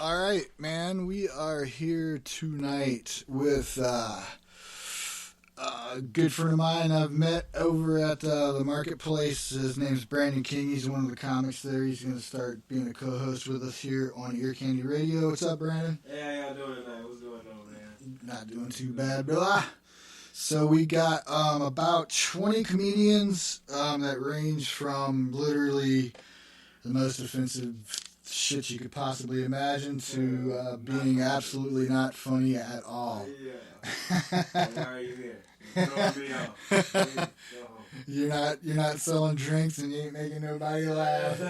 All right, man. We are here tonight with a good friend of mine I've met over at the marketplace. His name's Brandon King. He's one of the comics there. He's going to start being a co-host with us here on Ear Candy Radio. What's up, Brandon? Hey, how y'all doing tonight? What's going on, man? Not doing too bad, Bill. So we got about 20 comedians that range from literally the most offensive shit you could possibly imagine to being absolutely not funny at all. Yeah. Why are you here? Throw me out. You're not selling drinks and you ain't making nobody laugh.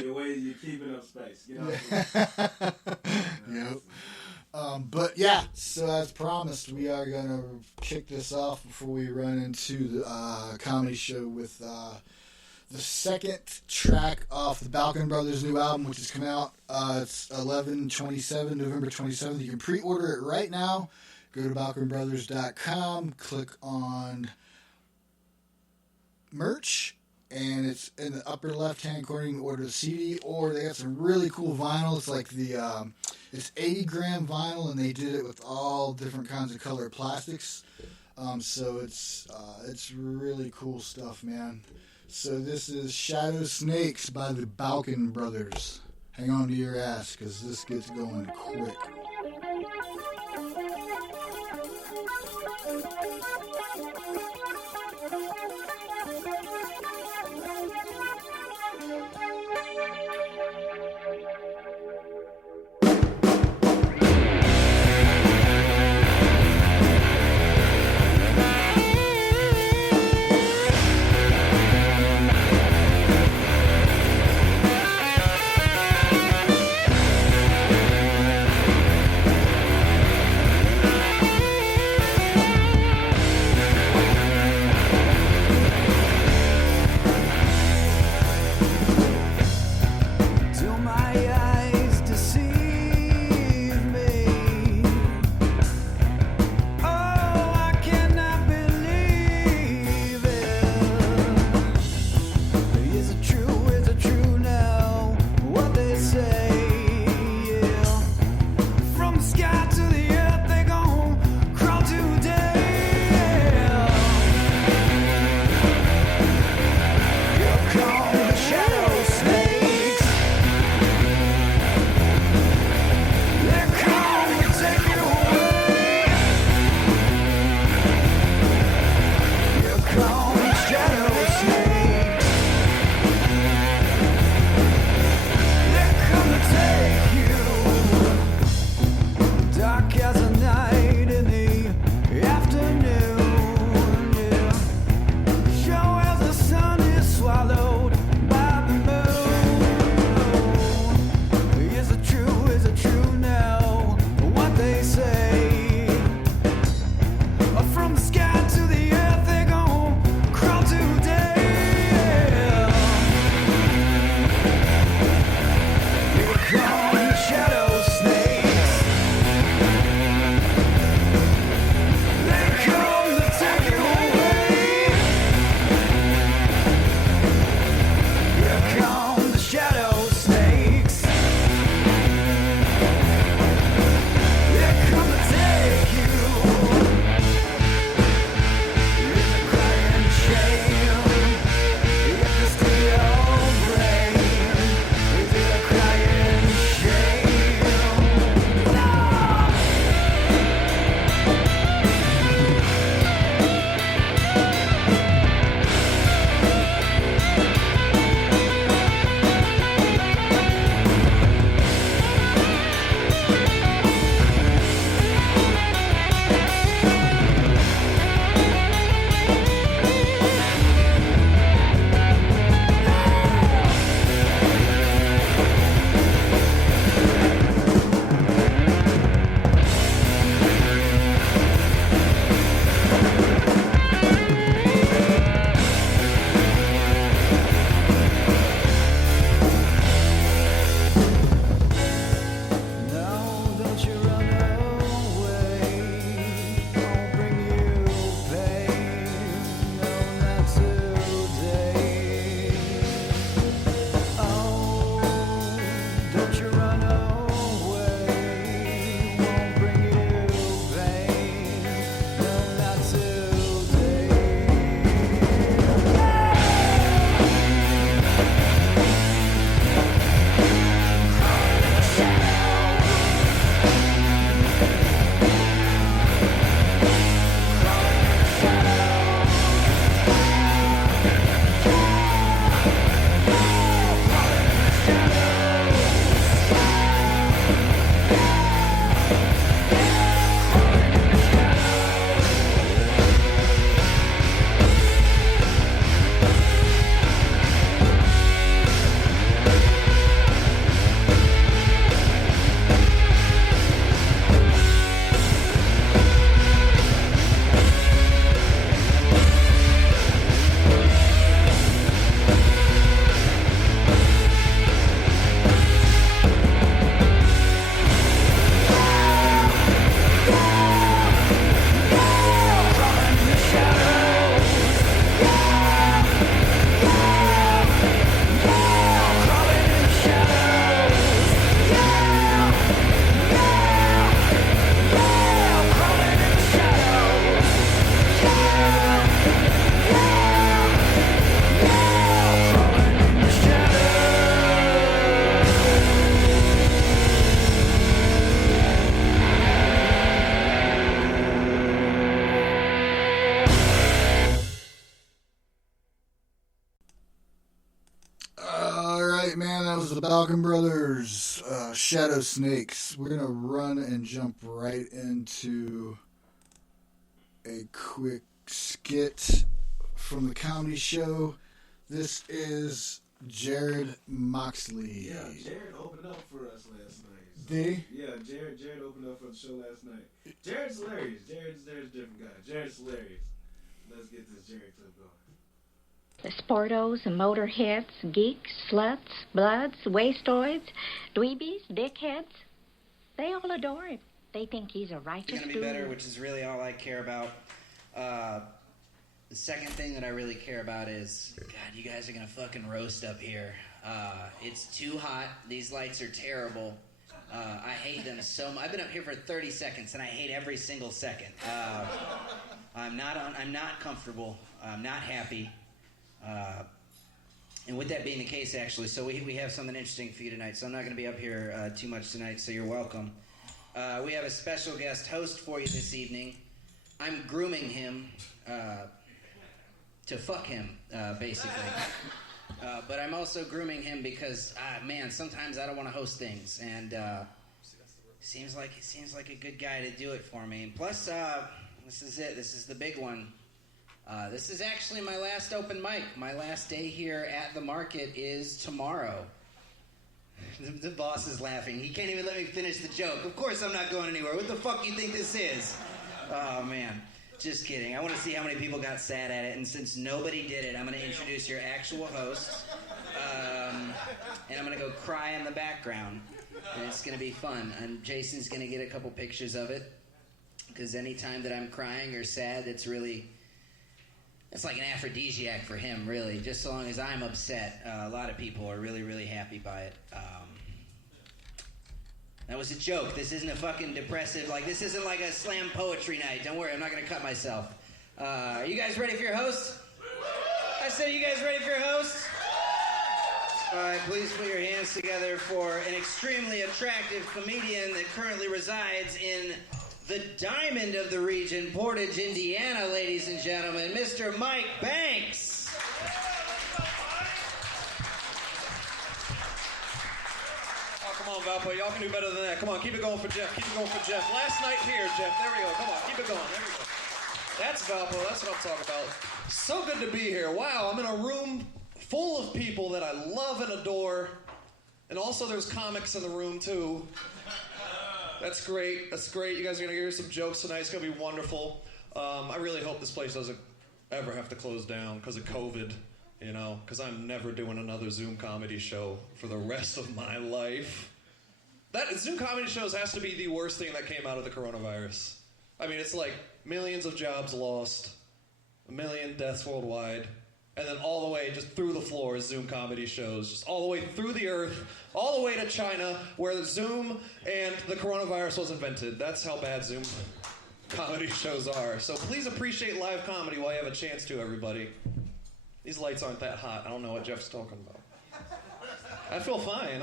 You're keeping up space. You know. Yep. But yeah, so as promised, we are gonna kick this off before we run into the comedy show with the second track off the Balkan Brothers' new album, which is coming out. It's November 27th. You can pre-order it right now. Go to balkanbrothers.com, click on merch, and it's in the upper left-hand corner. You can order the CD, or they got some really cool vinyl. It's like it's 80-gram vinyl, and they did it with all different kinds of colored plastics. So it's really cool stuff, man. So this is Shadow Snakes by the Balkan Brothers. Hang on to your ass, because this gets going quick. Logan Brothers, Shadow Snakes. We're going to run and jump right into a quick skit from the comedy show. This is Jared Moxley. Yeah, Jared opened up for us last night. So. Did he? Yeah, Jared opened up for the show last night. Jared's hilarious. Jared's a different guy. Jared's hilarious. Let's get this Jared clip going. The sportos, motorheads, geeks, sluts, bloods, wastoids, dweebies, dickheads, they all adore him. They think he's a righteous It's gonna be better, which is really all I care about. The second thing that I really care about is, God, you guys are gonna fucking roast up here. It's too hot. These lights are terrible. I hate them so much. I've been up here for 30 seconds, and I hate every single second. I'm not comfortable. I'm not happy. And with that being the case, actually, so we have something interesting for you tonight. So I'm not going to be up here too much tonight, so you're welcome. We have a special guest host for you this evening. I'm grooming him to fuck him, basically. But I'm also grooming him because, man, sometimes I don't want to host things, and seems like a good guy to do it for me. And plus, this is it. This is the big one. This is actually my last open mic. My last day here at the market is tomorrow. The boss is laughing. He can't even let me finish the joke. Of course I'm not going anywhere. What the fuck do you think this is? Oh, man. Just kidding. I want to see how many people got sad at it, and since nobody did it, I'm going to introduce your actual host, and I'm going to go cry in the background, and it's going to be fun. And Jason's going to get a couple pictures of it, because anytime that I'm crying or sad, it's like an aphrodisiac for him, really. Just so long as I'm upset, a lot of people are really, really happy by it. That was a joke. This isn't a fucking depressive, this isn't like a slam poetry night. Don't worry, I'm not going to cut myself. Are you guys ready for your host? I said, are you guys ready for your host? All right, please put your hands together for an extremely attractive comedian that currently resides in the diamond of the region, Portage, Indiana, ladies and gentlemen, Mr. Mike Banks. Come on, Valpo. Y'all can do better than that. Come on, keep it going for Jeff. Keep it going for Jeff. Last night here, Jeff. There we go. Come on, keep it going. There we go. That's Valpo. That's what I'm talking about. So good to be here. Wow, I'm in a room full of people that I love and adore. And also there's comics in the room, too. That's great. That's great. You guys are going to hear some jokes tonight. It's going to be wonderful. I really hope this place doesn't ever have to close down because of COVID, because I'm never doing another Zoom comedy show for the rest of my life. That Zoom comedy shows has to be the worst thing that came out of the coronavirus. I mean, it's like millions of jobs lost, 1 million deaths worldwide, and then all the way just through the floor Zoom comedy shows, just all the way through the earth, all the way to China, where the Zoom and the coronavirus was invented. That's how bad Zoom comedy shows are. So please appreciate live comedy while you have a chance to, everybody. These lights aren't that hot. I don't know what Jeff's talking about. I feel fine.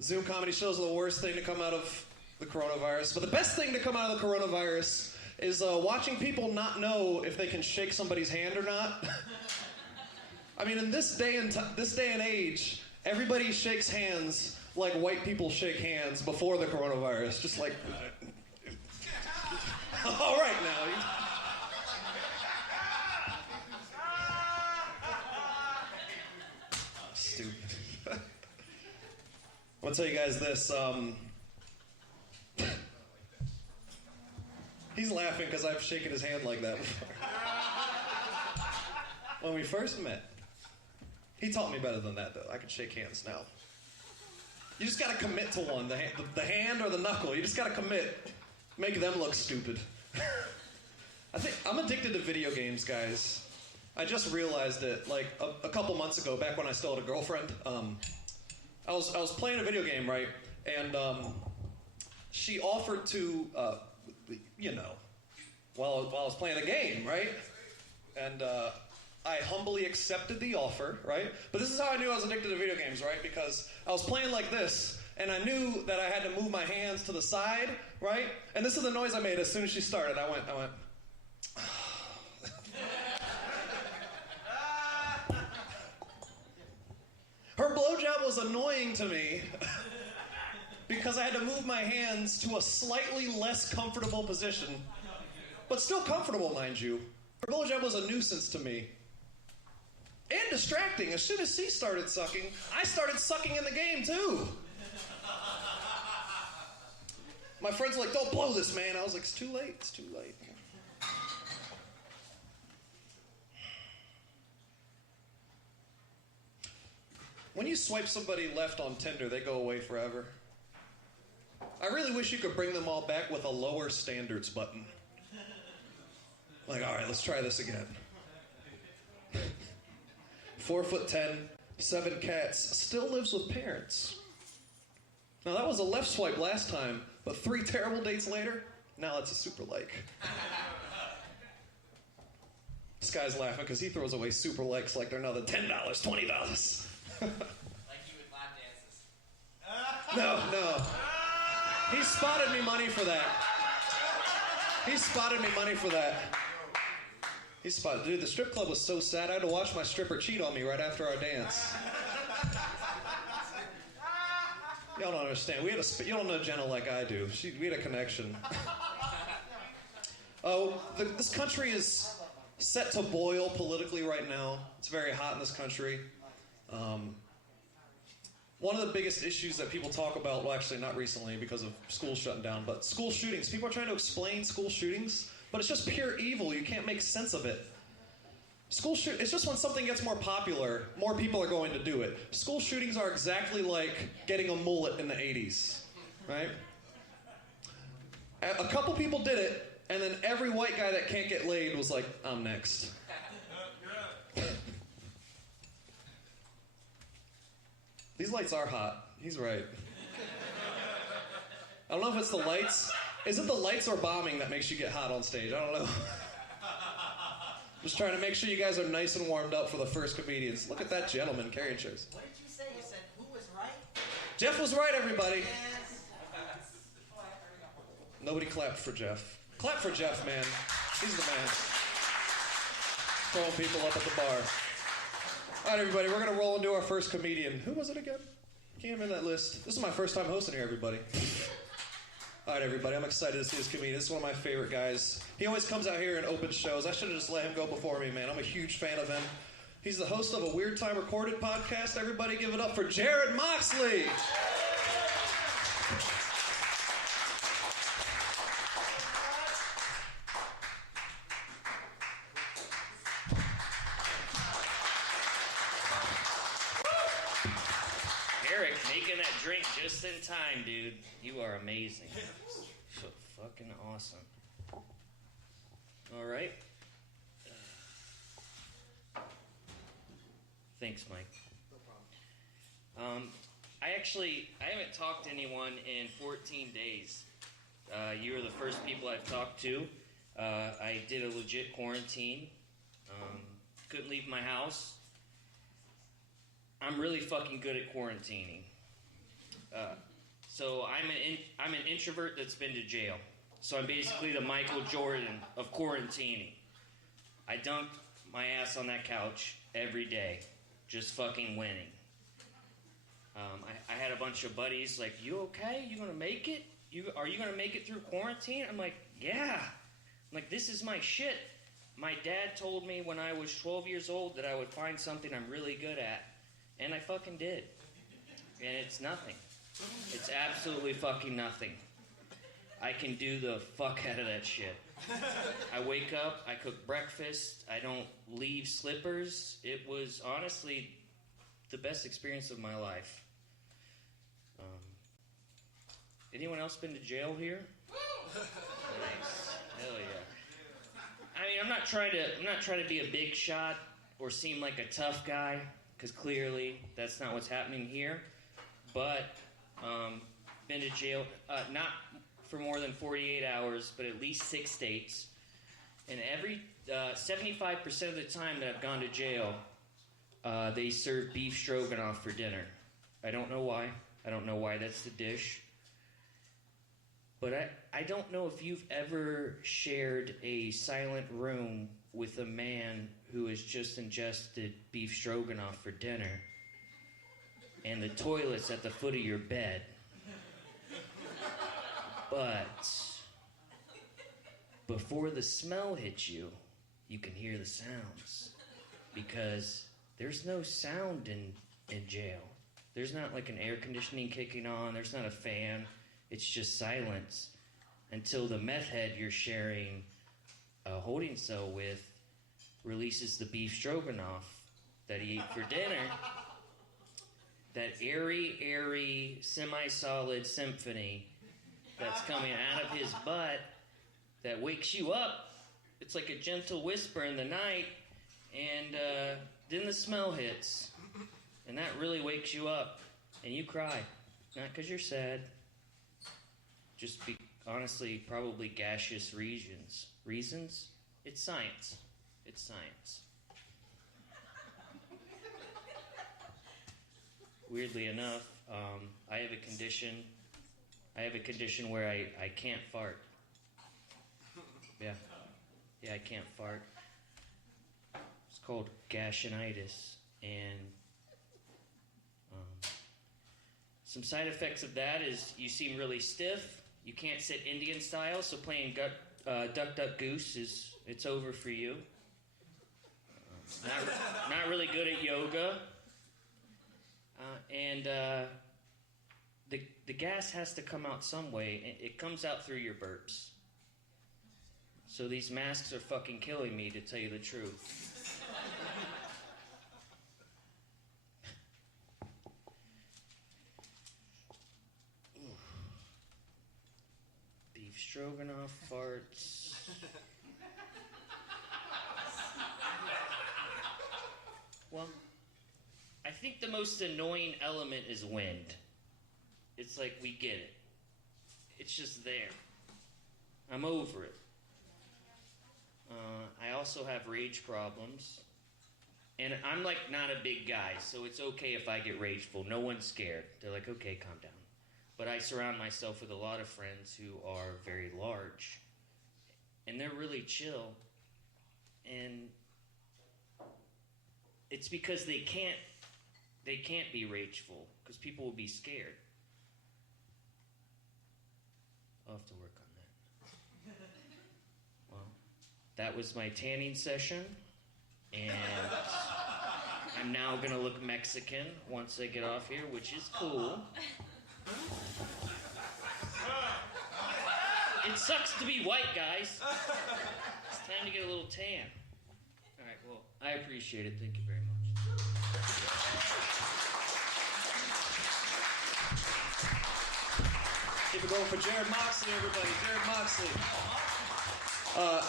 Zoom comedy shows are the worst thing to come out of the coronavirus. But the best thing to come out of the coronavirus is watching people not know if they can shake somebody's hand or not. I mean, in this day and age, everybody shakes hands like white people shake hands before the coronavirus. Just like, all right now. Stupid. I'm gonna tell you guys this. He's laughing because I've shaken his hand like that before. When we first met, he taught me better than that, though. I can shake hands now. You just gotta commit to one, the hand or the knuckle. You just gotta commit. Make them look stupid. I think I'm addicted to video games, guys. I just realized it like a couple months ago, back when I still had a girlfriend. I was playing a video game, right? And she offered to, while I was playing the game, right? And I humbly accepted the offer, right? But this is how I knew I was addicted to video games, right? Because I was playing like this, and I knew that I had to move my hands to the side, right? And this is the noise I made as soon as she started. I went. Her blowjob was annoying to me because I had to move my hands to a slightly less comfortable position, but still comfortable, mind you. Her blowjob was a nuisance to me. And distracting. As soon as she started sucking, I started sucking in the game too. My friends were like, don't blow this, man. I was like, it's too late, it's too late. When you swipe somebody left on Tinder, they go away forever. I really wish you could bring them all back with a lower standards button. Like, all right, let's try this again. 4'10", 7 cats, still lives with parents. Now that was a left swipe last time, but 3 terrible dates later, now it's a super like. This guy's laughing because he throws away super likes like they're another $10, $20. Like you would lap dances. No. He spotted me money for that. Dude, the strip club was so sad, I had to watch my stripper cheat on me right after our dance. Y'all don't understand. You don't know Jenna like I do. We had a connection. This country is set to boil politically right now. It's very hot in this country. One of the biggest issues that people talk about, well, actually not recently because of schools shutting down, but school shootings. People are trying to explain school shootings, but it's just pure evil. You can't make sense of it. It's just when something gets more popular, more people are going to do it. School shootings are exactly like getting a mullet in the 80s, right? A couple people did it, and then every white guy that can't get laid was like, I'm next. These lights are hot. He's right. I don't know if it's the lights. Is it the lights or bombing that makes you get hot on stage? I don't know. Just trying to make sure you guys are nice and warmed up for the first comedians. Look at that gentleman carrying chairs. What did you say? You said who was right? Jeff was right, everybody. Yes. Nobody clapped for Jeff. Clap for Jeff, man. He's the man. Throwing people up at the bar. All right, everybody, we're going to roll into our first comedian. Who was it again? Can't remember that list. This is my first time hosting here, everybody. All right, everybody, I'm excited to see this comedian. This is one of my favorite guys. He always comes out here and opens shows. I should have just let him go before me, man. I'm a huge fan of him. He's the host of a Weird Time Recorded podcast. Everybody give it up for Jared Moxley. Eric, making that drink just in time, dude. You are amazing. So fucking awesome. All right. Thanks, Mike. No problem. I haven't talked to anyone in 14 days. You are the first people I've talked to. I did a legit quarantine. Couldn't leave my house. I'm really fucking good at quarantining. So I'm an introvert that's been to jail. So I'm basically the Michael Jordan of quarantining. I dunk my ass on that couch every day, just fucking winning. I had a bunch of buddies like, you okay? You gonna make it? Are you gonna make it through quarantine? I'm like, yeah. I'm like, this is my shit. My dad told me when I was 12 years old that I would find something I'm really good at. And I fucking did. And it's nothing. It's absolutely fucking nothing. I can do the fuck out of that shit. I wake up, I cook breakfast, I don't leave slippers. It was honestly the best experience of my life. Anyone else been to jail here? Nice. Hell yeah. I mean, I'm not trying to be a big shot or seem like a tough guy, because clearly that's not what's happening here. But been to jail, not for more than 48 hours, but at least 6 states. And every 75% of the time that I've gone to jail, they serve beef stroganoff for dinner. I don't know why. I don't know why that's the dish. But I don't know if you've ever shared a silent room with a man who has just ingested beef stroganoff for dinner. and the toilet's at the foot of your bed. But before the smell hits you, you can hear the sounds. Because there's no sound in jail. There's not like an air conditioning kicking on. There's not a fan. It's just silence until the meth head you're sharing a holding cell with releases the beef stroganoff that he ate for dinner. That airy, semi-solid symphony that's coming out of his butt that wakes you up. It's like a gentle whisper in the night, and then the smell hits, and that really wakes you up, and you cry. Not because you're sad, just honestly, probably gaseous reasons. It's science. It's science. Weirdly enough, I have a condition where I can't fart. Yeah, I can't fart. It's called gashinitis, and some side effects of that is you seem really stiff. You can't sit Indian style, so playing duck, duck, goose it's over for you. Not really good at yoga. And the gas has to come out some way. It comes out through your burps. So these masks are fucking killing me, to tell you the truth. Beef stroganoff farts. Well, I think the most annoying element is wind. It's like we get it. It's just there. I'm over it. I also have rage problems. And I'm like not a big guy, so it's okay if I get rageful. No one's scared. They're like, okay, calm down. But I surround myself with a lot of friends who are very large. And they're really chill. And it's because they can't be rageful, because people will be scared. I'll have to work on that. Well, that was my tanning session, and I'm now gonna look Mexican once I get off here, which is cool. It sucks to be white, guys. It's time to get a little tan. All right, well, I appreciate it. Thank you very much. Keep it going for Jared Moxley, everybody. Jared Moxley.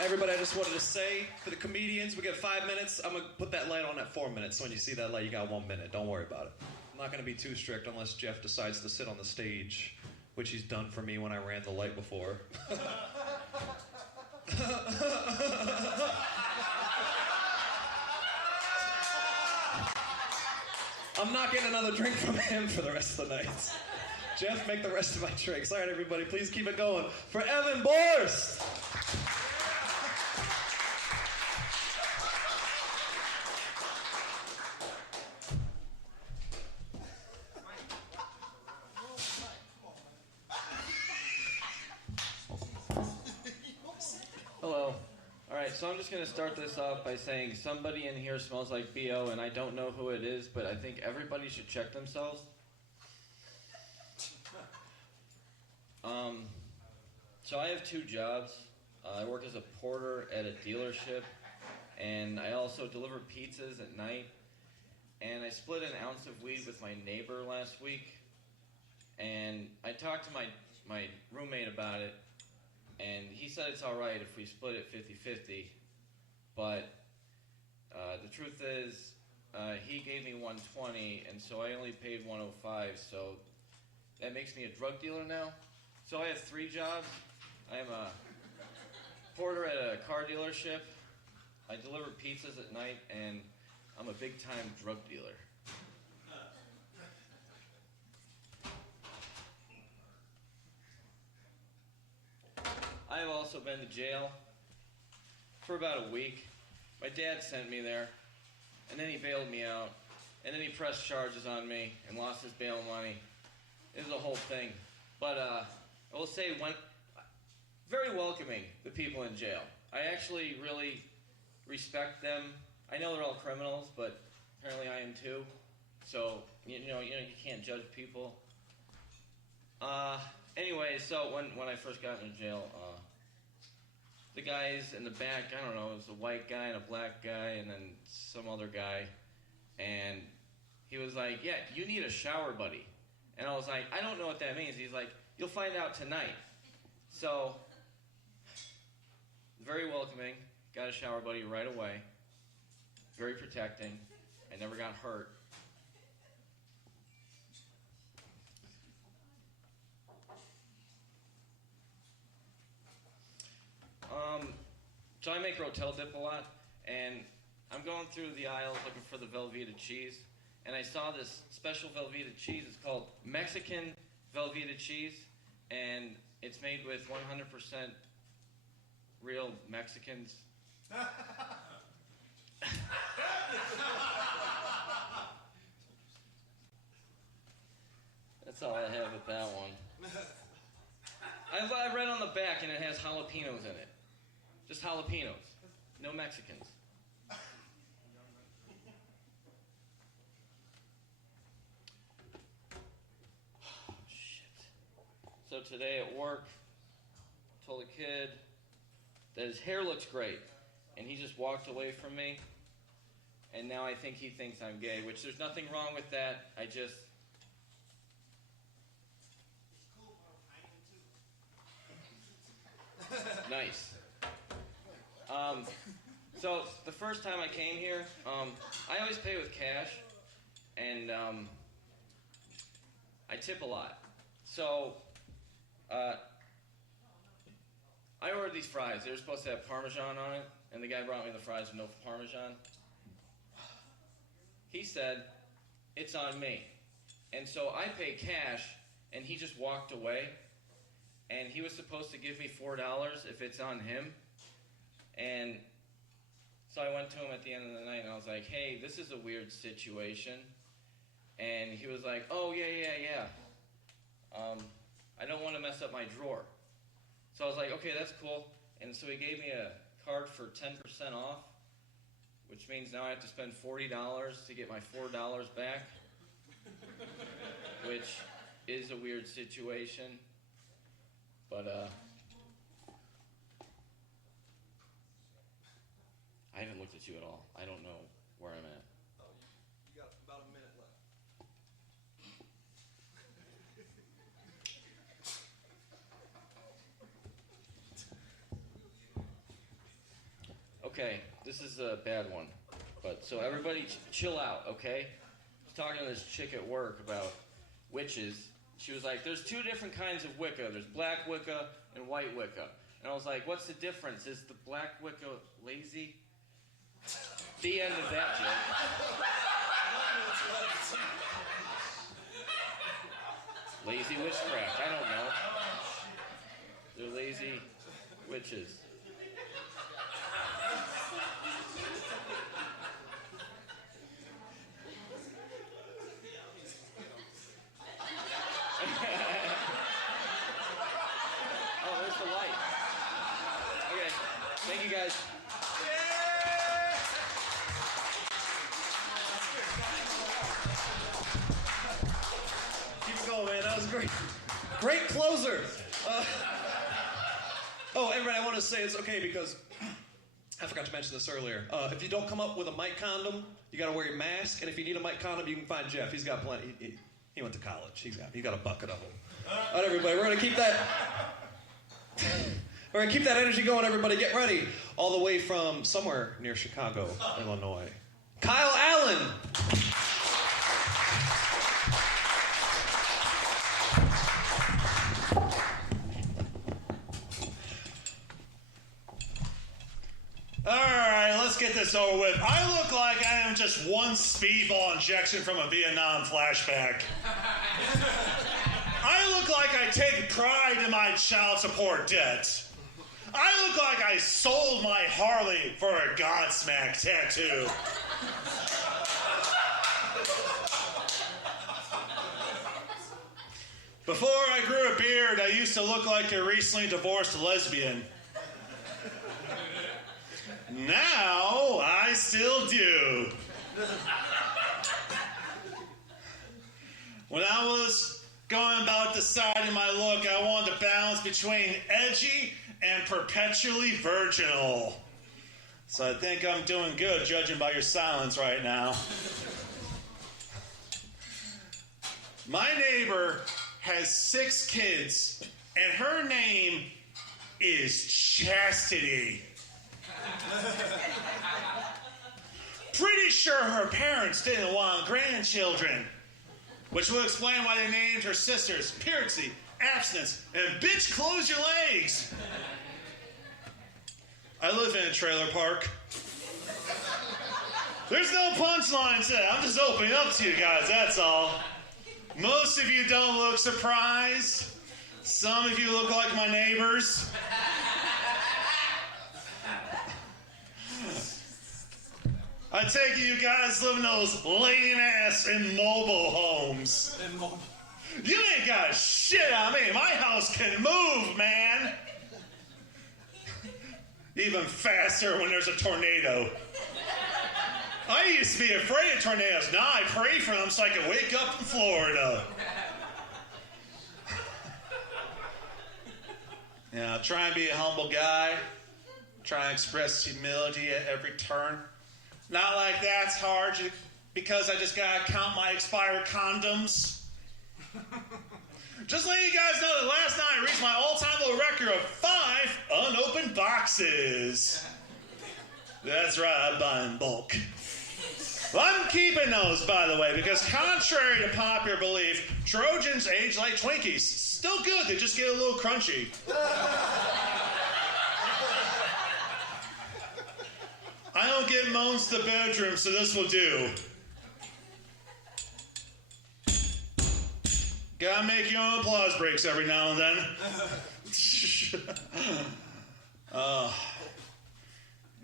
Everybody, I just wanted to say, for the comedians, we get 5 minutes. I'm going to put that light on at 4 minutes. So when you see that light, you got 1 minute. Don't worry about it. I'm not going to be too strict unless Jeff decides to sit on the stage, which he's done for me when I ran the light before. I'm not getting another drink from him for the rest of the night. Jeff, make the rest of my drinks. All right, everybody, please keep it going for Evan Borst. Hello. All right, so I'm just going to start this off by saying somebody in here smells like BO, and I don't know who it is, but I think everybody should check themselves. So I have 2 jobs. I work as a porter at a dealership, and I also deliver pizzas at night. And I split an ounce of weed with my neighbor last week, and I talked to my roommate about it, and he said it's all right if we split it 50-50, but the truth is he gave me $120, and so I only paid $105, so that makes me a drug dealer now. So I have 3 jobs. I am a porter at a car dealership, I deliver pizzas at night, and I'm a big-time drug dealer. I have also been to jail for about a week. My dad sent me there, and then he bailed me out. and then he pressed charges on me and lost his bail money. It was a whole thing. But I will say, very welcoming, the people in jail. I actually really respect them. I know they're all criminals, but apparently I am too. So, you can't judge people. Anyway, so when I first got into jail, the guys in the back, I don't know, it was a white guy and a black guy and then some other guy. And he was like, yeah, you need a shower buddy. And I was like, I don't know what that means. He's like, you'll find out tonight. So, very welcoming. Got a shower buddy right away. Very protecting. I never got hurt. So I make Rotel dip a lot, and I'm going through the aisles looking for the Velveeta cheese, and I saw this special Velveeta cheese. It's called Mexican Velveeta cheese, and it's made with 100% real Mexicans. That's all I have with that one. I read on the back, and it has jalapenos in it. Just jalapenos. No Mexicans. Shit. So today at work, I told a kid that his hair looks great, and he just walked away from me, and now I think he thinks I'm gay, which there's nothing wrong with that. I just... Nice. So the first time I came here, I always pay with cash, and I tip a lot. So I ordered these fries. They were supposed to have Parmesan on it, and the guy brought me the fries with no Parmesan. He said, it's on me. And so I pay cash, and he just walked away, and he was supposed to give me $4 if it's on him. And so I went to him at the end of the night, and I was like, hey, this is a weird situation. And he was like, oh, yeah. I don't want to mess up my drawer. So I was like, okay, that's cool. And so he gave me a card for 10% off, which means now I have to spend $40 to get my $4 back, which is a weird situation. But, I haven't looked at you at all. I don't know where I'm at. Oh, you got about a minute left. Okay, this is a bad one. But, so everybody chill out, okay? I was talking to this chick at work about witches. She was like, there's two different kinds of Wicca. There's black Wicca and white Wicca. And I was like, what's the difference? Is the black Wicca lazy? The end of that joke. Lazy witchcraft. I don't know. They're lazy witches. Oh, there's the light. Okay. Thank you, guys. Oh man, that was great. Great closer. Everybody, I want to say it's okay because I forgot to mention this earlier. If you don't come up with a mic condom, you got to wear your mask. And if you need a mic condom, you can find Jeff. He's got plenty. He went to college. He got a bucket of them. All right, everybody, we're gonna keep that. We're gonna keep that energy going. Everybody, get ready. All the way from somewhere near Chicago, Illinois. Kyle Allen. Alright, let's get this over with. I look like I am just one speedball injection from a Vietnam flashback. I look like I take pride in my child support debt. I look like I sold my Harley for a Godsmack tattoo. Before I grew a beard, I used to look like a recently divorced lesbian. Now, I still do. When I was going about deciding my look, I wanted to balance between edgy and perpetually virginal. So I think I'm doing good, judging by your silence right now. My neighbor has 6 kids, and her name is Chastity. Pretty sure her parents didn't want grandchildren, which will explain why they named her sisters Purity, Abstinence, and Bitch Close Your Legs. I live in a trailer park. There's no punchline today. I'm just opening up to you guys, that's all. Most of you don't look surprised. Some of you look like my neighbors. I take it you guys live in those lame-ass immobile homes. You ain't got shit on me. My house can move, man. Even faster when there's a tornado. I used to be afraid of tornadoes. Now I pray for them so I can wake up in Florida. Yeah, try and be a humble guy. Try and express humility at every turn. Not like that's hard because I just gotta count my expired condoms. Just letting you guys know that last night I reached my all-time low record of 5 unopened boxes. That's right, I buy in bulk. Well, I'm keeping those, by the way, because contrary to popular belief, Trojans age like Twinkies. Still good, they just get a little crunchy. I don't get moans to the bedroom, so this will do. Gotta make your own applause breaks every now and then.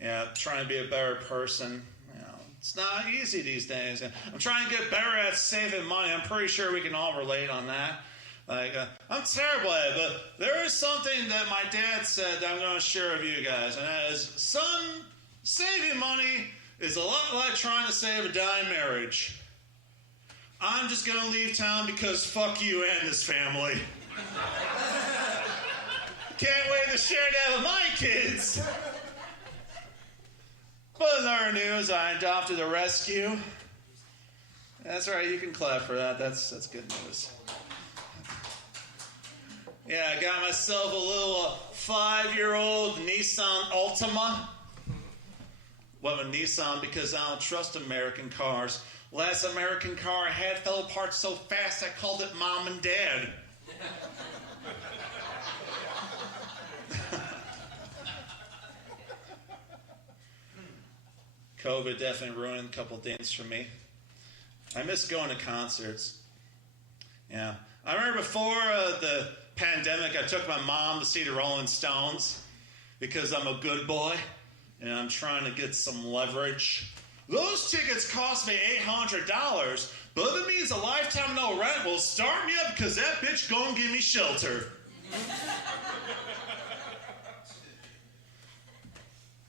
Yeah, trying to be a better person. You know, it's not easy these days. I'm trying to get better at saving money. I'm pretty sure we can all relate on that. Like, I'm terrible at it, but there is something that my dad said that I'm going to share with you guys, and that is, son, saving money is a lot like trying to save a dying marriage. I'm just going to leave town because fuck you and this family. Can't wait to share that with my kids. But in other news, I adopted a rescue. That's right, you can clap for that. That's good news. Yeah, I got myself a little 5-year-old Nissan Altima. Well, a Nissan because I don't trust American cars. Last American car I had fell apart so fast I called it Mom and Dad. COVID definitely ruined a couple things for me. I miss going to concerts. Yeah. I remember before the pandemic, I took my mom to see the Rolling Stones because I'm a good boy and I'm trying to get some leverage. Those tickets cost me $800, but if it means a lifetime no rent, well, start me up because that bitch gonna give me shelter.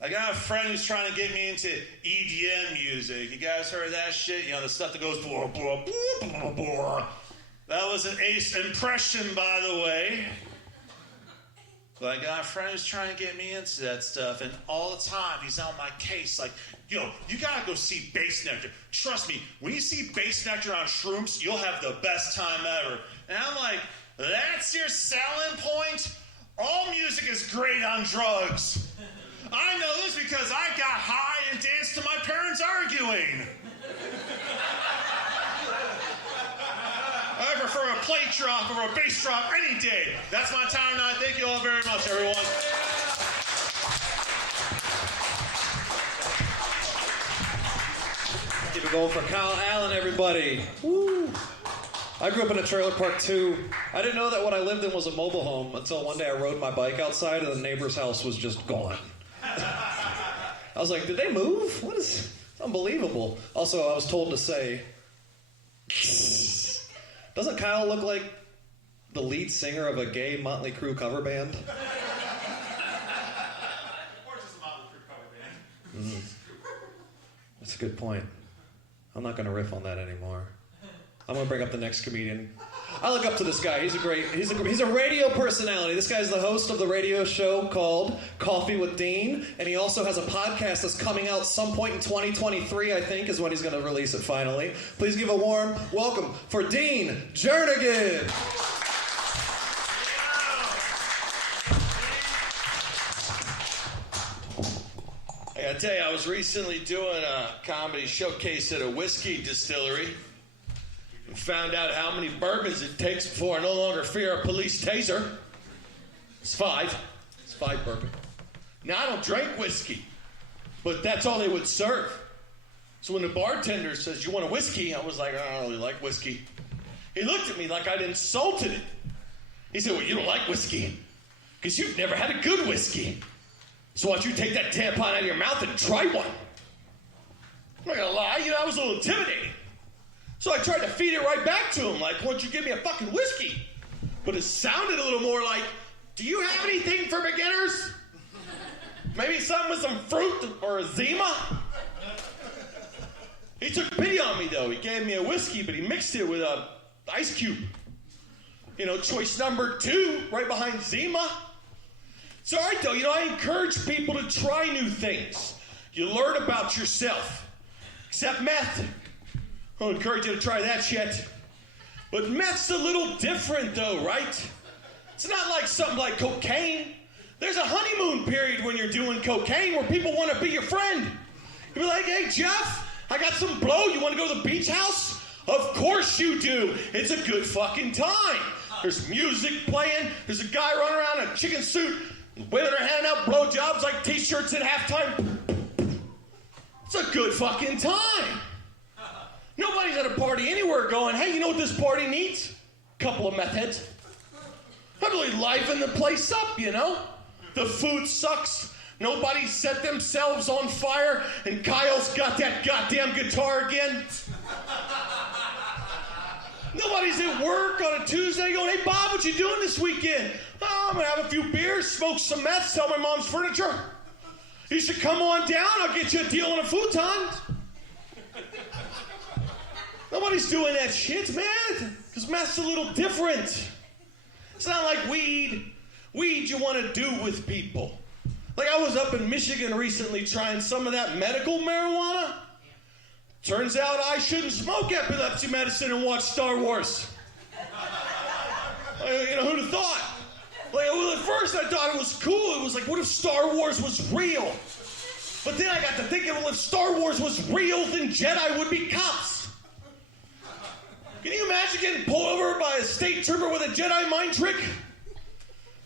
I got a friend who's trying to get me into EDM music. You guys heard that shit? You know, the stuff that goes blah, blah, blah, blah, blah. That was an ace impression, by the way. But I got a friend who's trying to get me into that stuff, and all the time he's on my case like, yo, you gotta go see Bass Nectar. Trust me, when you see Bass Nectar on shrooms, you'll have the best time ever. And I'm like, that's your selling point? All music is great on drugs. I know this because I got high and danced to my parents arguing. I prefer a plate drop or a bass drop any day. That's my time tonight. Thank you all very much, everyone. Keep it going for Kyle Allen, everybody. Woo! I grew up in a trailer park too. I didn't know that what I lived in was a mobile home until one day I rode my bike outside and the neighbor's house was just gone. I was like, did they move? What is... It's unbelievable. Also, I was told to say... Doesn't Kyle look like the lead singer of a gay Motley Crue cover band? Or just a Motley Crue cover band. Mm-hmm. That's a good point. I'm not going to riff on that anymore. I'm going to bring up the next comedian. I look up to this guy. He's a radio personality. This guy's the host of the radio show called Coffee with Dean, and he also has a podcast that's coming out some point in 2023, I think, is when he's going to release it finally. Please give a warm welcome for Dean Jernigan. I gotta tell you, I was recently doing a comedy showcase at a whiskey distillery and found out how many bourbons it takes before I no longer fear a police taser. It's 5. It's 5 bourbon. Now, I don't drink whiskey, but that's all they would serve. So when the bartender says, "You want a whiskey?" I was like, "I don't really like whiskey." He looked at me like I'd insulted him. He said, "Well, you don't like whiskey because you've never had a good whiskey. So why don't you take that tampon out of your mouth and try one?" I'm not gonna lie, I was a little intimidating. So I tried to feed it right back to him, like, "Why don't you give me a fucking whiskey?" But it sounded a little more like, "Do you have anything for beginners? Maybe something with some fruit or a Zima?" He took pity on me, though. He gave me a whiskey, but he mixed it with a ice cube. Choice number 2, right behind Zima. It's all right, though. I encourage people to try new things. You learn about yourself. Except meth. I don't encourage you to try that shit. But meth's a little different, though, right? It's not like something like cocaine. There's a honeymoon period when you're doing cocaine where people want to be your friend. You'll be like, "Hey, Jeff, I got some blow. You want to go to the beach house?" Of course you do. It's a good fucking time. There's music playing. There's a guy running around in a chicken suit. Women are handing out blowjobs like T-shirts at halftime. It's a good fucking time. Nobody's at a party anywhere going, "Hey, you know what this party needs? A couple of meth heads." I really liven the place up, The food sucks. Nobody set themselves on fire, and Kyle's got that goddamn guitar again. Nobody's at work on a Tuesday going, "Hey, Bob, what you doing this weekend?" "Oh, I'm going to have a few beers, smoke some meth, sell my mom's furniture. You should come on down. I'll get you a deal on a futon." Nobody's doing that shit, man, because meth's a little different. It's not like weed. Weed you want to do with people. Like, I was up in Michigan recently trying some of that medical marijuana. Turns out I shouldn't smoke epilepsy medicine and watch Star Wars. Who'd have thought? At first I thought it was cool. It was like, what if Star Wars was real? But then I got to thinking, well, if Star Wars was real, then Jedi would be cops. Can you imagine getting pulled over by a state trooper with a Jedi mind trick?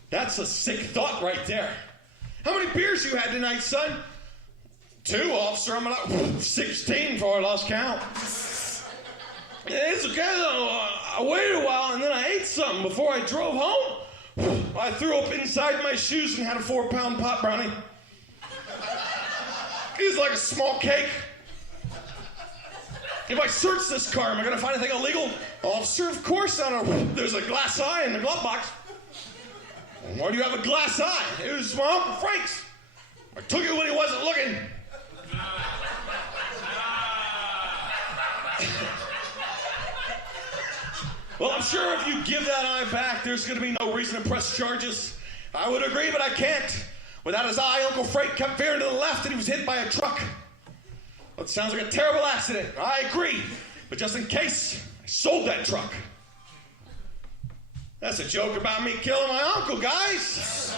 That's a sick thought right there. How many beers you had tonight, son? 2, officer. I'm about 16 before I lost count. It's okay, though. I waited a while, and then I ate something before I drove home. I threw up inside my shoes and had a 4-pound pot brownie. It was like a small cake. If I search this car, am I going to find anything illegal? Officer, of course not. There's a glass eye in the glove box. Why do you have a glass eye? It was my Uncle Frank's. I took it when he wasn't looking. Well, I'm sure if you give that eye back, there's going to be no reason to press charges. I would agree, but I can't. Without his eye, Uncle Frank kept veering to the left and he was hit by a truck. Well, it sounds like a terrible accident. I agree. But just in case, I sold that truck. That's a joke about me killing my uncle, guys.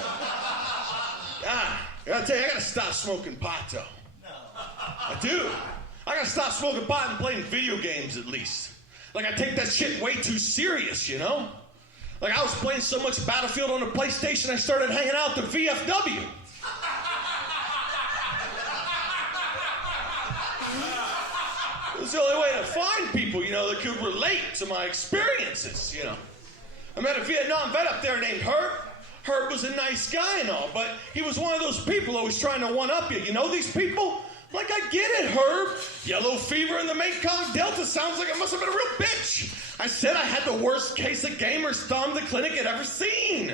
I gotta tell you, I gotta stop smoking pot, though. I do. I gotta stop smoking pot and playing video games, at least. Like, I take that shit way too serious, Like, I was playing so much Battlefield on the PlayStation, I started hanging out at the VFW. It was the only way to find people, that could relate to my experiences, I met a Vietnam vet up there named Herb. Herb was a nice guy and all, but he was one of those people always trying to one-up you. You know these people? Like, I get it, Herb. Yellow fever in the Mekong Delta sounds like it must have been a real bitch. I said I had the worst case of gamer's thumb the clinic had ever seen.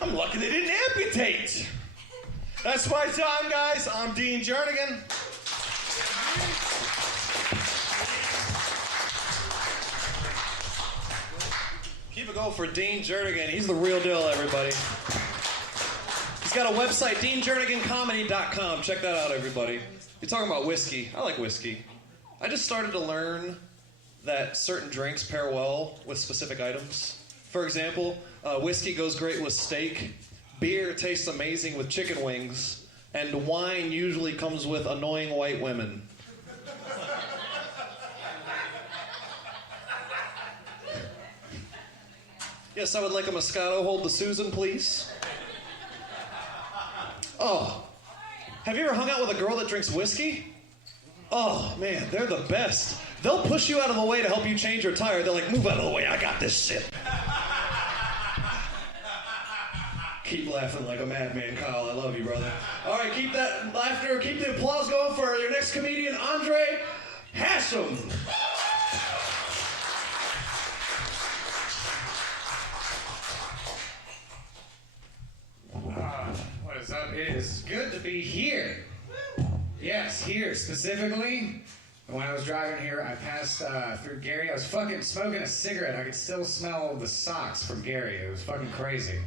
I'm lucky they didn't amputate. That's my time, guys. I'm Dean Jernigan. Keep it going for Dean Jernigan. He's the real deal, everybody. He's got a website, DeanJerniganComedy.com. Check that out, everybody. You're talking about whiskey. I like whiskey. I just started to learn that certain drinks pair well with specific items. For example, whiskey goes great with steak, beer tastes amazing with chicken wings, and wine usually comes with annoying white women. Yes, I would like a Moscato. Hold the Susan, please. Oh, have you ever hung out with a girl that drinks whiskey? Oh, man, they're the best. They'll push you out of the way to help you change your tire. They're like, move out of the way, I got this shit. Keep laughing like a madman, Kyle. I love you, brother. All right, keep that laughter, keep the applause going for your next comedian, Andre Hashem. What is up? It is good to be here. Yes, here specifically. When I was driving here, I passed through Gary. I was fucking smoking a cigarette. I could still smell the socks from Gary. It was fucking crazy.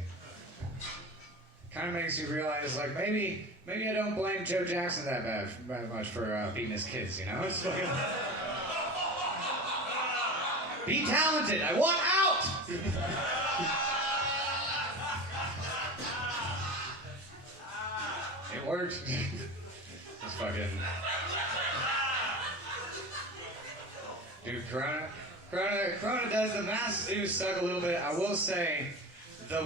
Kind of makes you realize, like, maybe I don't blame Joe Jackson that much for beating his kids, you know? It's fucking... Be talented. I want out! It worked. It's fucking... Dude, Corona does, the masks do suck a little bit. I will say, the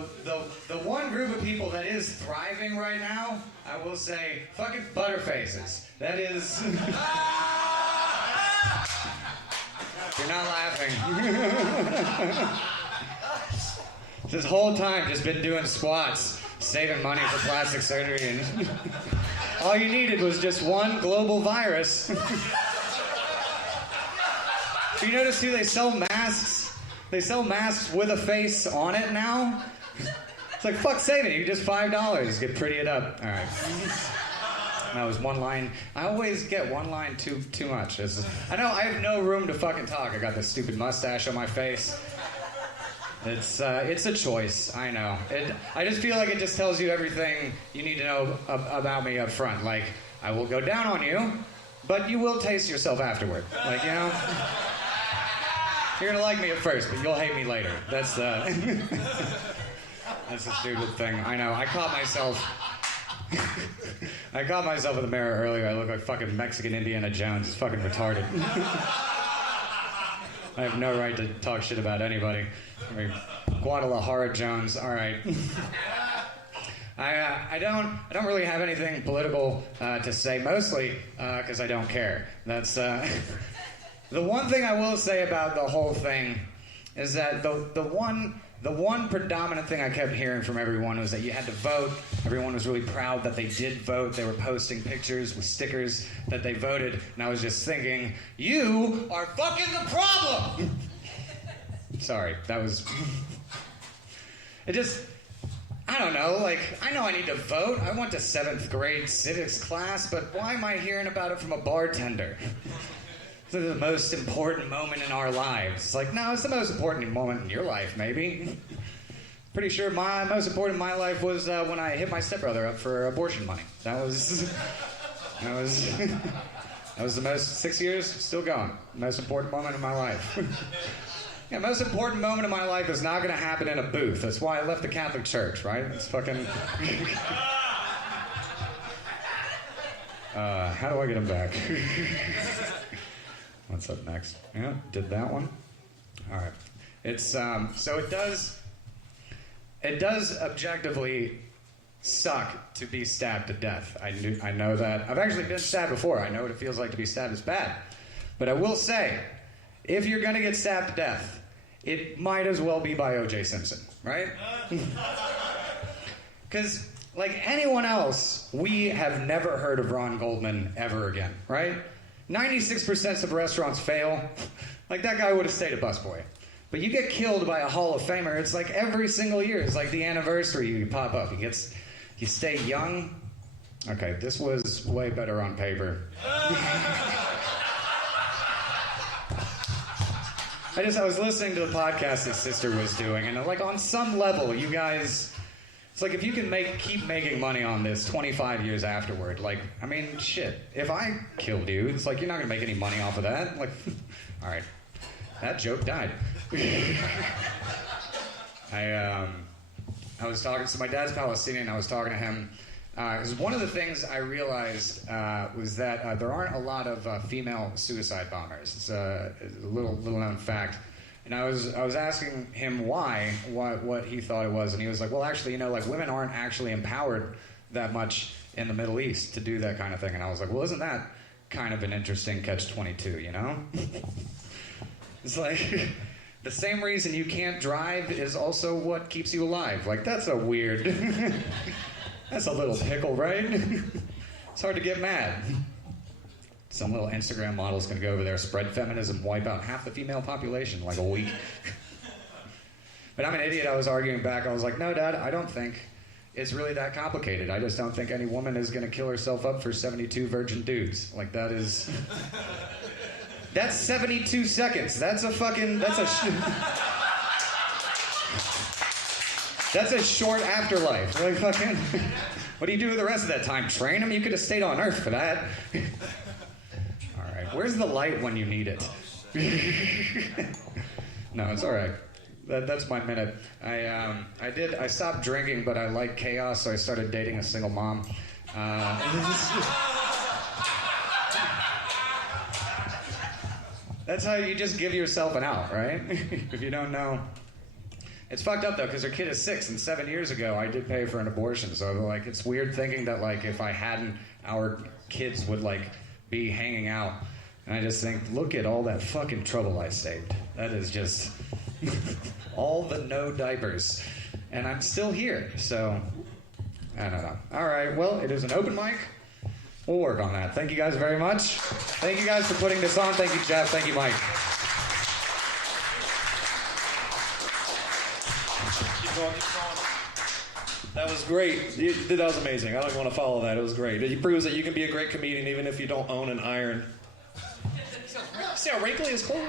one group of people that is thriving right now, I will say, fucking butterfaces. That is... You're not laughing. This whole time just been doing squats, saving money for plastic surgery, and all you needed was just one global virus. You notice too, they sell masks? They sell masks with a face on it now? It's like, fuck saving it. You just $5. Get pretty it up. All right. That was one line. I always get one line too much. I know I have no room to fucking talk. I got this stupid mustache on my face. It's a choice. I know. I just feel like it just tells you everything you need to know about me up front. Like, I will go down on you, but you will taste yourself afterward. Like, you know? You're gonna like me at first, but you'll hate me later. That's a stupid thing. I know. I caught myself in the mirror earlier. I look like fucking Mexican Indiana Jones. It's fucking retarded. I have no right to talk shit about anybody. I mean, Guadalajara Jones. All right. I don't really have anything political to say, mostly because I don't care. That's the one thing I will say about the whole thing is that the one predominant thing I kept hearing from everyone was that you had to vote. Everyone was really proud that they did vote. They were posting pictures with stickers that they voted, and I was just thinking, you are fucking the problem. Sorry, that was. It just. I don't know, like, I know I need to vote. I went to 7th grade civics class, but why am I hearing about it from a bartender? It's the most important moment in our lives. It's like, no, it's the most important moment in your life, maybe. Pretty sure my most important in my life was when I hit my stepbrother up for abortion money. That was the most, 6 years, still going. Most important moment in my life. Yeah, most important moment of my life is not going to happen in a booth. That's why I left the Catholic Church, right? It's fucking... how do I get him back? What's up next? Yeah, did that one. All right. It's, so it does objectively suck to be stabbed to death. I know that. I've actually been stabbed before. I know what it feels like to be stabbed. It's bad. But I will say, if you're going to get stabbed to death, it might as well be by O.J. Simpson, right? Because, like anyone else, we have never heard of Ron Goldman ever again, right? 96% of restaurants fail. Like, that guy would have stayed a busboy. But you get killed by a Hall of Famer, it's like every single year. It's like the anniversary you pop up. You stay young. Okay, this was way better on paper. I was listening to the podcast his sister was doing, and like on some level, you guys, it's like if you can keep making money on this 25 years afterward, like, I mean, shit, if I killed you, it's like you're not gonna make any money off of that. Like, all right, that joke died. I was talking, so my dad's Palestinian, I was talking to him, because one of the things I realized was that there aren't a lot of female suicide bombers. It's a little known fact. And I was asking him what he thought it was, and he was like, well, actually, like women aren't actually empowered that much in the Middle East to do that kind of thing. And I was like, well, isn't that kind of an interesting catch-22, you know? It's like, the same reason you can't drive is also what keeps you alive. Like, that's a weird... That's a little pickle, right? It's hard to get mad. Some little Instagram model's gonna go over there, spread feminism, wipe out half the female population in like a week. But I'm an idiot. I was arguing back. I was like, no, Dad, I don't think it's really that complicated. I just don't think any woman is gonna kill herself up for 72 virgin dudes. Like, that is... That's 72 seconds. That's a short afterlife. Like, fucking, what do you do with the rest of that time? Train them? You could have stayed on Earth for that. All right, where's the light when you need it? No, it's all right. That's my minute. I stopped drinking, but I like chaos, so I started dating a single mom. That's how you just give yourself an out, right? If you don't know. It's fucked up, though, because her kid is 6, and 7 years ago, I did pay for an abortion. So, like, it's weird thinking that, like, if I hadn't, our kids would, like, be hanging out. And I just think, look at all that fucking trouble I saved. That is just all the no diapers. And I'm still here, so I don't know. All right, well, it is an open mic. We'll work on that. Thank you guys very much. Thank you guys for putting this on. Thank you, Jeff. Thank you, Mike. That was great. That was amazing. I don't even want to follow that. It was great. It proves that you can be a great comedian even if you don't own an iron. See how wrinkly his clothes?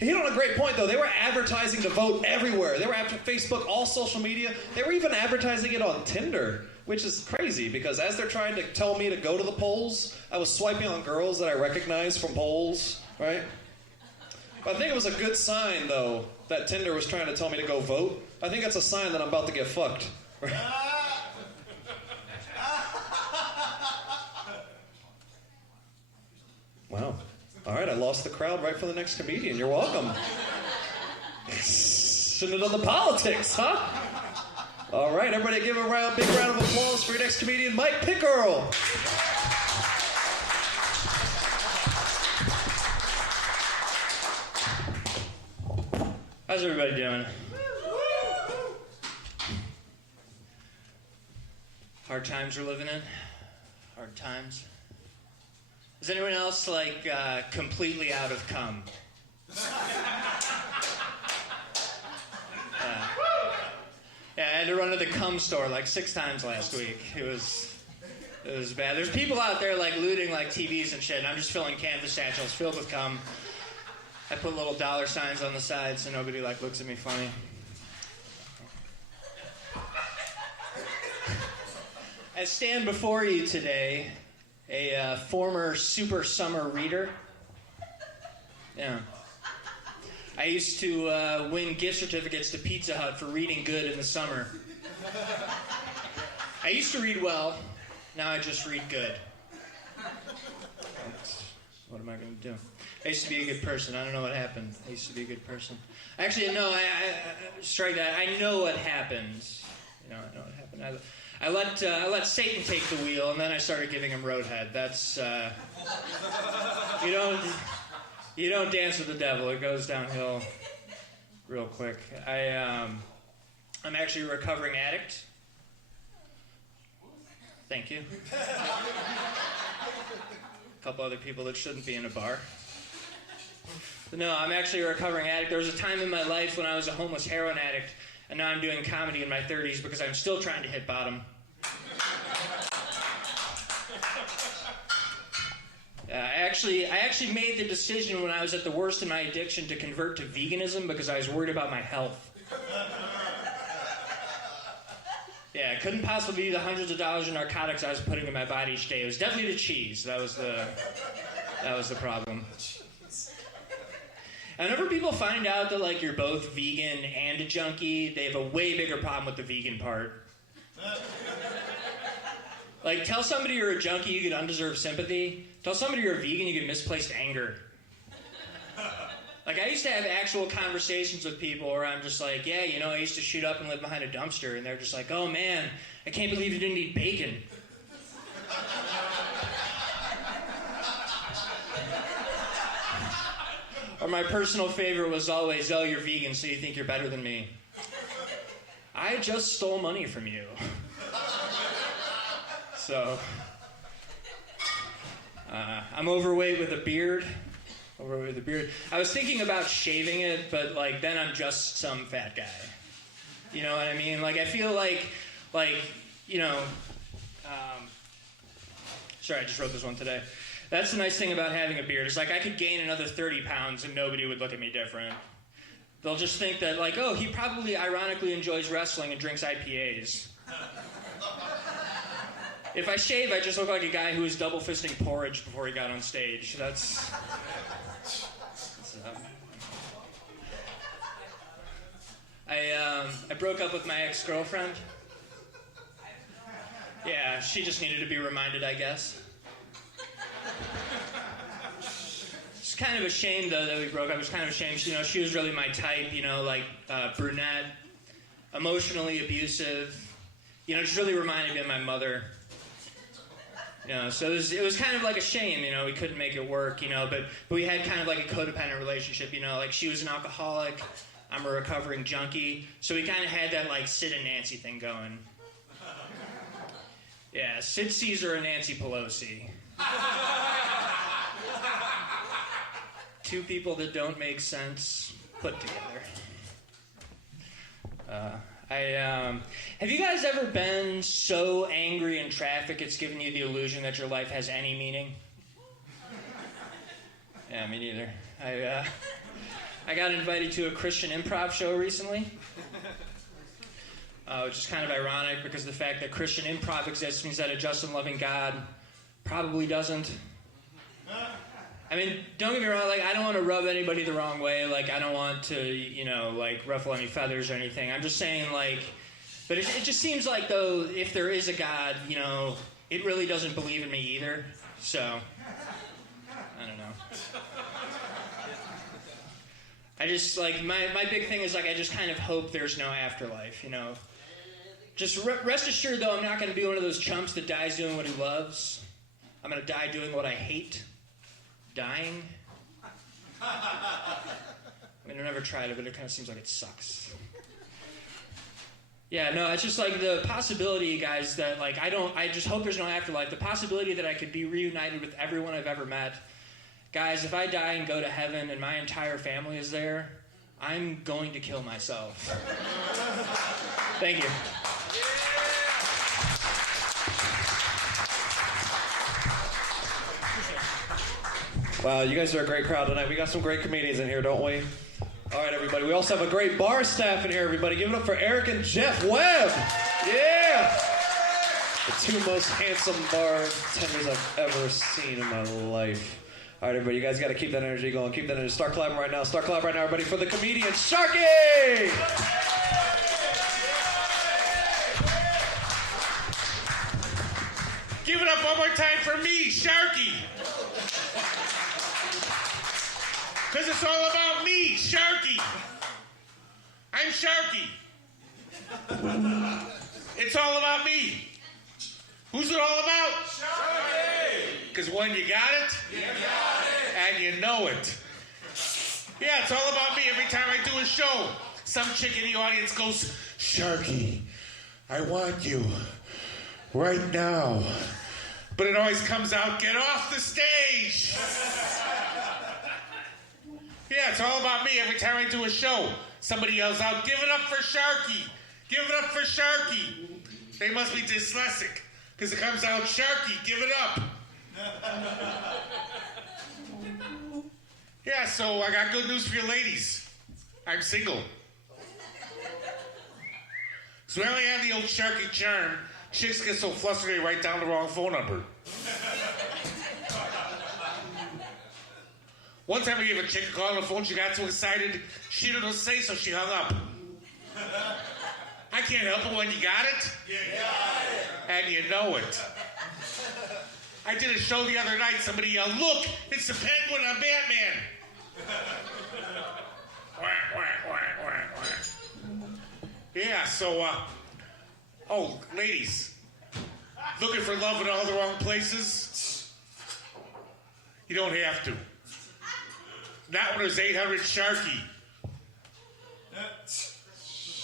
He hit on a great point, though. They were advertising to vote everywhere. They were after Facebook, all social media. They were even advertising it on Tinder, which is crazy because as they're trying to tell me to go to the polls, I was swiping on girls that I recognized from polls, right? But I think it was a good sign, though, that Tinder was trying to tell me to go vote. I think that's a sign that I'm about to get fucked. Wow. All right, I lost the crowd right for the next comedian. You're welcome. Shouldn't have done the politics, huh? All right, everybody give a big round of applause for your next comedian, Mike Pickerel. How's everybody doing? Hard times we're living in? Hard times? Is anyone else, like, completely out of cum? Yeah, I had to run to the cum store, like, 6 times last week. It was bad. There's people out there, like, looting, like, TVs and shit, and I'm just filling canvas satchels filled with cum. I put little dollar signs on the side so nobody, like, looks at me funny. I stand before you today, a former Super Summer reader. Yeah. I used to win gift certificates to Pizza Hut for reading good in the summer. I used to read well, now I just read good. What am I going to do? I used to be a good person. I don't know what happened. I used to be a good person. Actually, no, I strike that. I know what happened. You know, I know what happened. I let Satan take the wheel, and then I started giving him roadhead. That's you don't dance with the devil. It goes downhill real quick. I'm actually a recovering addict. Thank you. A couple other people that shouldn't be in a bar. No, I'm actually a recovering addict. There was a time in my life when I was a homeless heroin addict, and now I'm doing comedy in my 30s because I'm still trying to hit bottom. I actually made the decision when I was at the worst in my addiction to convert to veganism because I was worried about my health. Yeah, it couldn't possibly be the hundreds of dollars in narcotics I was putting in my body each day. It was definitely the cheese. That was the problem. And whenever people find out that like you're both vegan and a junkie, they have a way bigger problem with the vegan part. Like, tell somebody you're a junkie, you get undeserved sympathy. Tell somebody you're a vegan, you get misplaced anger. Like, I used to have actual conversations with people where I'm just like, yeah, you know, I used to shoot up and live behind a dumpster. And they're just like, oh, man, I can't believe you didn't eat bacon. Or my personal favorite was always, oh, you're vegan, so you think you're better than me. I just stole money from you. So, I'm overweight with a beard. I was thinking about shaving it, but like then I'm just some fat guy. You know what I mean? Like I feel like you know. Sorry, I just wrote this one today. That's the nice thing about having a beard. It's like I could gain another 30 pounds and nobody would look at me different. They'll just think that like, oh, he probably ironically enjoys wrestling and drinks IPAs. If I shave, I just look like a guy who was double fisting porridge before he got on stage. That's I broke up with my ex-girlfriend. Yeah, she just needed to be reminded, I guess. It's kind of a shame, though, that we broke up. It was kind of a shame. You know, she was really my type, you know, like brunette, emotionally abusive. You know, just really reminded me of my mother. You know, so it was kind of like a shame, you know, we couldn't make it work, you know, but we had kind of like a codependent relationship, you know, like she was an alcoholic, I'm a recovering junkie, so we kind of had that like Sid and Nancy thing going. Yeah, Sid Caesar and Nancy Pelosi. Two people that don't make sense put together. Have you guys ever been so angry in traffic it's given you the illusion that your life has any meaning? Yeah, me neither. I got invited to a Christian improv show recently, which is kind of ironic because the fact that Christian improv exists means that a just and loving God probably doesn't. I mean, don't get me wrong, like, I don't want to rub anybody the wrong way, like, I don't want to, you know, like, ruffle any feathers or anything. I'm just saying, like, but it just seems like, though, if there is a God, you know, it really doesn't believe in me either, so, I don't know. I just, like, my big thing is, like, I just kind of hope there's no afterlife, you know. Just rest assured, though, I'm not going to be one of those chumps that dies doing what he loves. I'm going to die doing what I hate. Dying? I mean, I've never tried it, but it kind of seems like it sucks. Yeah, no, it's just like the possibility, guys, that like I just hope there's no afterlife. The possibility that I could be reunited with everyone I've ever met. Guys, if I die and go to heaven and my entire family is there, I'm going to kill myself. Thank you. Wow, you guys are a great crowd tonight. We got some great comedians in here, don't we? All right, everybody. We also have a great bar staff in here, everybody. Give it up for Eric and Jeff Webb. Yeah! The two most handsome bartenders I've ever seen in my life. All right, everybody. You guys got to keep that energy going. Keep that energy. Start clapping right now. Start clapping right now, everybody, for the comedian, Sharky! Give it up one more time for me, Sharky. Because it's all about me, Sharky. I'm Sharky. It's all about me. Who's it all about? Sharky. Because when you got it, you got it. And you know it. Yeah, it's all about me. Every time I do a show, some chick in the audience goes, Sharky, I want you right now. But it always comes out, get off the stage. Yeah, it's all about me. Every time I do a show, somebody yells out, "Give it up for Sharky! Give it up for Sharky!" They must be dyslexic, because it comes out, "Sharky, give it up!" Yeah, so I got good news for you ladies. I'm single. So I only have the old Sharky charm. Chicks get so flustered they write down the wrong phone number. One time I gave a chick a call on the phone, she got so excited, she didn't know what to say, so she hung up. I can't help it when you got it. You got it. And you know it. I did a show the other night, somebody yelled, "Look, it's the Penguin on Batman." Yeah, so, oh, ladies, looking for love in all the wrong places? You don't have to. Not when there's 800 Sharky.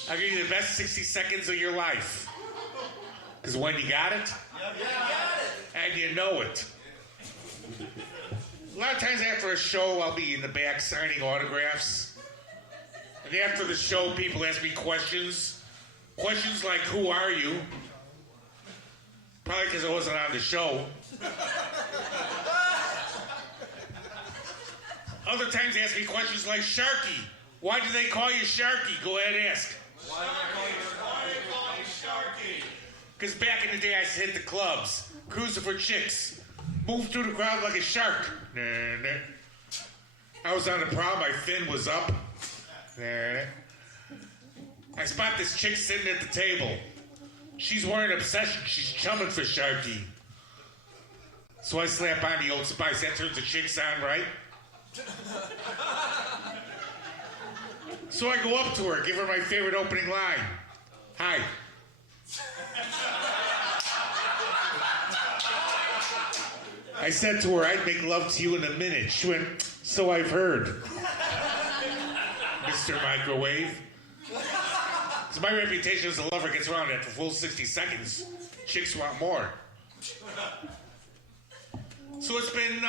I'll give you the best 60 seconds of your life. Because when you got it, and you know it. A lot of times after a show, I'll be in the back signing autographs. And after the show, people ask me questions. Questions like, "Who are you?" Probably because I wasn't on the show. Other times they ask me questions like, "Sharky, why do they call you Sharky?" Go ahead and ask. Why do they call you Sharky? Because back in the day I used to hit the clubs, cruising for chicks, move through the crowd like a shark. I was on the prowl, my fin was up. I spot this chick sitting at the table. She's wearing Obsession. She's chumming for Sharky. So I slap on the Old Spice. That turns the chicks on, right? So I go up to her, give her my favorite opening line. "Hi." I said to her, "I'd make love to you in a minute." She went, "So I've heard." Mr. Microwave. So my reputation as a lover gets around after a full 60 seconds. Chicks want more. So it's been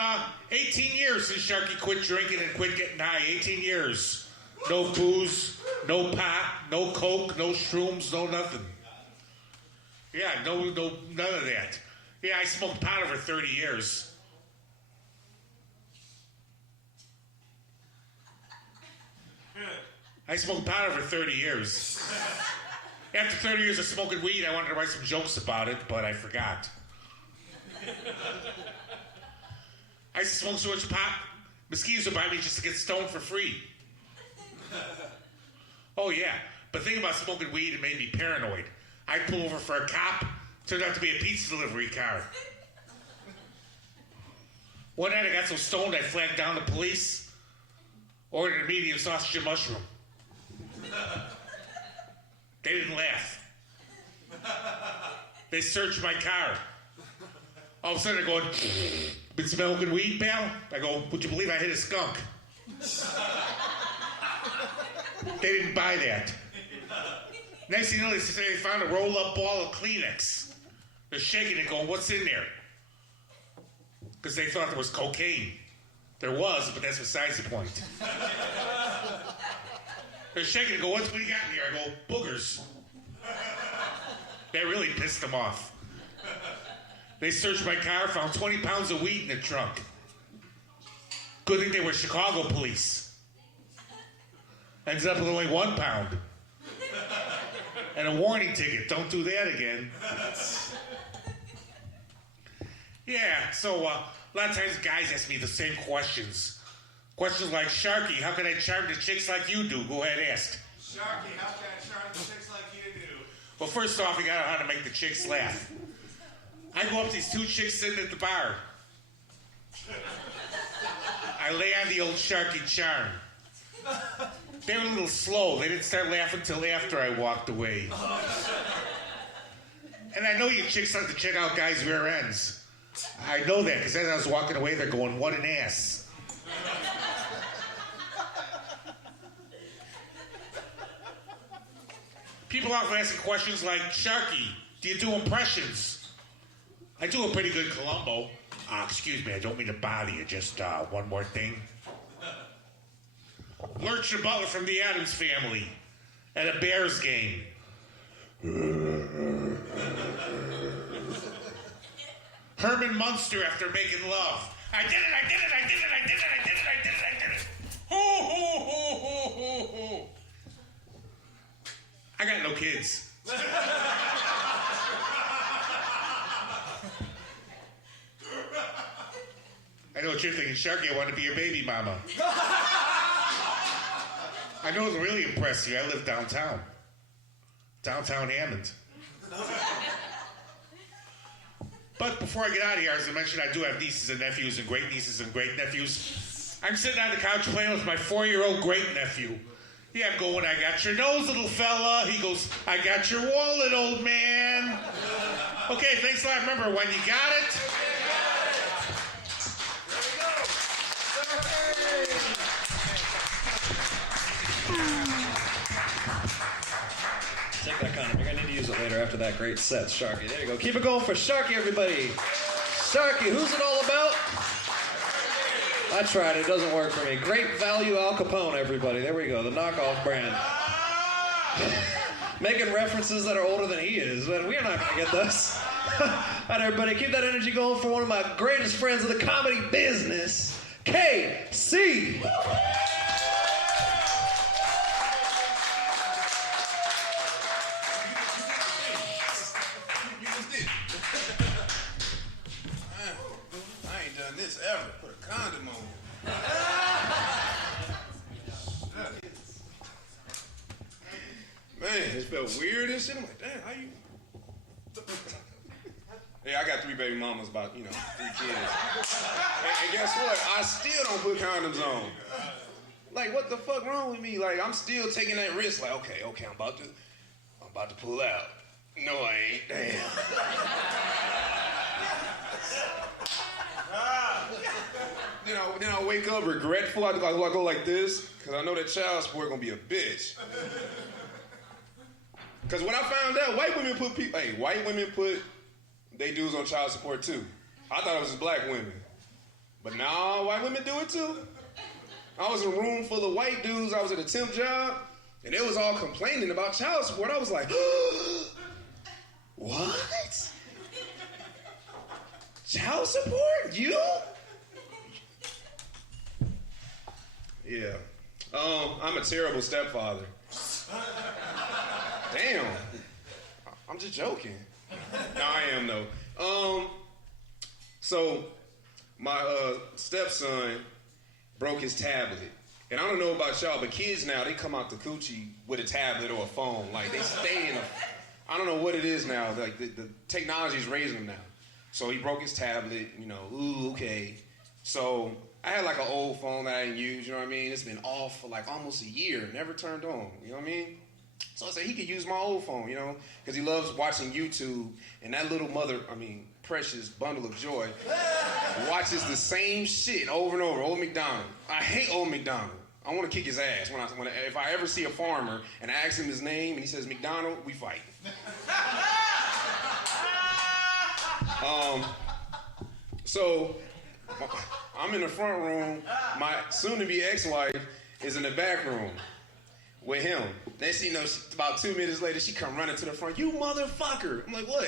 18 years since Sharky quit drinking and quit getting high. 18 years. No booze, no pot, no coke, no shrooms, no nothing. Yeah, no, none of that. Yeah, I smoked pot over 30 years. I smoked pot over 30 years. After 30 years of smoking weed, I wanted to write some jokes about it, but I forgot. I used to smoke so much pot, mosquitoes would bite me just to get stoned for free. Oh yeah, but the thing about smoking weed, it made me paranoid. I'd pull over for a cop, turned out to be a pizza delivery car. One night I got so stoned I flagged down the police, ordered a medium sausage and mushroom. They didn't laugh. They searched my car. All of a sudden they're going, "Been smoking weed, pal?" I go, "Would you believe I hit a skunk?" They didn't buy that. Next thing you know, they found a roll-up ball of Kleenex. They're shaking it going, "What's in there?" Because they thought there was cocaine. There was, but that's besides the point. They're shaking it, go, what do you got in here? I go, "Boogers." That really pissed them off. They searched my car, found 20 pounds of weed in the trunk. Good thing they were Chicago police. Ended up with only 1 pound. And a warning ticket. Don't do that again. Yeah, so a lot of times guys ask me the same questions. Questions like, "Sharky, how can I charm the chicks like you do?" Go ahead, ask. Sharky, how can I charm the chicks like you do? Well, first off, you gotta know how to make the chicks laugh. I go up to these 2 chicks sitting at the bar. I lay on the old Sharky charm. They were a little slow. They didn't start laughing until after I walked away. And I know you chicks like to check out guys' rear ends. I know that, because as I was walking away, they're going, "What an ass." People often ask questions like, "Sharky, do you do impressions?" I do a pretty good Columbo. Excuse me, I don't mean to bother you. Just one more thing. Lurcher Butler from the Addams Family at a Bears game. Herman Munster after making love. I did it, I did it, I did it, I did it, I did it, I did it, I did it. Hoo, hoo, hoo, hoo, hoo, hoo. I got no kids. I know what you're thinking, Sharky. I want to be your baby mama. I know it'll really impress you. I live downtown. Downtown Hammond. But before I get out of here, as I mentioned, I do have nieces and nephews and great nieces and great nephews. I'm sitting on the couch playing with my 4-year-old great nephew. Yeah, I'm going, I got your nose, little fella. He goes, I got your wallet, old man. Okay, thanks a lot. Remember, when you got it. Take that condom. You're gonna need to use it later after that great set, Sharky. There you go. Keep it going for Sharky, everybody. Sharky, who's it all about? I tried. It doesn't work for me. Great Value Al Capone, everybody. There we go. The knockoff brand. Making references that are older than he is, but we're not gonna get this. All right, everybody. Keep that energy going for one of my greatest friends of the comedy business, KC. I ain't done this ever. Put a condom on. Man, it felt weird and shit. I'm like, damn, how you? Yeah, I got 3 baby mamas, about 3 kids. And guess what? I still don't put condoms on. Like, what the fuck wrong with me? Like, I'm still taking that risk. Like, okay, I'm about to pull out. No, I ain't. Damn. Then I wake up regretful. I go like this, because I know that child support gonna be a bitch. Because when I found out, white women put they dudes on child support too. I thought it was just black women. But now white women do it too. I was in a room full of white dudes. I was at a temp job, and they was all complaining about child support. I was like, what? Child support? You? Yeah. I'm a terrible stepfather. Damn. I'm just joking. No, I am though. So my stepson broke his tablet. And I don't know about y'all, but kids now, they come out the coochie with a tablet or a phone. Like, they stay in I don't know what it is now. Like, the technology's raising them now. So he broke his tablet, ooh, okay. So I had like an old phone that I didn't use, you know what I mean? It's been off for like almost a year, never turned on, you know what I mean? So I said he could use my old phone, because he loves watching YouTube, and that little precious bundle of joy watches the same shit over and over. Old McDonald. I hate Old McDonald. I want to kick his ass if I ever see a farmer and I ask him his name and he says McDonald, we fight. So I'm in the front room. My soon-to-be ex-wife is in the back room with him. Then about 2 minutes later, she come running to the front. You motherfucker! I'm like, what?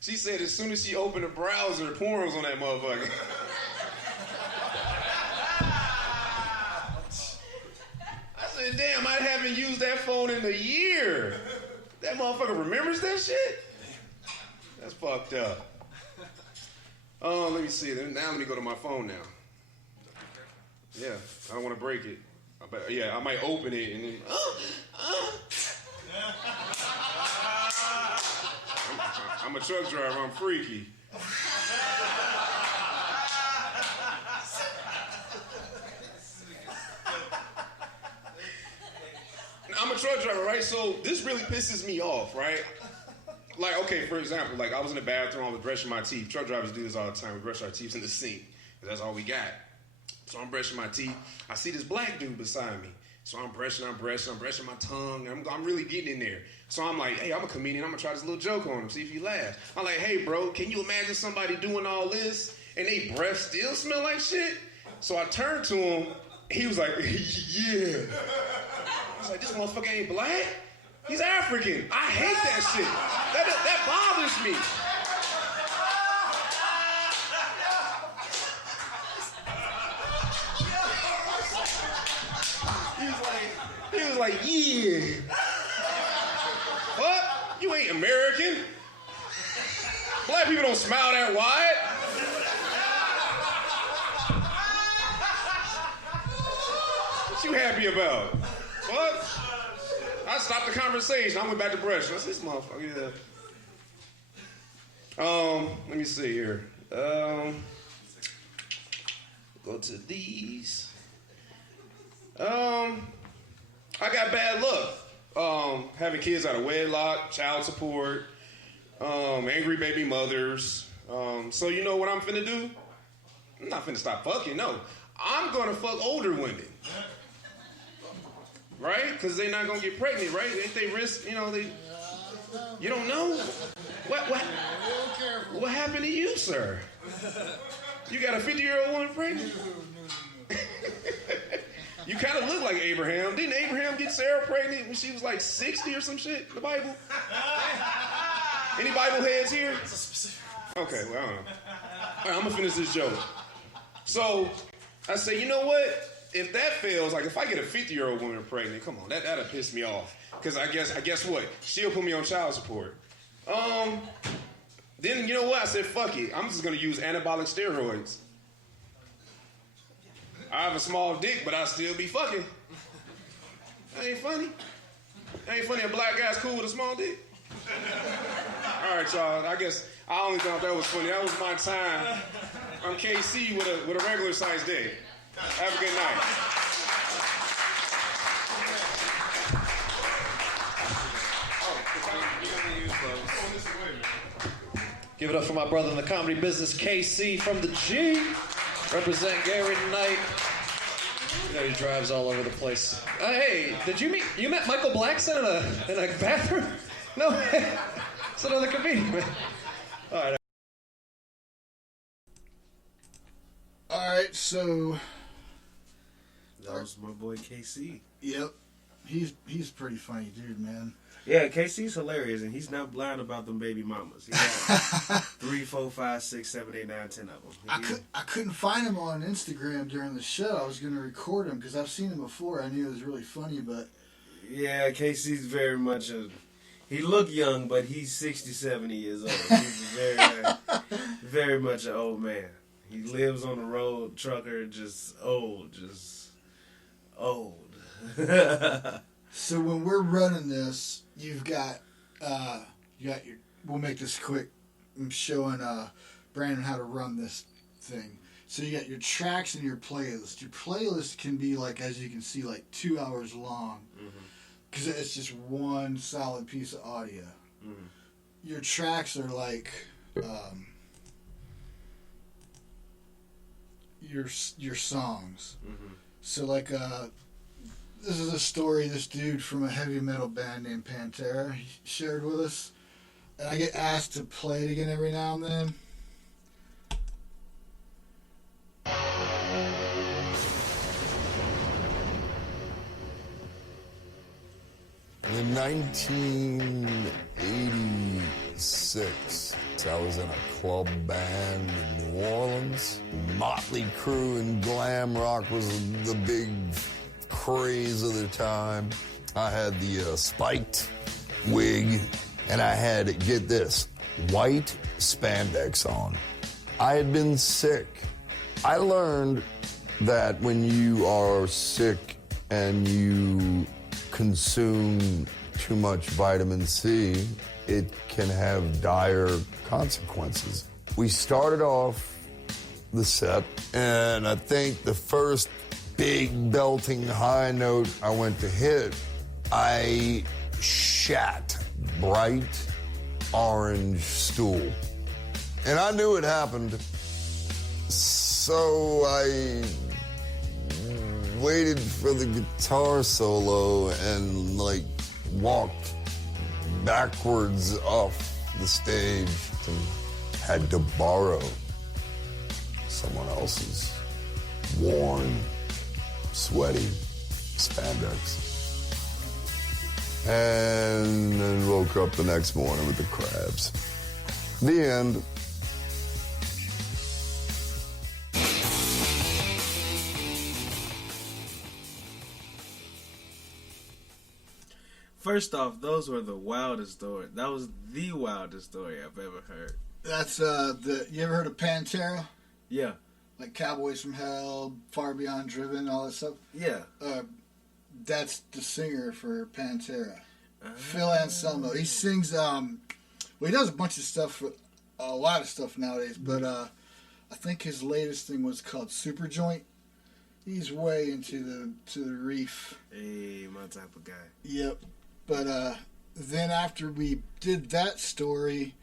She said as soon as she opened the browser, porn was on that motherfucker. I said, damn, I haven't used that phone in a year. That motherfucker remembers that shit? That's fucked up. Let me see. Now let me go to my phone now. Yeah, I don't want to break it. I might open it and then... I'm a truck driver. I'm freaky. I'm a truck driver, right? So this really pisses me off, right? Like, okay, for example, like I was in the bathroom, I was brushing my teeth. Truck drivers do this all the time. We brush our teeth in the sink. That's all we got. So I'm brushing my teeth. I see this black dude beside me. So I'm brushing my tongue. I'm really getting in there. So I'm like, hey, I'm a comedian. I'm going to try this little joke on him, see if he laughs. I'm like, hey, bro, can you imagine somebody doing all this and they breath still smell like shit? So I turn to him He was like, yeah. I was like, this motherfucker ain't black. He's African. I hate that shit. That bothers me. He was like, yeah. What? You ain't American. Black people don't smile that wide. What you happy about? What? I stopped the conversation. I went back to brush. What's this motherfucker? Yeah. Let me see here. Go to these. I got bad luck. Having kids out of wedlock, child support, angry baby mothers. So you know what I'm finna do? I'm not finna stop fucking, no. I'm gonna fuck older women. Right? Because they're not gonna get pregnant, right? Ain't they risk, you know, you don't know? What happened to you, sir? You got a 50-year-old woman pregnant? You kind of look like Abraham. Didn't Abraham get Sarah pregnant when she was like 60 or some shit in the Bible? Any Bible heads here? Okay, well, I don't know. All right, I'm gonna finish this joke. So, I say, you know what? If that fails, like if I get a 50-year-old woman pregnant, come on, that'll piss me off. Because I guess what? She'll put me on child support. Then, you know what? I said, fuck it. I'm just gonna use anabolic steroids. I have a small dick, but I'll still be fucking. That ain't funny. That ain't funny. A black guy's cool with a small dick. All right, y'all. I guess I only thought that was funny. That was my time. I'm KC with a regular sized dick. Have a good night. Give it up for my brother in the comedy business, KC from the G. Represent Gary tonight. You know he drives all over the place. Hey, did you met Michael Blackson in a bathroom? No, it's another comedian. All right. All right, so that was my boy KC. Yep, he's pretty funny dude, man. Yeah, KC's hilarious, and he's not blind about them baby mamas. He got 3, 4, 5, 6, 7, 8, 9, 10 of them. I couldn't find him on Instagram during the show. I was going to record him because I've seen him before. I knew it was really funny, but yeah, KC's very much he look young, but he's 60, 70 years old. He's very much an old man. He lives on the road, trucker, just old. So when we're running this, you've got your. We'll make this quick. I'm showing Brandon how to run this thing. So you got your tracks and your playlist. Your playlist can be like, as you can see, like 2 hours long, because it's just one solid piece of audio. Mm-hmm. Your tracks are like your songs. Mm-hmm. So like this is a story this dude from a heavy metal band named Pantera shared with us. And I get asked to play it again every now and then. In 1986, I was in a club band in New Orleans. Motley Crue and glam rock was the big craze of the time. I had the spiked wig, and I had, get this, white spandex on. I had been sick. I learned that when you are sick and you consume too much vitamin C, it can have dire consequences. We started off the set, and I think the first big belting high note I went to hit, I shat bright orange stool. And I knew it happened, so I waited for the guitar solo and like walked backwards off the stage and had to borrow someone else's worn sweaty spandex. And then woke up the next morning with the crabs. The end. First off, those were the wildest story. That was the wildest story I've ever heard. That's you ever heard of Pantera? Yeah. Like Cowboys from Hell, Far Beyond Driven, all that stuff? Yeah. That's the singer for Pantera. Phil Anselmo. He sings, well, he does a bunch of stuff, a lot of stuff nowadays, but I think his latest thing was called Super Joint. He's way into the reef. Hey, my type of guy. Yep. But then after we did that story,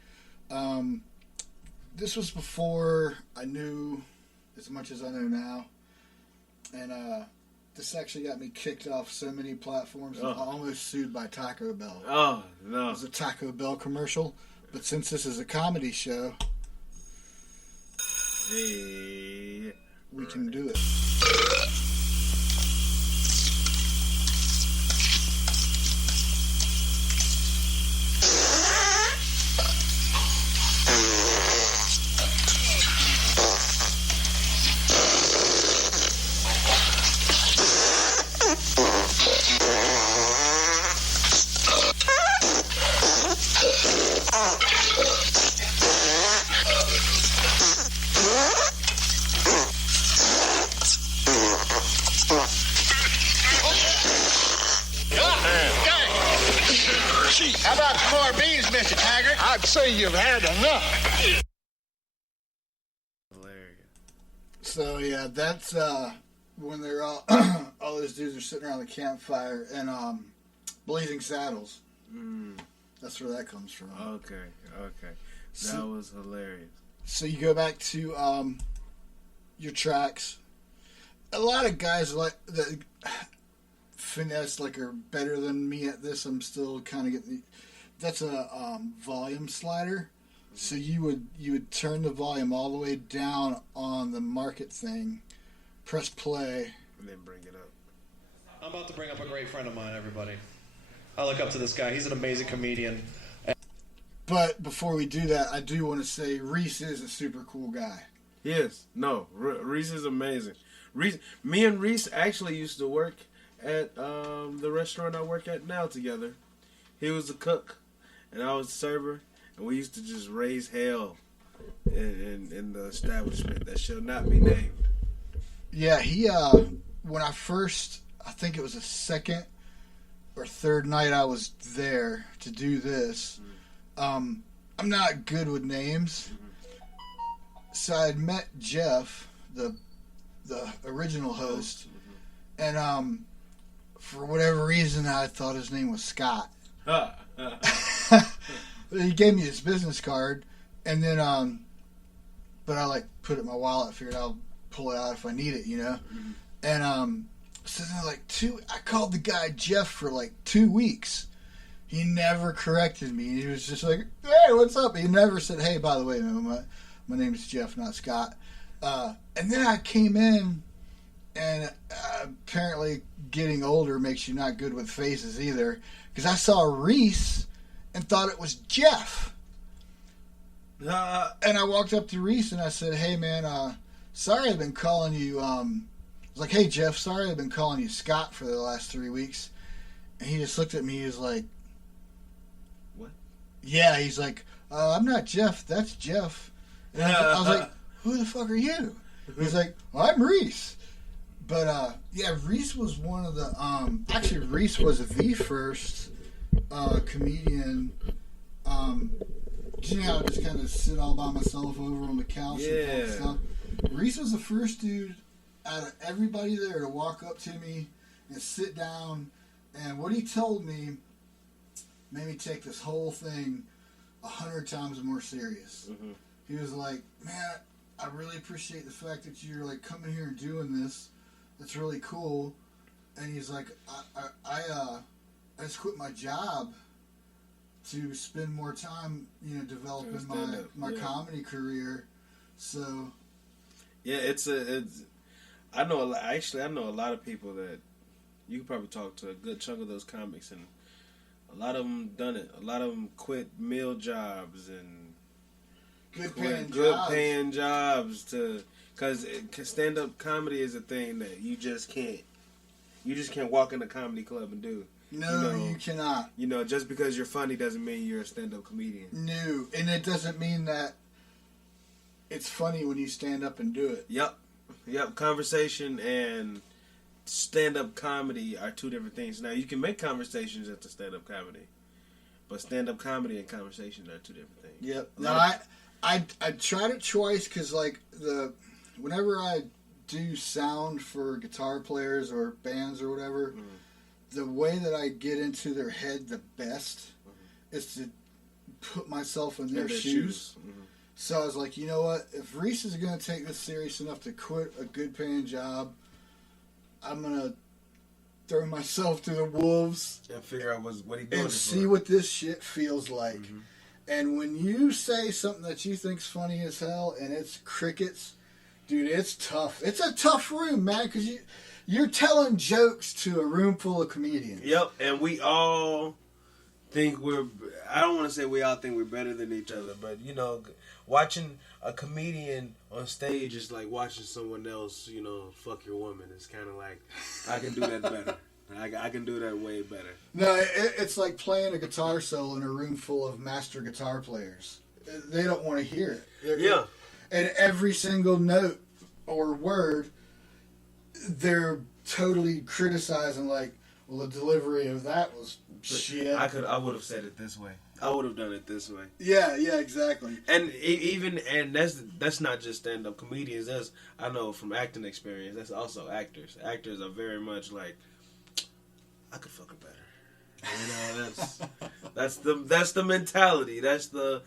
this was before I knew as much as I know now. And this actually got me kicked off so many platforms. Oh. I almost sued by Taco Bell. Oh, no. It was a Taco Bell commercial. But since this is a comedy show, hey, we can do it. How about some more beans, Mr. Taggart? I'd say you've had enough. Hilarious. So yeah, that's when they're all those dudes are sitting around the campfire and Blazing Saddles. That's where that comes from. Okay. That was hilarious. So you go back to your tracks. A lot of guys like that finesse are better than me at this. I'm still kind of getting. That's a volume slider. So you would turn the volume all the way down on the market thing, press play, and then bring it up. I'm about to bring up a great friend of mine, everybody. I look up to this guy. He's an amazing comedian. But before we do that, I do want to say Reese is a super cool guy. Yes. No. Reese is amazing. Me and Reese actually used to work at the restaurant I work at now together. He was the cook, and I was the server, and we used to just raise hell in the establishment that shall not be named. Yeah, he when I think it was the second or third night I was there to do this. I'm not good with names, so I had met Jeff, the original host, and for whatever reason I thought his name was Scott. He gave me his business card, and then but I put it in my wallet. Figured I'll pull it out if I need it, And so then I called the guy Jeff for 2 weeks. He never corrected me. He was just like, "Hey, what's up?" He never said, "Hey, by the way, my name is Jeff, not Scott." And then I came in, and apparently getting older makes you not good with faces either. Because I saw Reese and thought it was Jeff. And I walked up to Reese and I said, "Hey, man, sorry I've been calling you." I was like, "Hey, Jeff, sorry I've been calling you Scott for the last 3 weeks." And he just looked at me. He was like, "What?" Yeah, he's like, "I'm not Jeff. That's Jeff." And I was like, "Who the fuck are you?" He's like, "Well, I'm Reese." But yeah, Reese was one of the actually Reese was the first comedian. You know how I just kind of sit all by myself over on the couch and talk stuff. Reese was the first dude out of everybody there to walk up to me and sit down, and what he told me made me take this whole thing 100 times more serious. Mm-hmm. He was like, "Man, I really appreciate the fact that you're coming here and doing this. That's really cool." And he's like, I just quit my job to spend more time, developing my comedy career. So yeah, I know I know a lot of people that you could probably talk to a good chunk of those comics, and a lot of them done it. A lot of them quit mill jobs and good paying jobs because stand up comedy is a thing that you just can't walk in a comedy club and do. No, you cannot. You know, just because you're funny doesn't mean you're a stand up comedian. No, and it doesn't mean that it's funny when you stand up and do it. Yep. Conversation and stand-up comedy are two different things. Now, you can make conversations into stand-up comedy, but stand-up comedy and conversation are two different things. Yep. Now, I tried it twice because, like, whenever I do sound for guitar players or bands or whatever, the way that I get into their head the best is to put myself in their shoes. So I was like, you know what? If Reese is going to take this serious enough to quit a good-paying job, I'm going to throw myself to the wolves and figure out what he's doing and see what this shit feels like. And when you say something that you think's funny as hell and it's crickets, dude, it's tough. It's a tough room, man, because you're telling jokes to a room full of comedians. Yep, and we all think I don't want to say we all think we're better than each other, but, you know, watching a comedian on stage is like watching someone else, you know, fuck your woman. It's kind of like, I can do that better. I can do that way better. No, it's like playing a guitar solo in a room full of master guitar players. They don't want to hear it. Yeah. And every single note or word, they're totally criticizing, like, well, the delivery of that was shit. I would have said it this way. I would have done it this way. Yeah, exactly. And that's not just stand-up comedians. I know from acting experience. That's also actors. Actors are very much like, I could fuck her better. You know, that's the mentality. That's the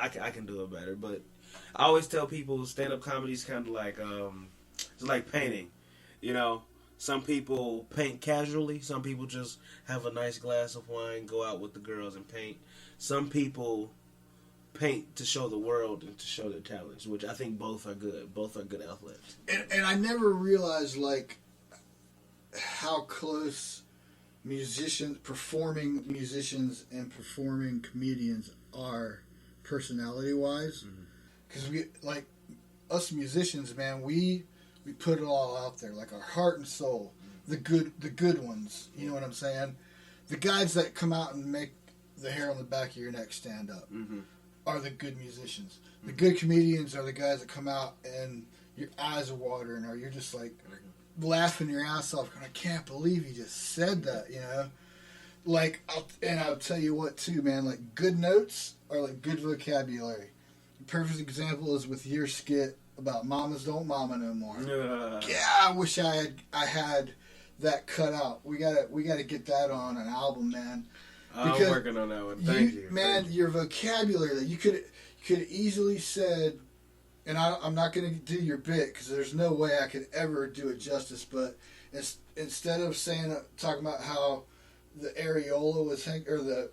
I can do it better. But I always tell people stand-up comedy is kind of like it's like painting. You know, some people paint casually. Some people just have a nice glass of wine, go out with the girls and paint. Some people paint to show the world and to show their talents, which I think both are good. Both are good outlets. And I never realized, like, how close performing musicians and performing comedians are personality-wise. Because we, like, us musicians, man, we put it all out there, like our heart and soul. The good ones, you know what I'm saying? The guys that come out and make the hair on the back of your neck stand up are the good musicians. The good comedians are the guys that come out and your eyes are watering, or you're just like laughing your ass off. I can't believe you just said that, you know? Like, I'll tell you what too, man. Like, good notes are like good vocabulary. The perfect example is with your skit about mamas don't mama no more. Yeah, I wish I had that cut out. We gotta get that on an album, man. I'm working on that one. Thank you. Man, your vocabulary that you could easily said, and I'm not going to do your bit because there's no way I could ever do it justice. But instead of talking about how the areola was the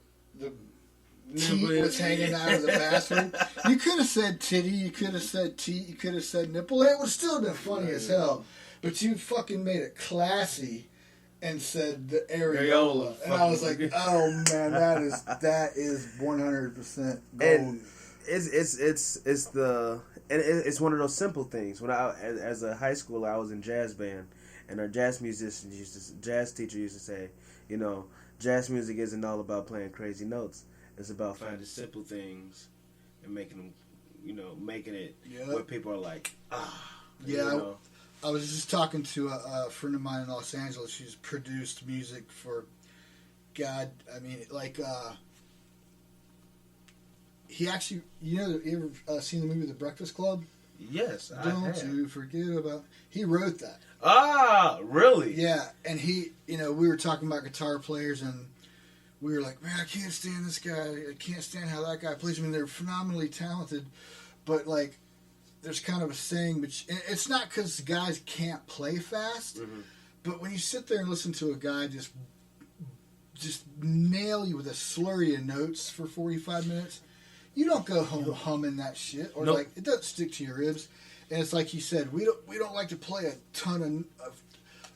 teat was hanging out of the bathroom, you could have said titty, you could have said teat, you could have said nipple. It would still have been funny as hell. But you fucking made it classy and said the areola. And I was like, oh man, that is 100% gold. And it's one of those simple things. When as a high schooler, I was in jazz band, and our jazz teacher used to say, you know, jazz music isn't all about playing crazy notes. It's about finding simple things and making them, you know, making it where people are like, ah. Yeah. You know? I was just talking to a friend of mine in Los Angeles. She's produced music for, God, I mean, like, he actually, you ever seen the movie The Breakfast Club? Yes, I Don't have. you forget about, he wrote that. Ah, really? Yeah, and he, we were talking about guitar players, and we were like, man, I can't stand this guy. I can't stand how that guy plays. I mean, they're phenomenally talented, but, like, there's kind of a saying, but it's not because guys can't play fast, but when you sit there and listen to a guy just nail you with a slurry of notes for 45 minutes, you don't go home humming that shit, or like, it doesn't stick to your ribs. And it's like you said, we don't like to play a ton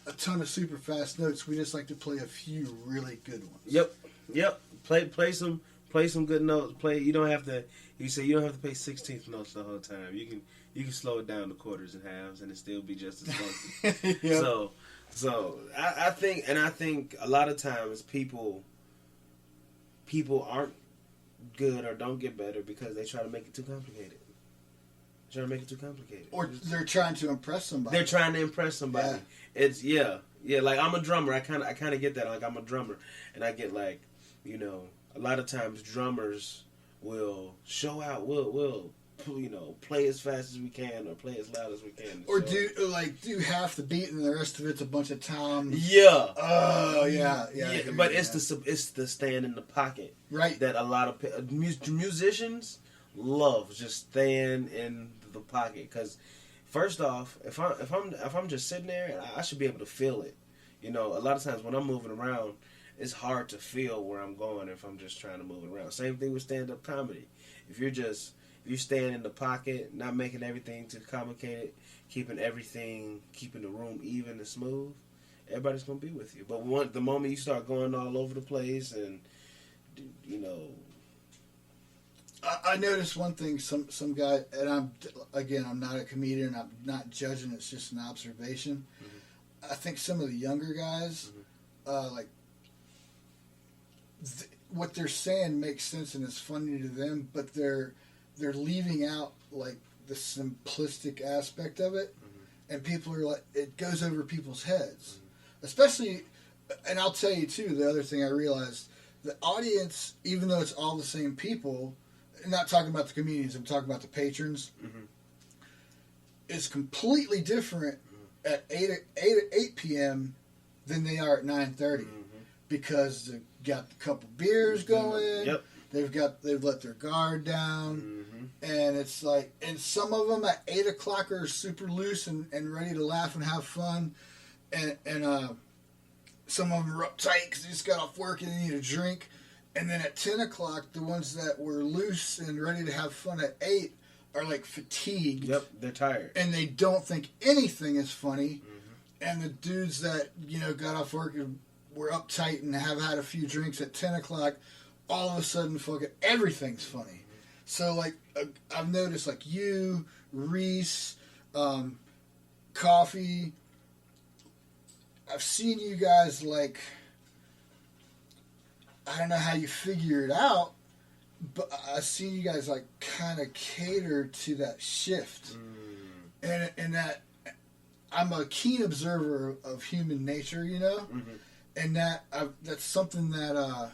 of super fast notes. We just like to play a few really good ones. Yep. Play some good notes. You don't have to. You say you don't have to play 16th notes the whole time. You can slow it down to quarters and halves, and it still be just as funky. Yep. So I think a lot of times people aren't good or don't get better because they try to make it too complicated. Or they're trying to impress somebody. They're trying to impress somebody. Yeah. It's like I'm a drummer. I kind of get that. Like I'm a drummer, and I get like, you know, a lot of times drummers will show out. We'll play as fast as we can or play as loud as we can. Or do half the beat and the rest of it's a bunch of toms. Yeah. Oh yeah. But it's the staying in the pocket, right? That a lot of musicians love, just staying in the pocket. Because first off, if I'm just sitting there, I should be able to feel it. You know, a lot of times when I'm moving around, it's hard to feel where I'm going if I'm just trying to move around. Same thing with stand-up comedy. If you're staying in the pocket, not making everything too complicated, keeping the room even and smooth, everybody's gonna be with you. But the moment you start going all over the place, and you know, I noticed one thing. Some guy, and I'm not a comedian. I'm not judging. It's just an observation. Mm-hmm. I think some of the younger guys, what they're saying makes sense and is funny to them, but they're leaving out like the simplistic aspect of it, and people are like, it goes over people's heads, especially. And I'll tell you too, the other thing I realized, the audience, even though it's all the same people, I'm not talking about the comedians, I'm talking about the patrons, is completely different at 8 p.m. than they are at 9:30, because they've got a couple beers going. Yep. They've let their guard down, and it's like, and some of them at 8 o'clock are super loose and ready to laugh and have fun, and some of them are uptight because they just got off work and they need a drink, and then at 10 o'clock, the ones that were loose and ready to have fun at 8 are like fatigued. Yep, they're tired, and they don't think anything is funny, and the dudes that got off work and were uptight and have had a few drinks at 10 o'clock. All of a sudden, fucking everything's funny. So, like, I've noticed, like, you, Reese, Coffee, I've seen you guys, like, I don't know how you figure it out, but I've seen you guys, like, kind of cater to that shift. And that, I'm a keen observer of human nature, and that's something that,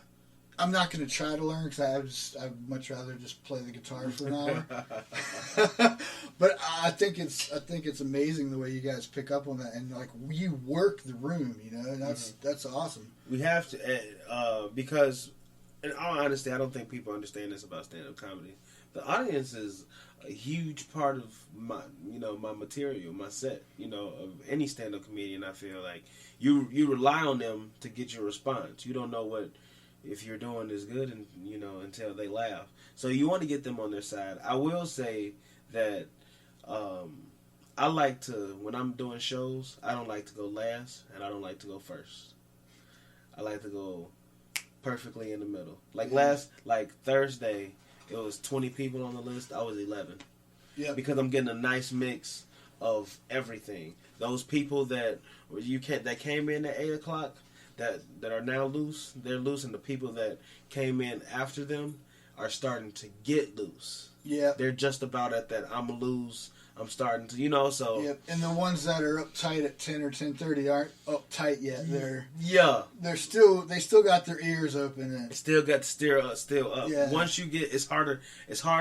I'm not going to try to learn because I'd much rather just play the guitar for an hour. But I think it's amazing the way you guys pick up on that, and like you work the room, and that's awesome. We have to because, in all honesty, I don't think people understand this about stand-up comedy. The audience is a huge part of my material, my set. Of any stand-up comedian, I feel like you rely on them to get your response. You don't know if you're doing this good, and until they laugh. So you want to get them on their side. I will say that I like to, when I'm doing shows, I don't like to go last, and I don't like to go first. I like to go perfectly in the middle. Like Thursday, it was 20 people on the list. I was 11. Yeah. Because I'm getting a nice mix of everything. Those people that came in at 8 o'clock, that are now loose, they're loose, and the people that came in after them are starting to get loose. Yeah. They're just about at that, I'm loose, I'm starting to, so... Yep, and the ones that are uptight at 10 or 10:30 aren't uptight yet. They still got their ears open. And still got still up. Yeah. Once you get, it's hard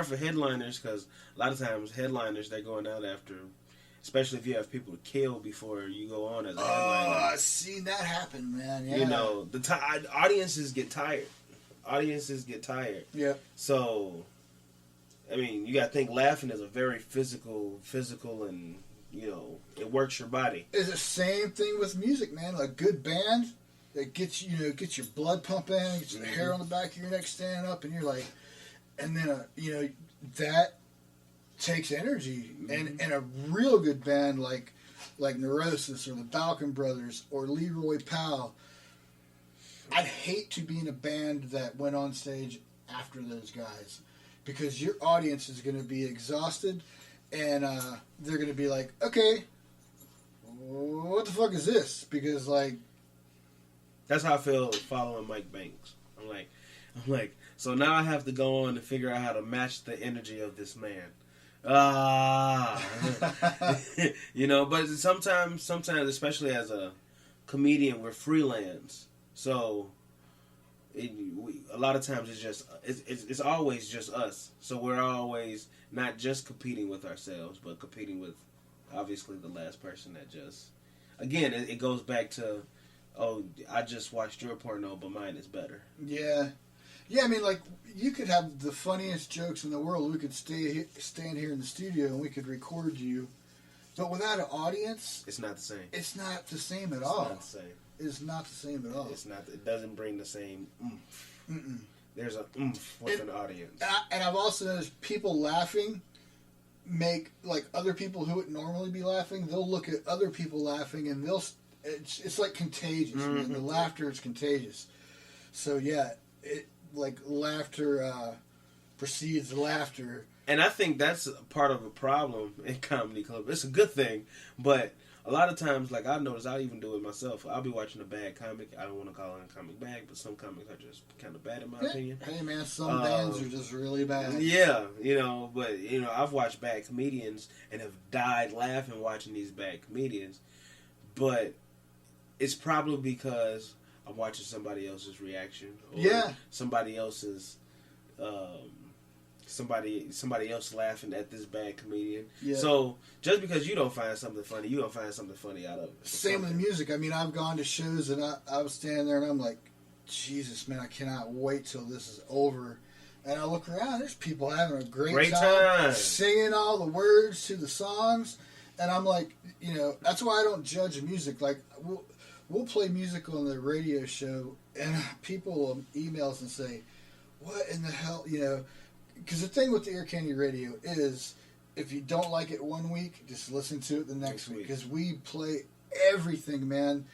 for headliners, because a lot of times headliners, they're going out after... Especially if you have people to kill before you go on as a headliner. Oh, I've seen that happen, man. Yeah. Audiences get tired. Yep. So, I mean, you got to think laughing is a very physical, and, it works your body. It's the same thing with music, man. A good band that gets your blood pumping, gets the hair on the back of your neck standing up, and you're like, and then, that takes energy, and a real good band like Neurosis or the Balkan Brothers or Leroy Powell. I'd hate to be in a band that went on stage after those guys, because your audience is going to be exhausted, and they're going to be like, okay, what the fuck is this? Because like, that's how I feel following Mike Banks. I'm like, so now I have to go on and figure out how to match the energy of this man. You know, but sometimes, especially as a comedian, we're freelance. So, a lot of times it's always just us. So we're always not just competing with ourselves, but competing with obviously the last person that just. Again, it goes back to, oh, I just watched your porno, but mine is better. Yeah. I mean, like, you could have the funniest jokes in the world. We could stand here in the studio and we could record you, but without an audience, it's not the same. It's not the same at all. It's not the same. It's not the same at all. It's not. It doesn't bring the same oomph. Mm-mm. There's an oomph with an audience. And I've also noticed people laughing make, like, other people who would normally be laughing, they'll look at other people laughing and it's like contagious. Mm-hmm. Man. The laughter is contagious. So yeah, like laughter precedes laughter. And I think that's part of a problem in comedy club. It's a good thing, but a lot of times, like I notice, I even do it myself. I'll be watching a bad comic. I don't want to call it a comic bad, but some comics are just kind of bad in my opinion. Hey man, some bands are just really bad. Yeah, but I've watched bad comedians and have died laughing watching these bad comedians, but it's probably because I'm watching somebody else's reaction. Or somebody else's. Somebody else laughing at this bad comedian. Yeah. So just because you don't find something funny, you don't find something funny out of it. Same with music. I mean, I've gone to shows and I was standing there and I'm like, Jesus, man, I cannot wait till this is over. And I look around, there's people having a great time singing all the words to the songs. And I'm like, that's why I don't judge music. Like, we'll play music on the radio show and people will email us and say, what in the hell, Because the thing with the Ear Candy Radio is, if you don't like it one week, just listen to it the next week. Because we play everything, man.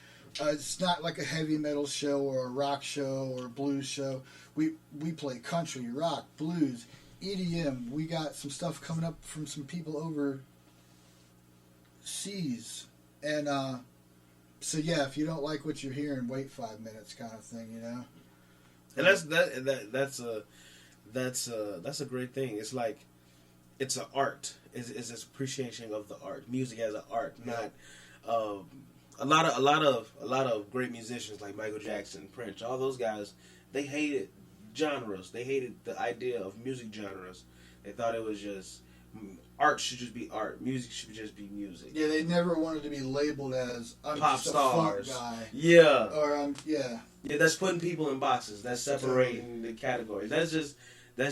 It's not like a heavy metal show or a rock show or a blues show. We play country, rock, blues, EDM. We got some stuff coming up from some people overseas. And so, yeah, if you don't like what you're hearing, wait 5 minutes kind of thing, And that's a great thing. It's like, it's an art. It's this appreciation of the art. Music as an art, not a lot of great musicians like Michael Jackson, Prince, all those guys. They hated genres. They hated the idea of music genres. They thought it was just art should just be art. Music should just be music. Yeah, they never wanted to be labeled as pop stars. A funk guy. Yeah. Or Yeah, that's putting people in boxes. That's separating the categories. That's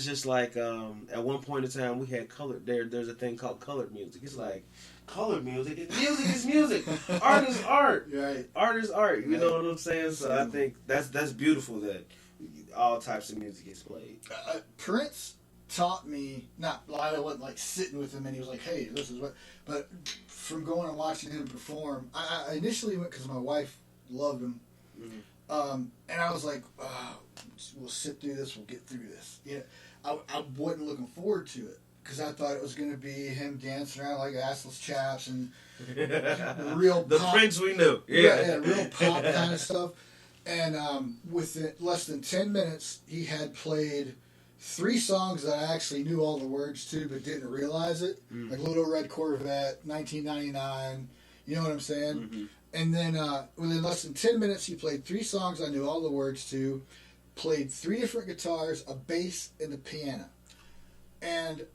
just like at one point in time we had colored. There's a thing called colored music. It's like colored music. Music is music. Art is art. Right. Art is art. You know what I'm saying? So I think that's beautiful that all types of music is played. Prince taught me, I wasn't like sitting with him and he was like, hey, this is what, but from going and watching him perform, I initially went because my wife loved him. Mm-hmm. And I was like, we'll sit through this, we'll get through this. I wasn't looking forward to it because I thought it was going to be him dancing around like assless chaps and real the pop, Prince we knew. Yeah, real pop kind of stuff. And within less than 10 minutes, he had played 3 songs that I actually knew all the words to but didn't realize it. Mm-hmm. Like Little Red Corvette, 1999, you know what I'm saying? Mm-hmm. And then within less than 10 minutes, he played 3 songs I knew all the words to, played 3 different guitars, a bass, and a piano. And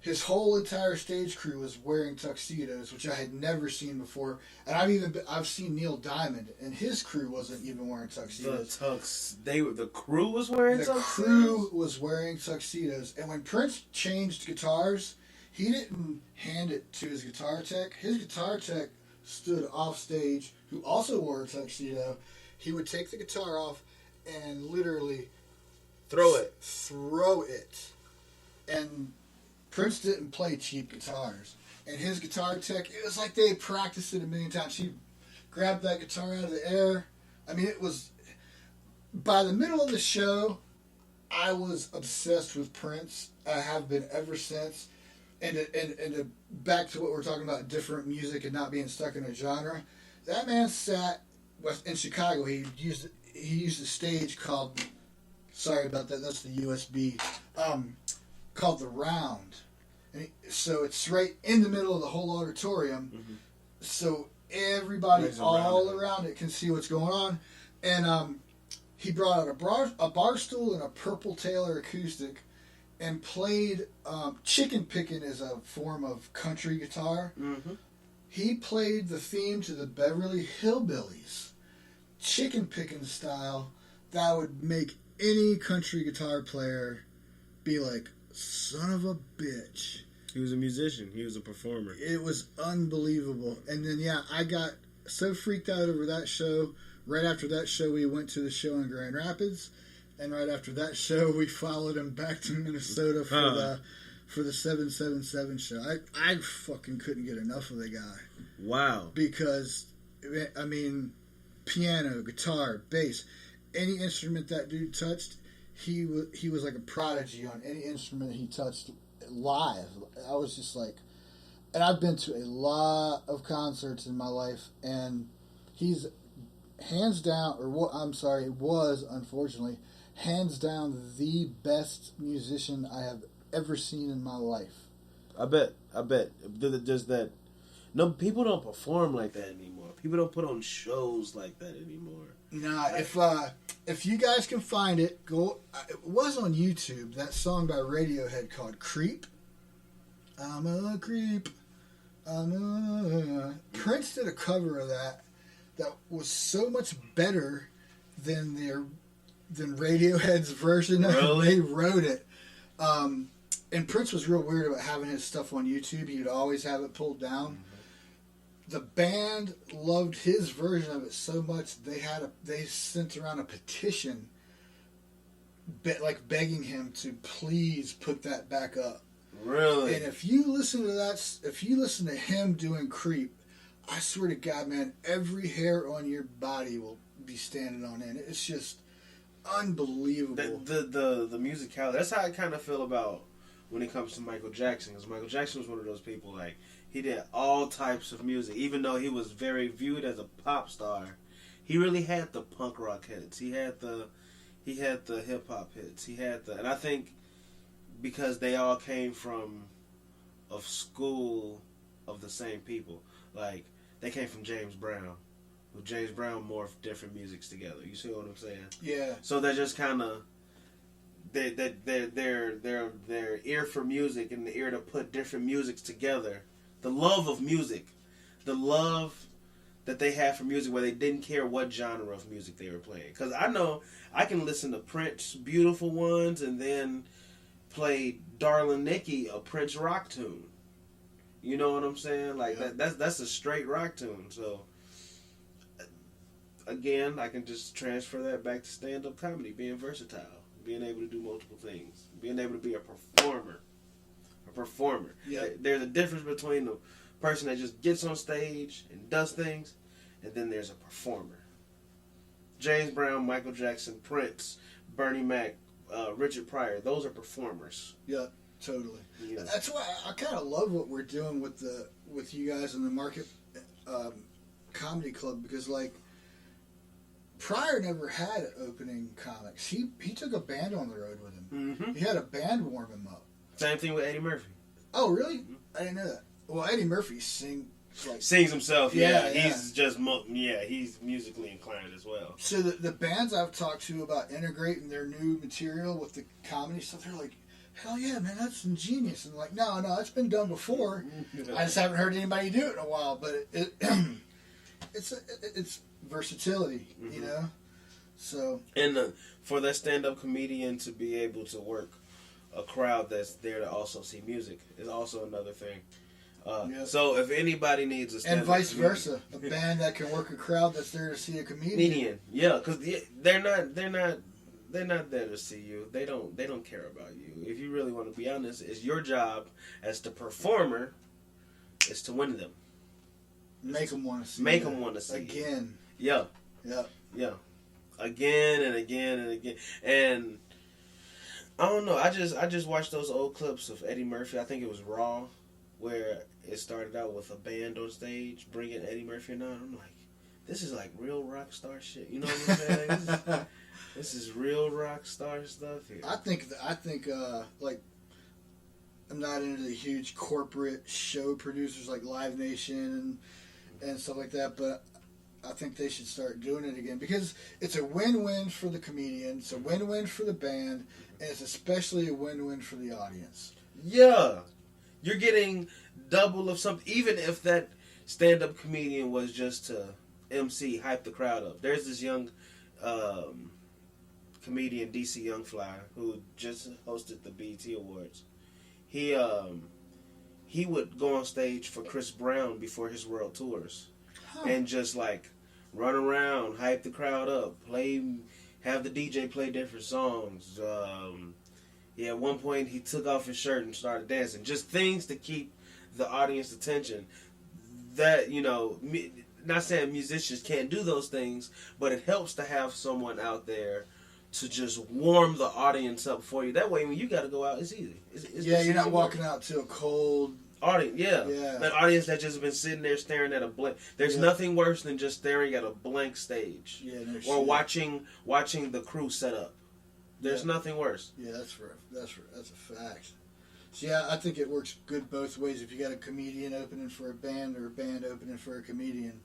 his whole entire stage crew was wearing tuxedos, which I had never seen before. And I've seen Neil Diamond, and his crew wasn't even wearing tuxedos. The crew was wearing tuxedos? The crew was wearing tuxedos. And when Prince changed guitars, he didn't hand it to his guitar tech. His guitar tech stood off stage, who also wore a tuxedo. He would take the guitar off and literally throw it. And Prince didn't play cheap guitars. And his guitar tech, it was like they practiced it a million times. She grabbed that guitar out of the air. I mean, it was... By the middle of the show, I was obsessed with Prince. I have been ever since. And back to what we're talking about, different music and not being stuck in a genre. That man sat in Chicago. He used a stage called... Sorry about that. That's the USB. Called The Round. So it's right in the middle of the whole auditorium. Mm-hmm. So everybody all around it can see what's going on. And he brought out a bar stool and a Purple Taylor acoustic and played chicken picking is a form of country guitar. Mm-hmm. He played the theme to the Beverly Hillbillies. Chicken picking style that would make any country guitar player be like, son of a bitch. He was a musician. He was a performer. It was unbelievable. And then, I got so freaked out over that show. Right after that show, we went to the show in Grand Rapids. And right after that show, we followed him back to Minnesota for the 777 show. I fucking couldn't get enough of the guy. Wow. Because, I mean, piano, guitar, bass, any instrument that dude touched, he was like a prodigy on any instrument he touched live. I was just like, and I've been to a lot of concerts in my life, and he's hands down, was unfortunately hands down the best musician I have ever seen in my life. I bet. There's that. No, people don't perform like that anymore. People don't put on shows like that anymore. Nah, if you guys can find it, go. It was on YouTube. That song by Radiohead called "Creep." I'm a creep. Prince did a cover of that was so much better than Radiohead's version of it. They wrote it. And Prince was real weird about having his stuff on YouTube. He would always have it pulled down. Mm-hmm. The band loved his version of it so much they sent around a petition, begging him to please put that back up. Really? And if you listen to him doing "Creep," I swear to God, man, every hair on your body will be standing on end. It's just unbelievable. The musicality. That's how I kind of feel about when it comes to Michael Jackson. Because Michael Jackson was one of those people, like, he did all types of music. Even though he was very viewed as a pop star, he really had the punk rock hits. He had the hip hop hits. And I think because they all came from a school of the same people. Like, they came from James Brown. With James Brown morphed different musics together. You see what I'm saying? Yeah. So they're just kind of their ear for music and the ear to put different musics together. The love of music, the love that they had for music, where they didn't care what genre of music they were playing. Because I know I can listen to Prince Beautiful Ones and then play Darling Nikki, a Prince rock tune. You know what I'm saying? Like, yeah. That's a straight rock tune. So again, I can just transfer that back to stand-up comedy, being versatile, being able to do multiple things, being able to be a performer. Yeah. There's a difference between the person that just gets on stage and does things, and then there's a performer. James Brown, Michael Jackson, Prince, Bernie Mac, Richard Pryor, those are performers. Yeah, totally. Yeah. That's why I kind of love what we're doing with you guys in the Market Comedy Club, because, like, Pryor never had opening comics. He took a band on the road with him. Mm-hmm. He had a band warm him up. Same thing with Eddie Murphy. Oh, really? Mm-hmm. I didn't know that. Well, Eddie Murphy sings himself. Yeah. He's just he's musically inclined as well. So the bands I've talked to about integrating their new material with the comedy stuff, they're like, hell yeah, man, that's ingenious. And I'm like, no, it's been done before. I just haven't heard anybody do it in a while. But it's versatility, mm-hmm. you know. So and for that stand-up comedian to be able to work a crowd that's there to also see music is also another thing. So if anybody needs a stand-up and vice versa, a band that can work a crowd that's there to see a comedian. Yeah, because they're not They're not there to see you. They don't care about you. If you really want to be honest, it's your job as the performer is to win them. Make them want to see. Make them want to see again. Yeah. Yeah. Again and again and again. And I don't know. I just watched those old clips of Eddie Murphy. I think it was Raw, where it started out with a band on stage bringing Eddie Murphy on. I'm like, this is like real rock star shit. You know what I'm saying? This is real rock star stuff here. I think like, I'm not into the huge corporate show producers like Live Nation and stuff like that, but I think they should start doing it again because it's a win-win for the comedian, it's a win-win for the band, and it's especially a win-win for the audience. Yeah. You're getting double of something, even if that stand-up comedian was just to MC, hype the crowd up. There's this young comedian, DC Young Fly, who just hosted the BET Awards. He would go on stage for Chris Brown before his world tours. And just like run around, hype the crowd up, have the DJ play different songs. At one point he took off his shirt and started dancing. Just things to keep the audience attention. That, not saying musicians can't do those things, but it helps to have someone out there to just warm the audience up for you. That way when you got to go out, it's easy. You're not walking out to a cold audience. An audience that just been sitting there staring at a blank. There's nothing worse than just staring at a blank stage, or watching the crew set up. There's nothing worse. Yeah, that's a fact. So I think it works good both ways. If you got a comedian opening for a band or a band opening for a comedian,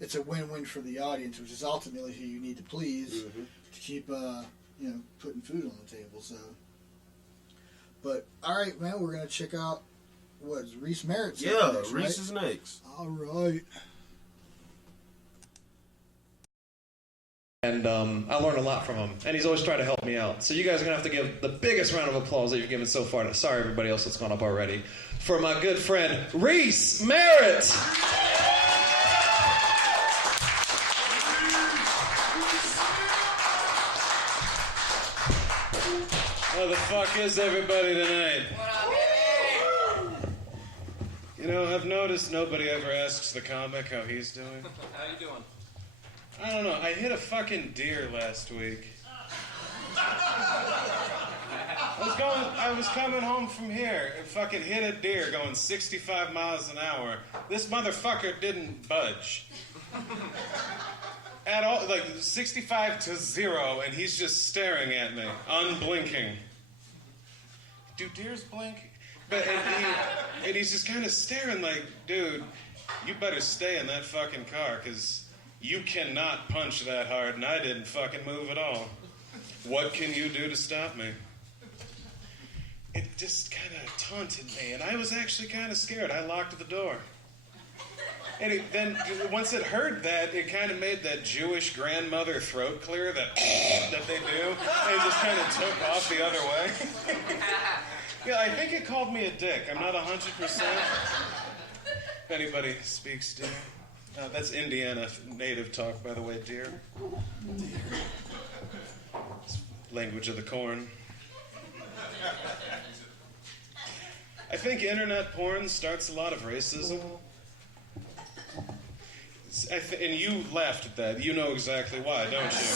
it's a win-win for the audience, which is ultimately who you need to please to keep putting food on the table. So, but all right, man, we're gonna check out. What's Reese Merritt's next, Reese's next. All right. And I learned a lot from him, and he's always tried to help me out. So you guys are going to have to give the biggest round of applause that you've given so far. Sorry, everybody else that's gone up already. For my good friend, Reese Merritt! How the fuck is everybody tonight? I've noticed nobody ever asks the comic how he's doing. How you doing? I don't know. I hit a fucking deer last week. I was coming home from here and fucking hit a deer going 65 miles an hour. This motherfucker didn't budge. At all, like 65 to 0, and he's just staring at me, unblinking. Do deers blink? And he's just kind of staring like, dude, you better stay in that fucking car, because you cannot punch that hard, and I didn't fucking move at all. What can you do to stop me? It just kind of taunted me, and I was actually kind of scared. I locked the door. And then, once it heard that, it kind of made that Jewish grandmother throat clear that they do, and it just kind of took off the other way. Yeah, I think it called me a dick. I'm not 100%. If anybody speaks deer. That's Indiana native talk, by the way, deer. It's language of the corn. I think internet porn starts a lot of racism. And you laughed at that. You know exactly why, don't you?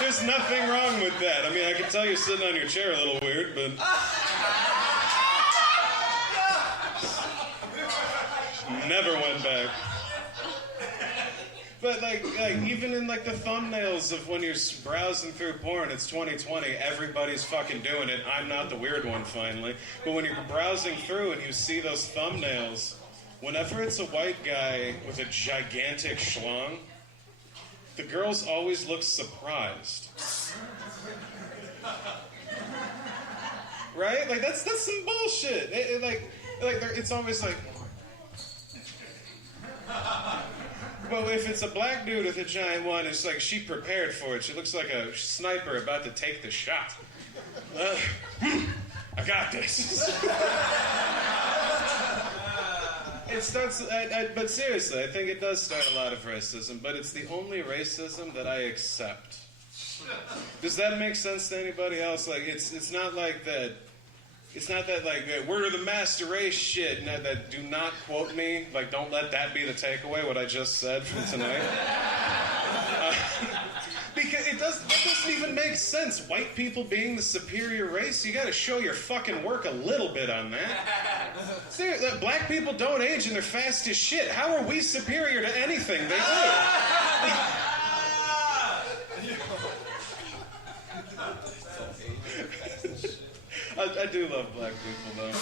There's nothing wrong with that. I mean, I can tell you're sitting on your chair a little weird, but... Never went back. But like even in like the thumbnails of when you're browsing through porn, it's 2020, everybody's fucking doing it. I'm not the weird one, finally. But when you're browsing through and you see those thumbnails, whenever it's a white guy with a gigantic schlong, the girls always look surprised. Right? Like that's some bullshit. It's always like. Well, if it's a black dude with a giant one, it's like she prepared for it. She looks like a sniper about to take the shot. I got this. It starts, but seriously, I think it does start a lot of racism, but it's the only racism that I accept. Does that make sense to anybody else? Like, it's not like that. It's not that like we're the master race shit. No, that do not quote me. Like, don't let that be the takeaway. What I just said from tonight. Because that doesn't even make sense. White people being the superior race, you gotta show your fucking work a little bit on that. Seriously, black people don't age and they're fast as shit. How are we superior to anything they do? I do love black people, though.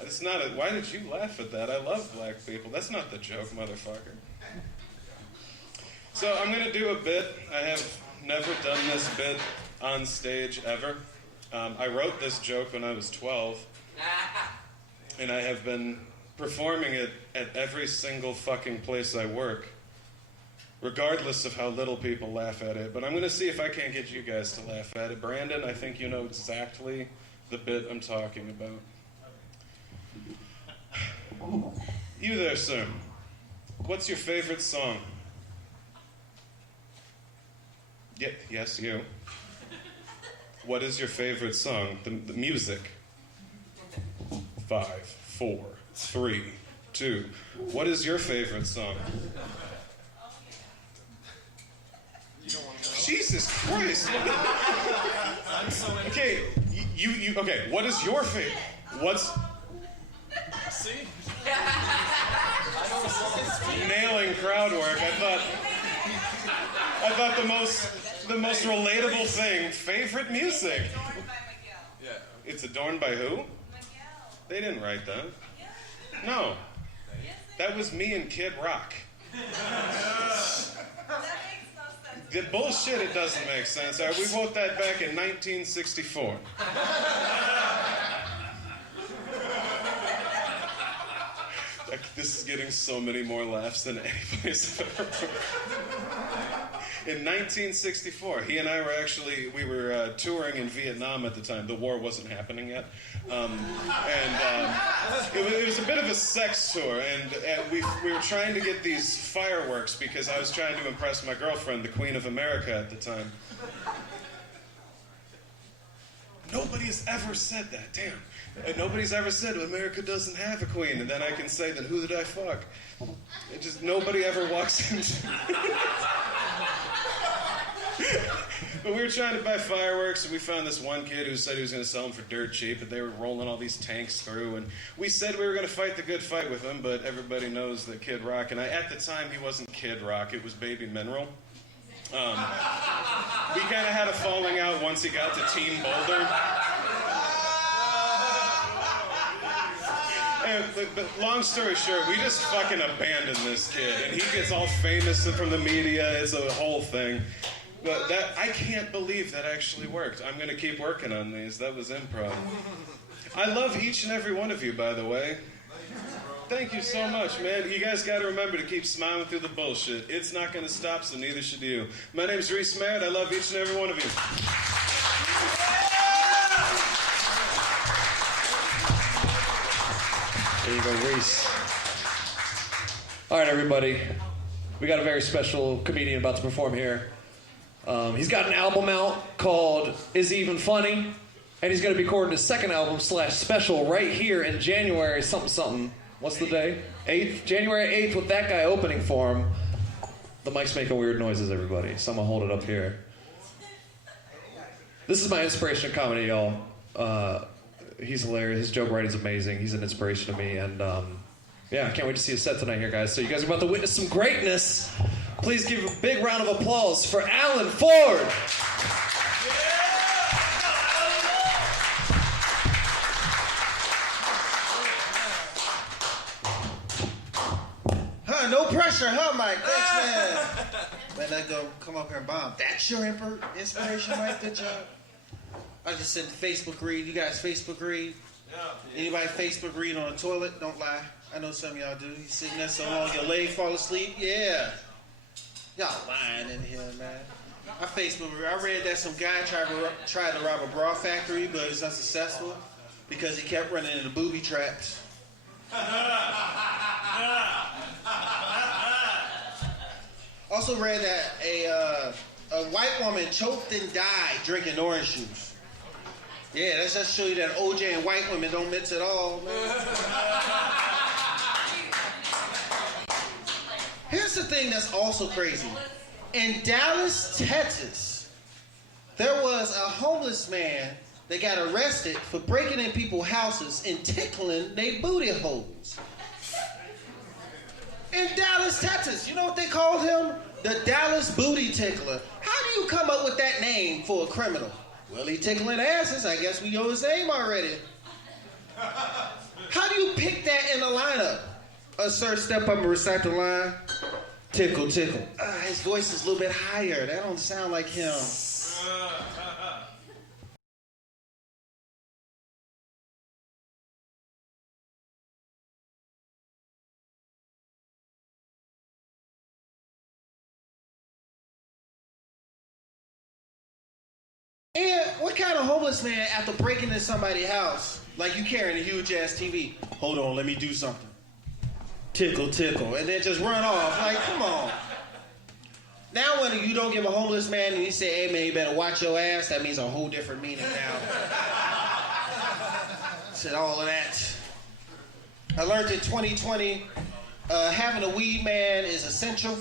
It's not why did you laugh at that? I love black people. That's not the joke, motherfucker. So I'm going to do a bit. I have never done this bit on stage ever. I wrote this joke when I was 12, and I have been performing it at every single fucking place I work, regardless of how little people laugh at it. But I'm going to see if I can't get you guys to laugh at it. Brandon, I think you know exactly the bit I'm talking about. You there, sir. What's your favorite song? Yes, you. What is your favorite song? The music. 5, 4, 3, 2. What is your favorite song? Jesus Christ! Okay, you. Okay, what is your favorite? What's? See? Nailing crowd work. I thought the most relatable thing. Favorite music. Yeah. It's adorned by who? They didn't write that. No. That was me and Kid Rock. The bullshit, it doesn't make sense. All right, we wrote that back in 1964. This is getting so many more laughs than any place I've ever. In 1964, he and I were we were touring in Vietnam at the time. The war wasn't happening yet. It was a bit of a sex tour, and we were trying to get these fireworks because I was trying to impress my girlfriend, the Queen of America at the time. Nobody has ever said that, damn. And nobody's ever said America doesn't have a queen, and then I can say, then who did I fuck? It just, nobody ever walks into... But we were trying to buy fireworks, and we found this one kid who said he was going to sell them for dirt cheap, and they were rolling all these tanks through, and we said we were going to fight the good fight with him, but everybody knows that Kid Rock, and at the time he wasn't Kid Rock, it was Baby Mineral. We kind of had a falling out once he got to Team Boulder. But long story short, we just fucking abandoned this kid, and he gets all famous from the media. It's a whole thing. But I can't believe that actually worked. I'm going to keep working on these. That was improv. I love each and every one of you, by the way. Thank you so much, man. You guys got to remember to keep smiling through the bullshit. It's not going to stop, so neither should you. My name's Reese Merritt. I love each and every one of you. There you go, Reese. All right, everybody. We got a very special comedian about to perform here. He's got an album out called Is He Even Funny? And he's going to be recording his second album / special right here in January something. What's the day? 8th? January 8th with that guy opening for him. The mic's making weird noises, everybody, so I'm going to hold it up here. This is my inspiration of comedy, y'all. He's hilarious. His joke writing's amazing. He's an inspiration to me. And yeah, I can't wait to see his set tonight here, guys. So you guys are about to witness some greatness. Please give a big round of applause for Alan Ford. No pressure, huh, Mike? Thanks, man. Man, I go come up here and bomb. That's your inspiration, Mike? Good job. I just sent the Facebook read. You guys Facebook read? Yeah. Anybody Facebook read on the toilet? Don't lie. I know some of y'all do. You sitting there so long your leg fall asleep? Yeah. Y'all lying in here, man. I Facebook read. I read that some guy tried to rob a bra factory, but it was unsuccessful because he kept running into booby traps. Also read that a white woman choked and died drinking orange juice. Yeah, that's just show you that OJ and white women don't mix at all, man. Here's the thing that's also crazy. In Dallas, Texas, there was a homeless man that got arrested for breaking in people's houses and tickling their booty holes. In Dallas, Texas, you know what they called him? The Dallas Booty Tickler. How do you come up with that name for a criminal? Well, he tickling asses. I guess we know his name already. How do you pick that in a lineup? Sir, step up and recite the line. Tickle, tickle. His voice is a little bit higher. That don't sound like him. And what kind of homeless man, after breaking into somebody's house, like you carrying a huge ass TV, hold on, let me do something. Tickle, tickle, and then just run off. Like, come on. Now when you don't give a homeless man and you say, hey man, you better watch your ass, that means a whole different meaning now. Said all of that. I learned in 2020, having a weed man is essential.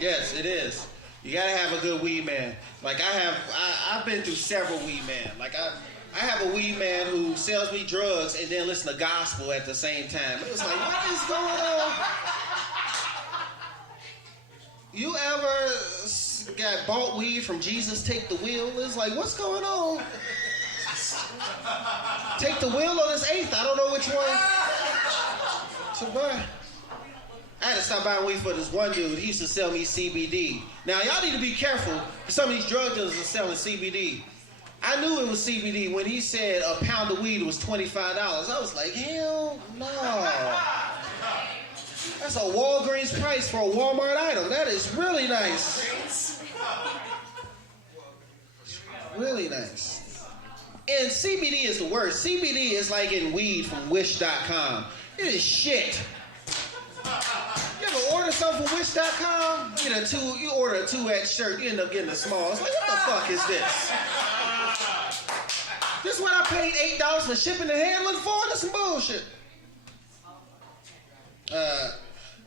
Yes, it is. You gotta have a good weed man. Like I've been through several weed men. Like I have a weed man who sells me drugs and then listen to gospel at the same time. It was like, what is going on? You ever got bought weed from Jesus Take the Wheel? It's like, what's going on? Take the Wheel or this eighth? I don't know which one. So, boy, I had to stop buying weed for this one dude. He used to sell me CBD. Now, y'all need to be careful. Some of these drug dealers are selling CBD. I knew it was CBD when he said a pound of weed was $25. I was like, hell no. That's a Walgreens price for a Walmart item. That is really nice. Really nice. And CBD is the worst. CBD is like getting weed from Wish.com. It is shit. You ever order something from Wish.com? You order a 2X shirt, you end up getting a small. It's like, what the fuck is this? This is what I paid $8 for shipping and handling for? That's some bullshit.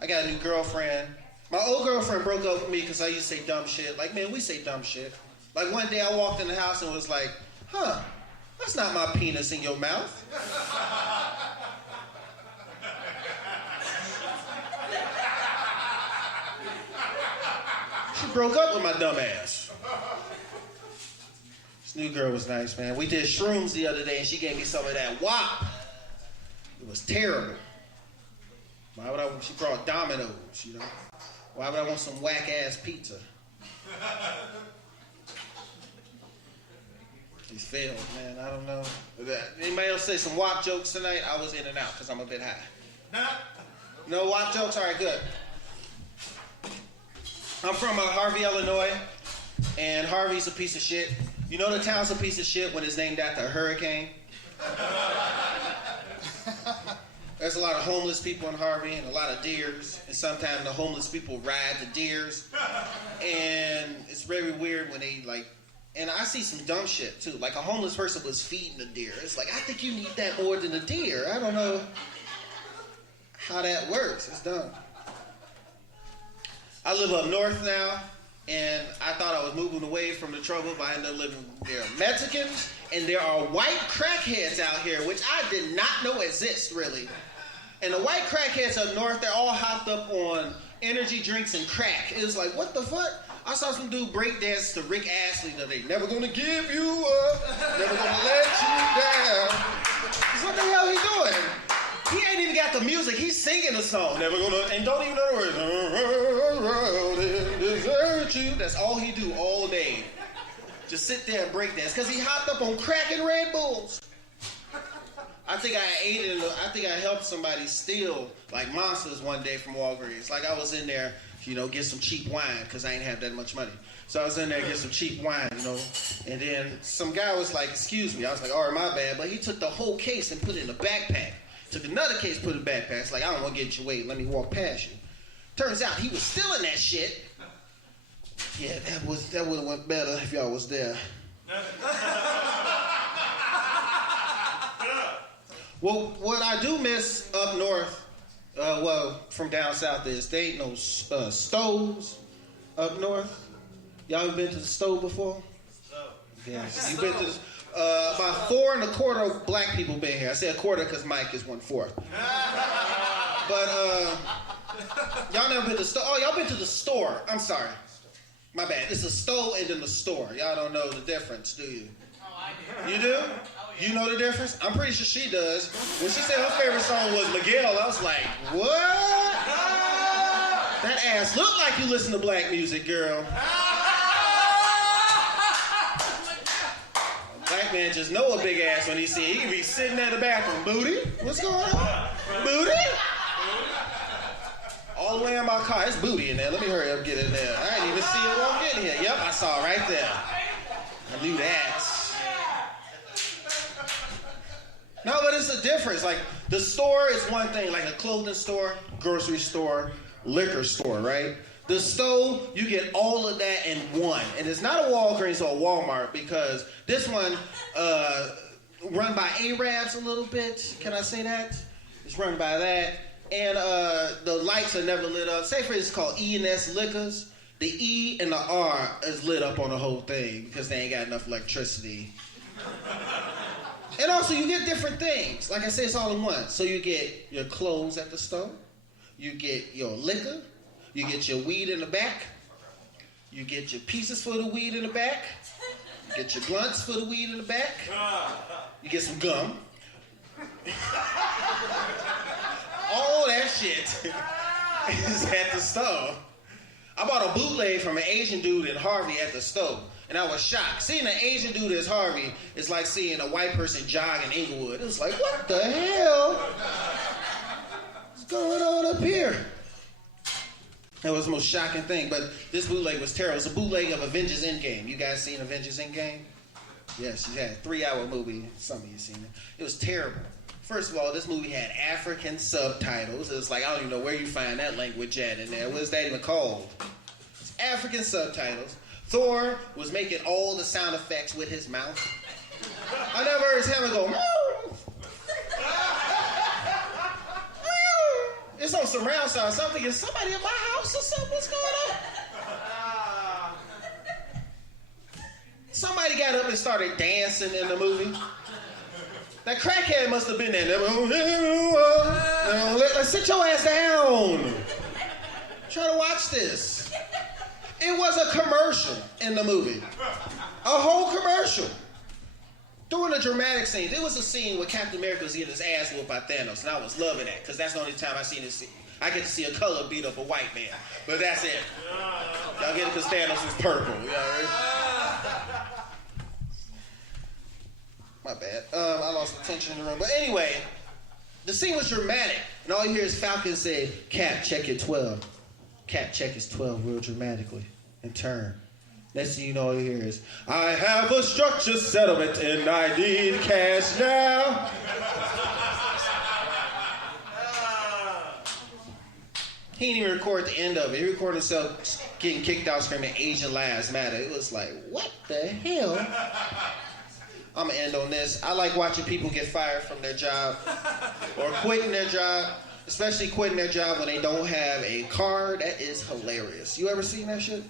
I got a new girlfriend. My old girlfriend broke up with me because I used to say dumb shit. Like, man, we say dumb shit. Like, one day I walked in the house and was like, huh, that's not my penis in your mouth. She broke up with my dumb ass. This new girl was nice, man. We did shrooms the other day and she gave me some of that WAP. It was terrible. Why would she brought Domino's, you know? Why would I want some whack-ass pizza? These failed, man. I don't know. Anybody else say some WAP jokes tonight? I was in and out because I'm a bit high. No WAP jokes? All right, good. I'm from Harvey, Illinois, and Harvey's a piece of shit. You know the town's a piece of shit when it's named after a hurricane? There's a lot of homeless people in Harvey and a lot of deers, and sometimes the homeless people ride the deers, and it's very weird when they and I see some dumb shit too. Like a homeless person was feeding the deer. It's like, I think you need that more than a deer. I don't know how that works. It's dumb. I live up north now, and I thought I was moving away from the trouble, but I ended up living there. Mexicans, and there are white crackheads out here, which I did not know exist, really. And the white crackheads up north, they're all hopped up on energy drinks and crack. It was like, what the fuck? I saw some dude break dance to Rick Astley today. Never gonna give you up, never gonna let you down. What the hell he doing? He ain't even got the music. He's singing the song. Never gonna, and don't even know the words. Desert you. That's all he do all day. Just sit there and break dance. Because he hopped up on crack and Red Bulls. I think I helped somebody steal like monsters one day from Walgreens. Like I was in there, get some cheap wine because I ain't have that much money. So I was in there to get some cheap wine, and then some guy was like, excuse me. I was like, all right, my bad. But he took the whole case and put it in a backpack. Took another case, put it in the backpack. It's like, I don't want to get your weight. Let me walk past you. Turns out he was stealing that shit. Yeah, that would have went better if y'all was there. Well, what I do miss up north, from down south is there ain't no stoves up north. Y'all ever been to the stove before? Yes. You've been to about 4 1/4 black people been here. I say 1/4 because Mike is 1/4. But y'all never been to the store. Oh, y'all been to the store. I'm sorry. My bad. It's a stove and then the store. Y'all don't know the difference, do you? Oh, I do. You do? You know the difference? I'm pretty sure she does. When she said her favorite song was Miguel, I was like, what? That ass looked like you listen to black music, girl. Black man just know a big ass when he see it. He can be sitting in the bathroom. Booty? What's going on? Booty? All the way in my car. It's booty in there. Let me hurry up and get in there. I didn't even see it walk in here. Yep, I saw it right there. I knew that. No, but it's a difference. Like, the store is one thing, like a clothing store, grocery store, liquor store, right? The stove, you get all of that in one. And it's not a Walgreens or a Walmart because this one run by Arabs a little bit. Can I say that? It's run by that. And the lights are never lit up. Say for instance, it's called E&S Liquors. The E and the R is lit up on the whole thing because they ain't got enough electricity. And also, you get different things. Like I said, it's all in one. So you get your clothes at the store. You get your liquor. You get your weed in the back. You get your pieces for the weed in the back. You get your blunts for the weed in the back. You get some gum. All that shit is at the store. I bought a bootleg from an Asian dude in Harvey at the store. And I was shocked. Seeing an Asian dude as Harvey is like seeing a white person jog in Inglewood. It was like, what the hell? What's going on up here? That was the most shocking thing. But this bootleg was terrible. It was a bootleg of Avengers Endgame. You guys seen Avengers Endgame? Yes, you had a 3-hour movie. Some of you seen it. It was terrible. First of all, this movie had African subtitles. It was like, I don't even know where you find that language at in there. What is that even called? It's African subtitles. Thor was making all the sound effects with his mouth. I never heard his hammer go, it's on surround sound. So I'm thinking, is somebody in my house or something? What's going on? Somebody got up and started dancing in the movie. That crackhead must have been there. Let's sit your ass down. Try to watch this. It was a commercial in the movie. A whole commercial. During the dramatic scenes, it was a scene where Captain America was getting his ass whooped by Thanos, and I was loving that, because that's the only time I seen this scene. I get to see a color beat up a white man, but that's it. Y'all get it because Thanos is purple. You know what I mean? My bad. I lost attention in the room. But anyway, the scene was dramatic, and all you hear is Falcon say, Cap, check your 12. Cap, check his 12 real dramatically and turn. Next thing you know, all you hear is, I have a structured settlement and I need cash now. He didn't even record the end of it. He recorded himself getting kicked out screaming Asian Lives Matter. It was like, what the hell? I'm going to end on this. I like watching people get fired from their job or quitting their job, especially quitting their job when they don't have a car. That is hilarious. You ever seen that shit?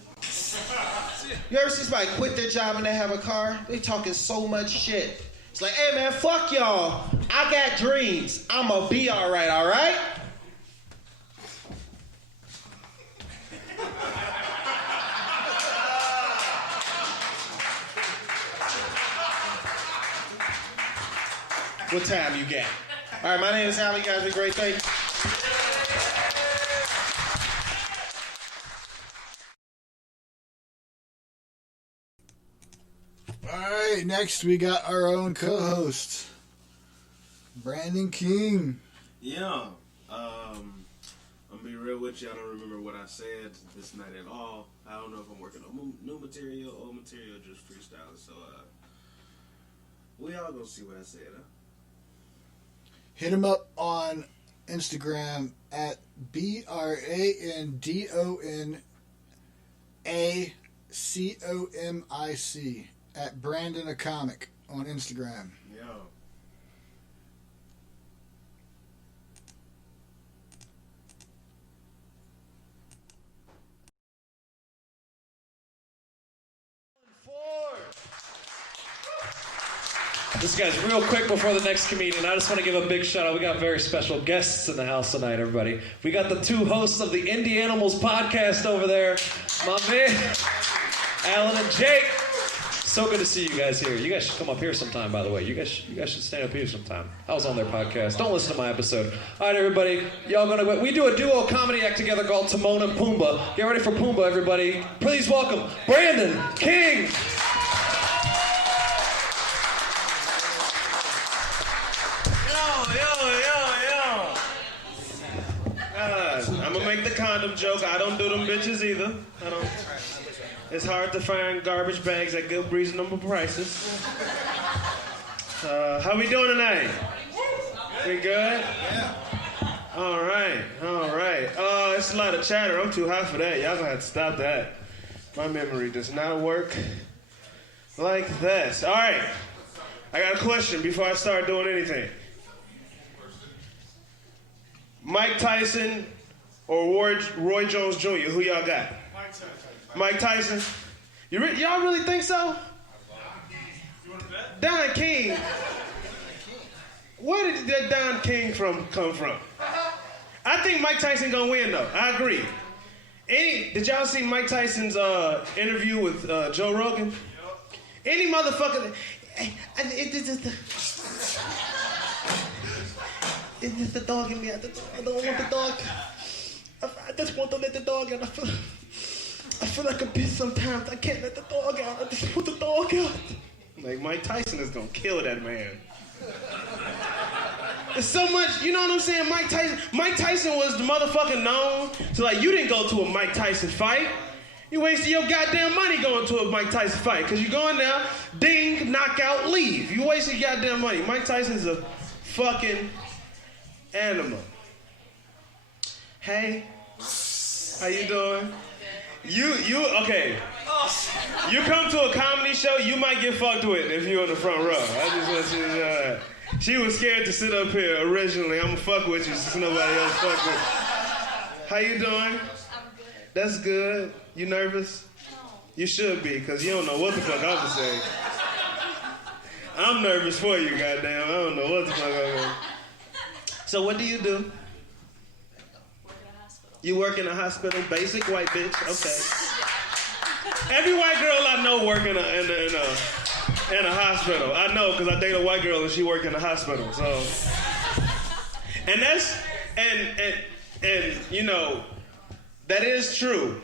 You ever see somebody quit their job and they have a car? They talking so much shit. It's like, hey man, fuck y'all. I got dreams. I'ma be all right? What time you got? All right, my name is Hal. You guys be great. Thank you. All right, next we got our own co-host, Brandon King. Yeah, I'm gonna be real with you. I don't remember what I said this night at all. I don't know if I'm working on new material, old material, just freestyling. So we all gonna see what I said. Huh? hit him up on Instagram at BRANDONACOMIC at Brandon a Comic on Instagram. Yo. This guy's real quick before the next comedian. I just want to give a big shout out. We got very special guests in the house tonight, everybody. We got the two hosts of the Indie Animals podcast over there, my man, Alan and Jake. So good to see you guys here. You guys should come up here sometime, by the way. You guys should stand up here sometime. I was on their podcast. Don't listen to my episode. All right, everybody. We do a duo comedy act together called Timon and Pumbaa. Get ready for Pumbaa, everybody. Please welcome Brandon King. I'm gonna make the condom joke. I don't do them bitches either. I don't. It's hard to find garbage bags at good reasonable prices. How we doing tonight? We good? Yeah. All right. It's a lot of chatter. I'm too high for that. Y'all gonna have to stop that. My memory does not work like this. All right. I got a question before I start doing anything. Mike Tyson or Roy Jones Jr., who y'all got? Mike Tyson. Y'all really think so? Don King. Where did that Don King come from? I think Mike Tyson gonna win though. I agree. Did y'all see Mike Tyson's interview with Joe Rogan? Any motherfucker. It's the dog in me. I don't want the dog. I just want to let the dog out. I feel like a bitch sometimes. I can't let the dog out. I just want the dog out. Like, Mike Tyson is going to kill that man. There's so much, you know what I'm saying? Mike Tyson was the motherfucking known. So, like, you didn't go to a Mike Tyson fight. You wasted your goddamn money going to a Mike Tyson fight. Because you go in there, ding, knockout, leave. You wasted your goddamn money. Mike Tyson's a fucking animal. Hey, how you doing? Okay. You come to a comedy show, you might get fucked with if you're in the front row. I just want you to know that. She was scared to sit up here originally. I'm gonna fuck with you since nobody else fuck with you. How you doing? I'm good. That's good. You nervous? No. You should be, because you don't know what the fuck I'm gonna say. I'm nervous for you, goddamn. I don't know what the fuck I'm gonna say. So what do you do? You work in a hospital, basic white bitch. Okay. Every white girl I know work in a hospital. I know because I date a white girl and she work in a hospital. So, and that's and you know that is true.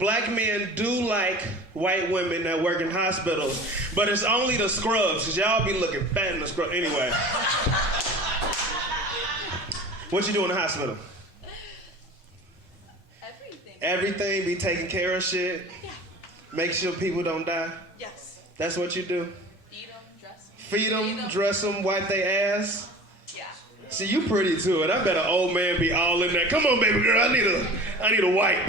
Black men do like white women that work in hospitals, but it's only the scrubs because y'all be looking fat in the scrub anyway. What you do in the hospital? Everything, be taking care of shit. Yeah. Make sure people don't die. Yes. That's what you do. Feed them, dress them, wipe their ass. Yeah. See, you pretty to it. I bet an old man be all in there. Come on, baby girl, I need a wipe.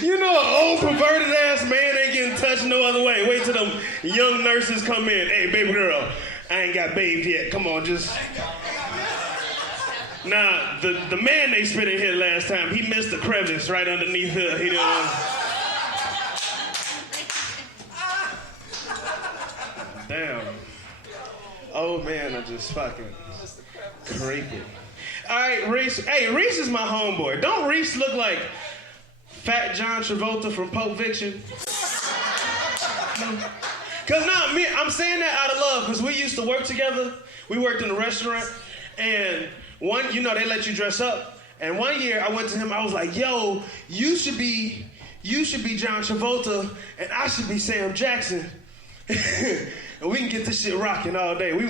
You know, an old perverted ass man ain't getting touched no other way. Wait till them young nurses come in. Hey, baby girl, I ain't got bathed yet. Come on, just. Now, the man they spit in here last time, he missed the crevice right underneath her. He didn't. Damn. Old man are just fucking creepy. All right, Reese. Hey, Reese is my homeboy. Don't Reese look like Fat John Travolta from Pulp Fiction? Cause I'm saying that out of love, because we used to work together. We worked in a restaurant, and they let you dress up. And one year I went to him, I was like, yo, you should be John Travolta, and I should be Sam Jackson. And we can get this shit rocking all day. We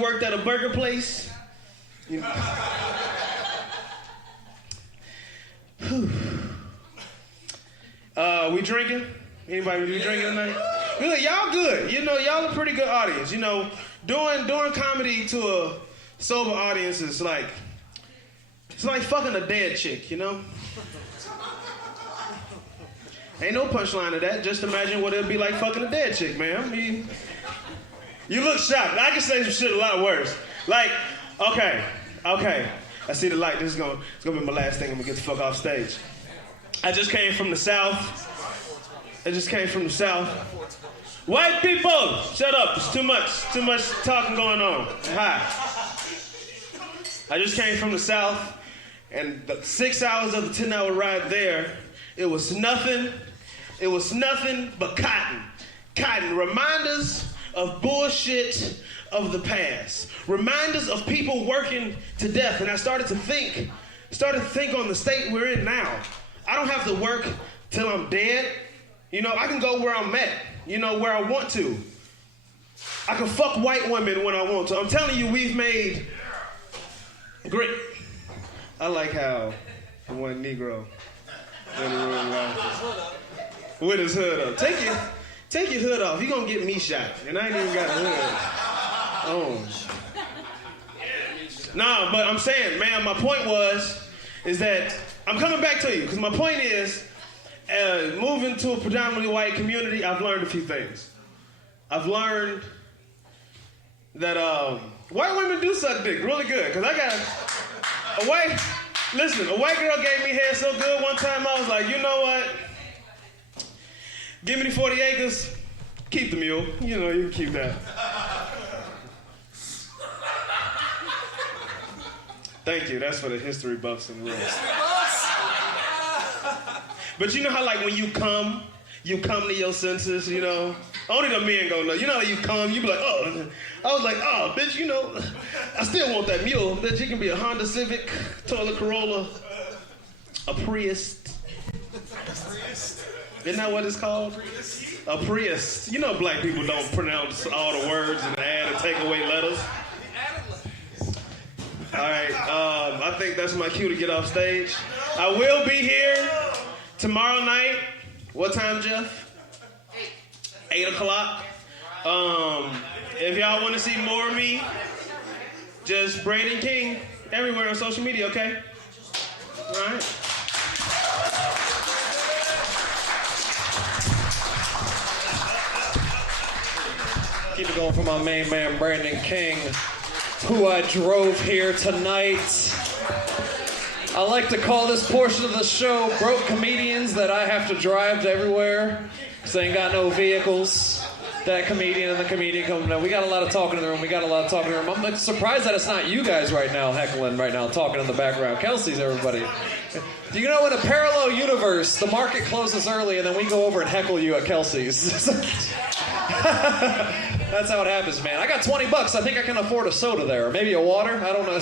worked at a burger place. You know. We drinking? Anybody be drinking tonight? Look, y'all good. You know, y'all a pretty good audience. You know, doing comedy to a sober audience is like, it's like fucking a dead chick, you know? Ain't no punchline to that. Just imagine what it'd be like fucking a dead chick, man. I mean, you look shocked. I can say some shit a lot worse. Like, okay. I see the light. It's gonna be my last thing. I'm gonna get the fuck off stage. I just came from the South. White people, shut up. There's too much talking going on. Hi. I just came from the South, and the 6 hours of the 10-hour ride there, it was nothing but cotton. Cotton. Reminders of bullshit of the past. Reminders of people working to death. And I started to think on the state we're in now. I don't have to work till I'm dead. You know, I can go where I'm at, you know, where I want to. I can fuck white women when I want to. I'm telling you, we've made great. I like how the one Negro in the room with his hood up. Take your hood off. You're gonna get me shot. And I ain't even got a hood. Oh. Nah, but I'm saying, man, my point is that I'm coming back to you, because my point is, moving to a predominantly white community, I've learned a few things. I've learned that white women do suck dick really good, because I got a white girl gave me head so good one time, I was like, you know what? Give me the 40 acres, keep the mule. You know, you can keep that. Thank you, that's for the history buffs and rules. But you know how, like, when you come to your senses, you know? Only the men gonna know. You know how you come, you be like, oh. I was like, oh, bitch, you know, I still want that mule. Bitch, it can be a Honda Civic, Toyota Corolla, a Prius. Isn't that what it's called? A Prius. You know black people don't pronounce all the words and add and take away letters. All right, I think that's my cue to get off stage. I will be here tomorrow night. What time, Jeff? 8 o'clock. If y'all want to see more of me, just Braden King everywhere on social media, okay? All right. Keep it going for my main man, Brandon King, who I drove here tonight. I like to call this portion of the show broke comedians that I have to drive to everywhere because they ain't got no vehicles. That comedian and the comedian coming down. We got a lot of talking in the room. I'm surprised that it's not you guys right now heckling right now, talking in the background. Kelsey's everybody. Do you know in a parallel universe, the market closes early and then we go over and heckle you at Kelsey's? That's how it happens, man. I got $20. I think I can afford a soda there. Or maybe a water. I don't know.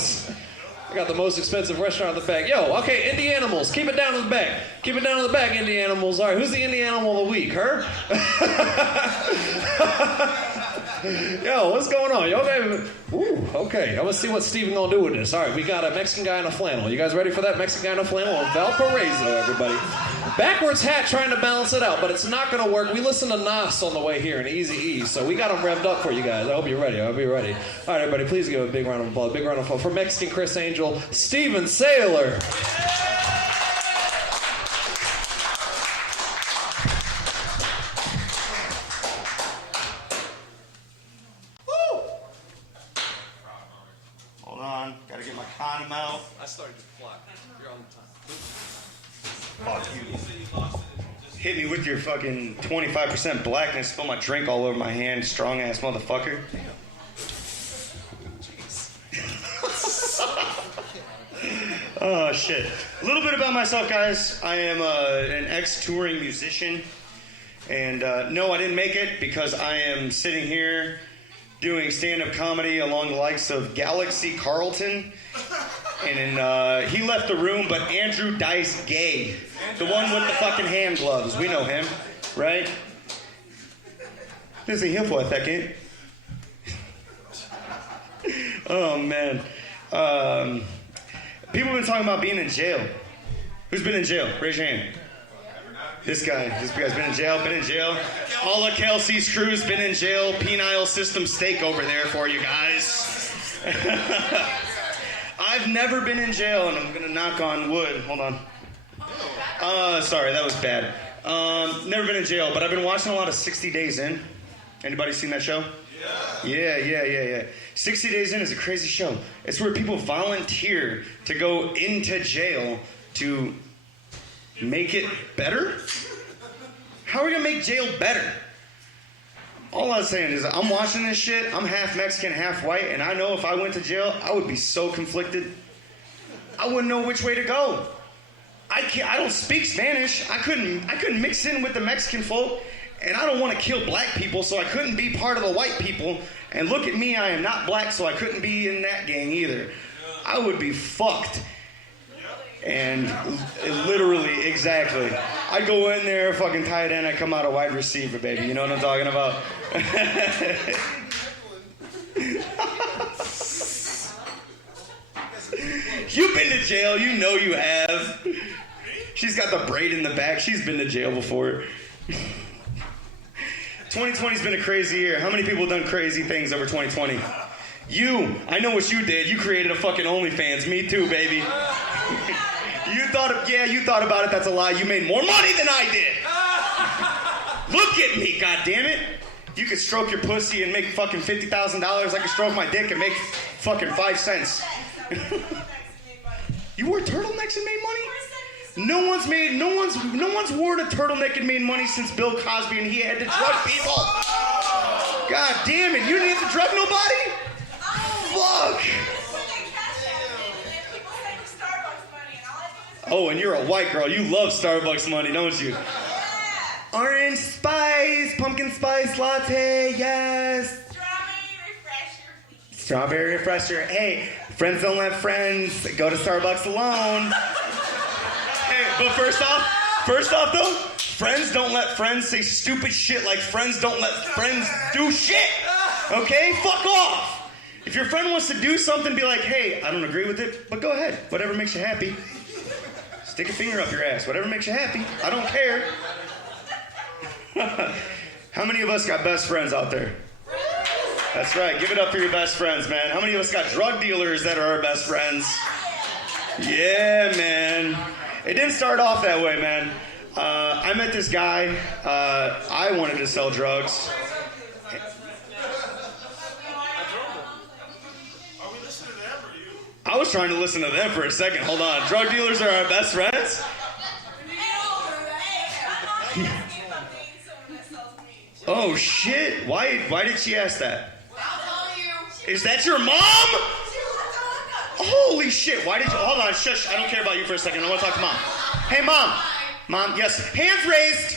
I got the most expensive restaurant in the back. Yo, okay, indie animals. Keep it down to the back. Keep it down to the back, indie animals. All right, who's the indie animal of the week? Her? Yo, what's going on? Y'all got... Ooh, okay. I'm going to see what Steven going to do with this. All right, we got a Mexican guy in a flannel. You guys ready for that? Mexican guy in a flannel on Valparaiso, everybody. Backwards hat trying to balance it out, but it's not going to work. We listened to Nas on the way here and Eazy-E, so we got them revved up for you guys. I hope you're ready. All right, everybody, please give a big round of applause. Big round of applause for Mexican Chris Angel, Steven Saylor. Hold on, gotta get my condom out. I started to fly. You're on Fuck you. Hit me with your fucking 25% blackness, spill my drink all over my hand, strong ass motherfucker. Oh shit. A little bit about myself, guys. I am an ex-touring musician. And no, I didn't make it because I am sitting here doing stand-up comedy along the likes of Galaxy Carlton. And he left the room, but Andrew Dice Gay, the one with the fucking hand gloves. We know him, right? This ain't here for a second. Oh, man. People have been talking about being in jail. Who's been in jail? Raise your hand. This guy's been in jail. All of Kelsey's crew's been in jail. Penile system steak over there for you guys. I've never been in jail, and I'm gonna knock on wood. Hold on. Sorry, that was bad. Never been in jail, but I've been watching a lot of 60 Days In. Anybody seen that show? Yeah. 60 Days In is a crazy show. It's where people volunteer to go into jail to make it better? How are we gonna make jail better? All I was saying is I'm watching this shit, I'm half Mexican, half white, and I know if I went to jail, I would be so conflicted. I wouldn't know which way to go. I don't speak Spanish. I couldn't mix in with the Mexican folk, and I don't want to kill black people, so I couldn't be part of the white people. And look at me, I am not black, so I couldn't be in that gang either. I would be fucked. And literally, exactly. I go in there, fucking tight end, I come out a wide receiver, baby. You know what I'm talking about? You've been to jail, you know you have. She's got the braid in the back. She's been to jail before. 2020's been a crazy year. How many people have done crazy things over 2020? You. I know what you did. You created a fucking OnlyFans. Me too, baby. You thought about it. That's a lie. You made more money than I did. Look at me, goddammit. You could stroke your pussy and make fucking $50,000. I could stroke my dick and make fucking 5 cents. You wore turtlenecks and made money? No one's worn a turtleneck and made money since Bill Cosby, and he had to drug people. God damn it, you didn't have to drug nobody? Fuck. Oh, and you're a white girl. You love Starbucks money, don't you? Orange spice, pumpkin spice latte, yes. Strawberry refresher. Hey, friends don't let friends go to Starbucks alone. Hey, but first off though, friends don't let friends say stupid shit like friends don't let friends do shit. Okay? Fuck off. If your friend wants to do something, be like, hey, I don't agree with it, but go ahead. Whatever makes you happy. Stick a finger up your ass. Whatever makes you happy. I don't care. How many of us got best friends out there? That's right. Give it up for your best friends, man. How many of us got drug dealers that are our best friends? Yeah, man. It didn't start off that way, man. I met this guy. I wanted to sell drugs. I was trying to listen to them for a second. Hold on. Drug dealers are our best friends? Oh, shit. Why did she ask that? Is that your mom? Holy shit. Why did you... Hold on. Shush. I don't care about you for a second. I want to talk to mom. Hey, mom. Mom, yes. Hands raised.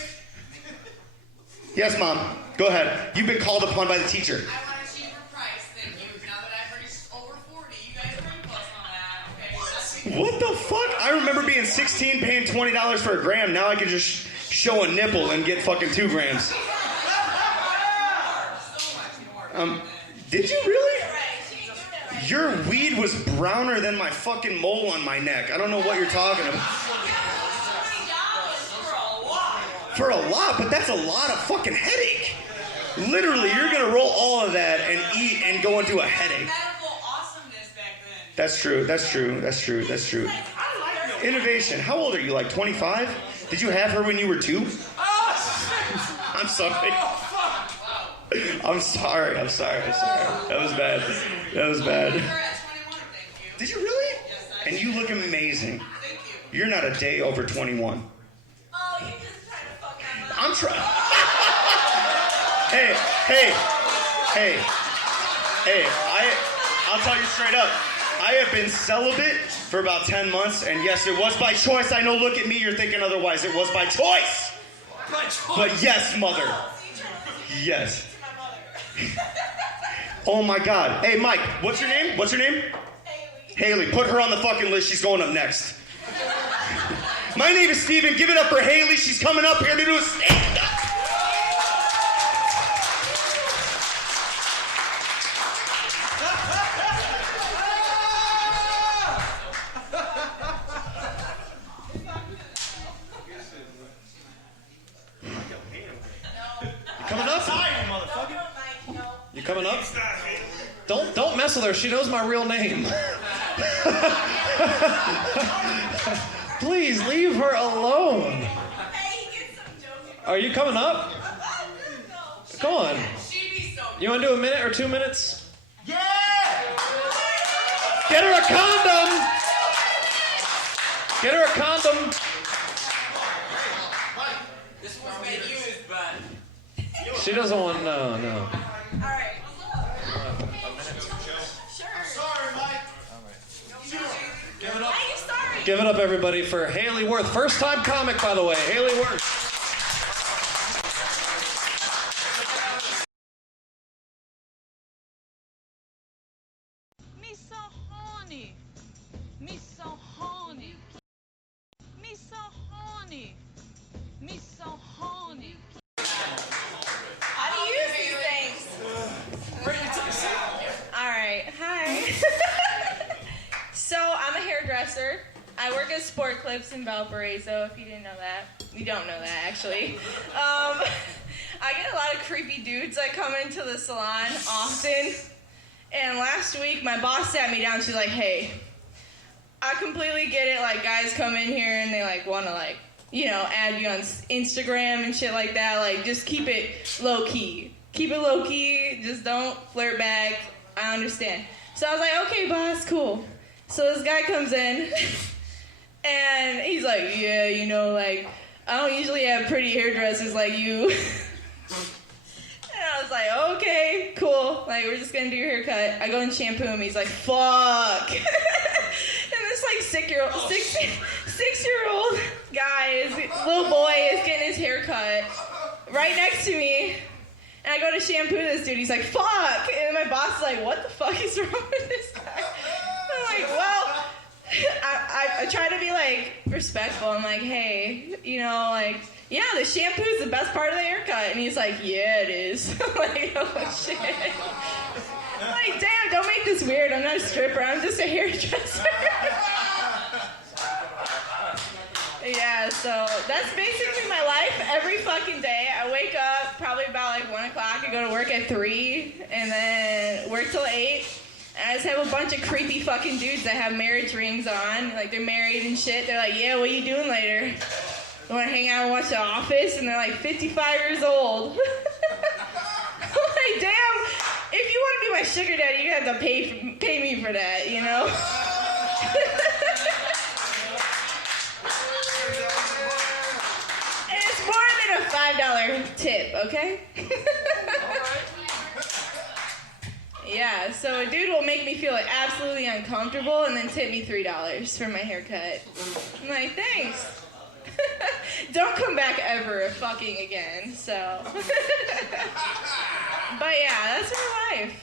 Yes, mom. Go ahead. You've been called upon by the teacher. What the fuck? I remember being 16 paying $20 for a gram. Now I can just show a nipple and get fucking 2 grams. Did you really? Your weed was browner than my fucking mole on my neck. I don't know what you're talking about. For a lot, but that's a lot of fucking headache. Literally, you're gonna roll all of that and eat and go into a headache. That's true. Innovation. How old are you? Like 25? Did you have her when you were 2? I'm sorry. I'm sorry. That was bad. Did you really? And you look amazing. You're not a day over 21. I'm trying. Hey. I'll tell you straight up. I have been celibate for about 10 months, and yes, it was by choice. I know, look at me, you're thinking otherwise. It was by choice. But yes, mother. Yes. Oh my God. Hey, Mike, what's your name? Haley. Put her on the fucking list. She's going up next. My name is Steven. Give it up for Haley. She's coming up here to do a stand-up. coming up? Don't mess with her. She knows my real name. Please leave her alone. Are you coming up? Come on. You want to do a minute or 2 minutes? Yeah! Get her a condom. Get her a condom. This was made used, but... She doesn't want, no. All right. Give it up, everybody, for Haley Worth. First-time comic, by the way. Haley Worth. Me so horny. Me so horny. Me so horny. Me so horny. How do you use these things? Alright, hi. So, I'm a hairdresser. I work at Sport Clips in Valparaiso, if you didn't know that. You don't know that, actually. I get a lot of creepy dudes that come into the salon often. And last week, my boss sat me down. She's like, hey, I completely get it. Like, guys come in here and they, like, want to, like, you know, add you on Instagram and shit like that. Like, just keep it low-key. Keep it low-key. Just don't flirt back. I understand. So I was like, okay, boss, cool. So this guy comes in, and he's like, yeah, you know, like, I don't usually have pretty hairdressers like you. And I was like, okay, cool. Like, we're just going to do your haircut. I go and shampoo him. He's like, fuck. And this, like, six-year-old guy, little boy, is getting his hair cut right next to me. And I go to shampoo this dude. He's like, fuck. And my boss is like, what the fuck is wrong with this guy? I'm like, well, I try to be, like, respectful. I'm like, hey, you know, like, yeah, the shampoo is the best part of the haircut. And he's like, yeah, it is. I'm like, oh, shit. I'm like, damn, don't make this weird. I'm not a stripper. I'm just a hairdresser. Yeah, so that's basically my life every fucking day. I wake up probably about, like, 1 o'clock. I go to work at 3 and then work till 8. And I just have a bunch of creepy fucking dudes that have marriage rings on. Like, they're married and shit. They're like, yeah, what are you doing later? You want to hang out and watch The Office? And they're like 55 years old. I'm like, damn, if you want to be my sugar daddy, you're going to have to pay me for that, you know? And it's more than a $5 tip, okay? Yeah, so a dude will make me feel like absolutely uncomfortable and then tip me $3 for my haircut. I'm like, thanks. Don't come back ever fucking again, so. But yeah, that's my life.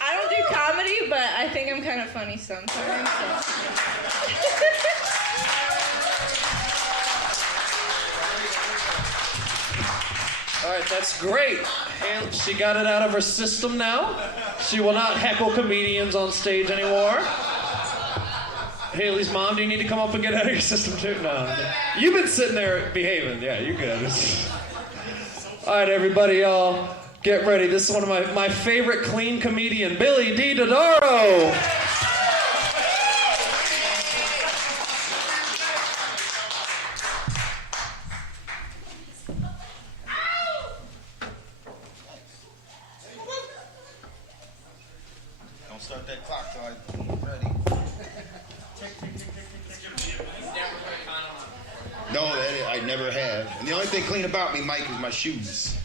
I don't do comedy, but I think I'm kind of funny sometimes. All right, that's great. And she got it out of her system now. She will not heckle comedians on stage anymore. Haley's mom, do you need to come up and get out of your system too? No. You've been sitting there behaving. Yeah, you're good. All right, everybody, y'all, get ready. This is one of my favorite clean comedian, Billy D. Dodaro. Don't start that clock till I'm ready. No, I never have. And the only thing clean about me, Mike, is my shoes.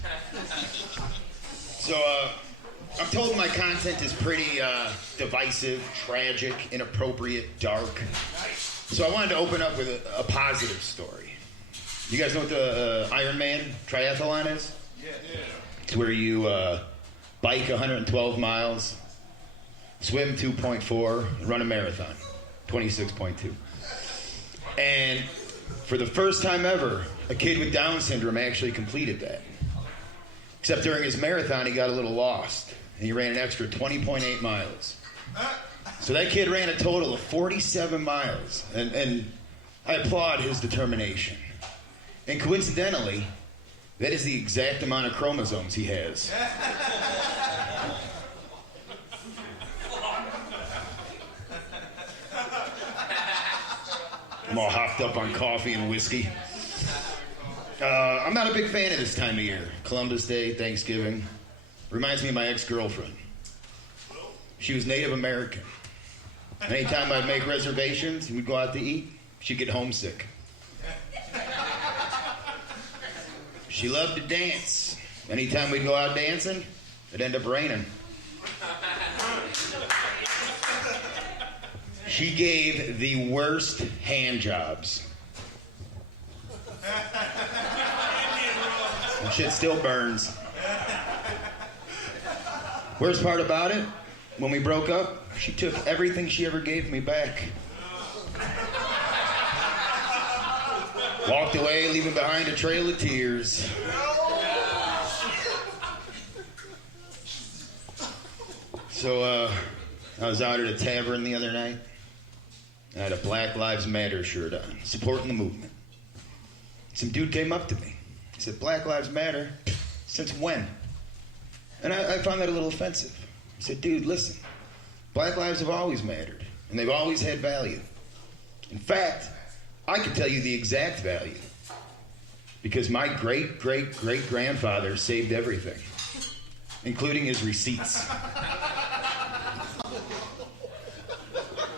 So, I'm told my content is pretty divisive, tragic, inappropriate, dark. So I wanted to open up with a positive story. You guys know what the Ironman triathlon is? Yeah. It's where you bike 112 miles, swim 2.4, run a marathon, 26.2. And for the first time ever, a kid with Down syndrome actually completed that. Except during his marathon, he got a little lost, and he ran an extra 20.8 miles. So that kid ran a total of 47 miles, and I applaud his determination. And coincidentally, that is the exact amount of chromosomes he has. I'm all hopped up on coffee and whiskey. I'm not a big fan of this time of year. Columbus Day, Thanksgiving. Reminds me of my ex-girlfriend. She was Native American. Anytime I'd make reservations and we'd go out to eat, she'd get homesick. She loved to dance. Anytime we'd go out dancing, it'd end up raining. She gave the worst hand jobs. And shit still burns. Worst part about it, when we broke up, she took everything she ever gave me back. Walked away, leaving behind a trail of tears. So, I was out at a tavern the other night. I had a Black Lives Matter shirt on, supporting the movement. Some dude came up to me. He said, Black Lives Matter? Since when? And I found that a little offensive. I said, dude, listen. Black lives have always mattered, and they've always had value. In fact, I can tell you the exact value. Because my great-great-great-grandfather saved everything, including his receipts.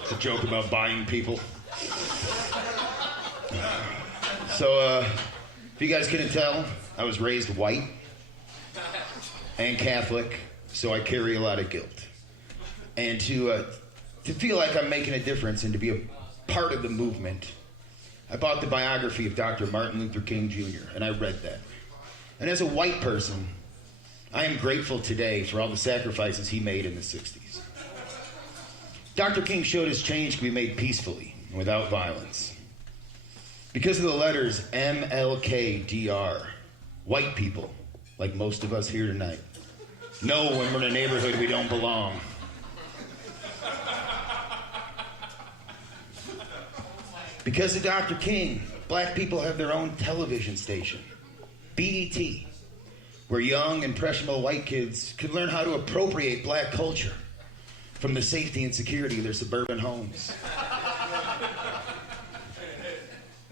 It's a joke about buying people. So, if you guys couldn't tell, I was raised white and Catholic, so I carry a lot of guilt. And to feel like I'm making a difference and to be a part of the movement, I bought the biography of Dr. Martin Luther King Jr., and I read that. And as a white person, I am grateful today for all the sacrifices he made in the 60s. Dr. King showed us change can be made peacefully and without violence. Because of the letters MLKDR, white people, like most of us here tonight, know when we're in a neighborhood we don't belong. Because of Dr. King, black people have their own television station, BET, where young, impressionable white kids could learn how to appropriate black culture from the safety and security of their suburban homes.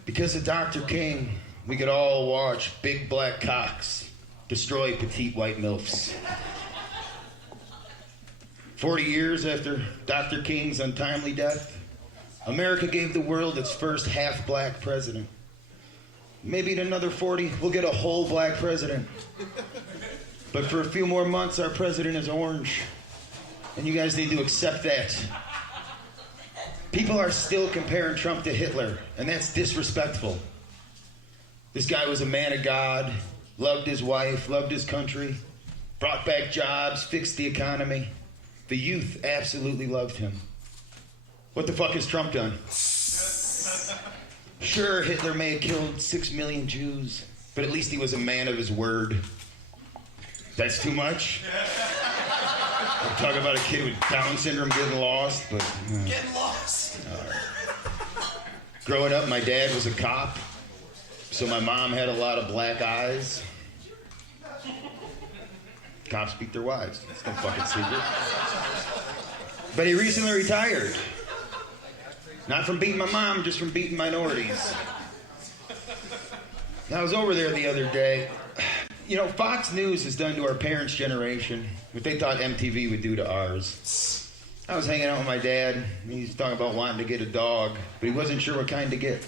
Because of Dr. King, we could all watch big black cocks destroy petite white MILFs. 40 years after Dr. King's untimely death, America gave the world its first half-black president. Maybe in another 40, we'll get a whole black president. But for a few more months, our president is orange. And you guys need to accept that. People are still comparing Trump to Hitler, and that's disrespectful. This guy was a man of God, loved his wife, loved his country, brought back jobs, fixed the economy. The youth absolutely loved him. What the fuck has Trump done? Sure, Hitler may have killed 6 million Jews, but at least he was a man of his word. That's too much? We're talking about a kid with Down syndrome getting lost, but... Getting lost. Growing up, my dad was a cop, so my mom had a lot of black eyes. Cops beat their wives. It's no fucking secret. But he recently retired. Not from beating my mom, just from beating minorities. I was over there the other day. You know, Fox News has done to our parents' generation what they thought MTV would do to ours. I was hanging out with my dad, and he was talking about wanting to get a dog, but he wasn't sure what kind to get.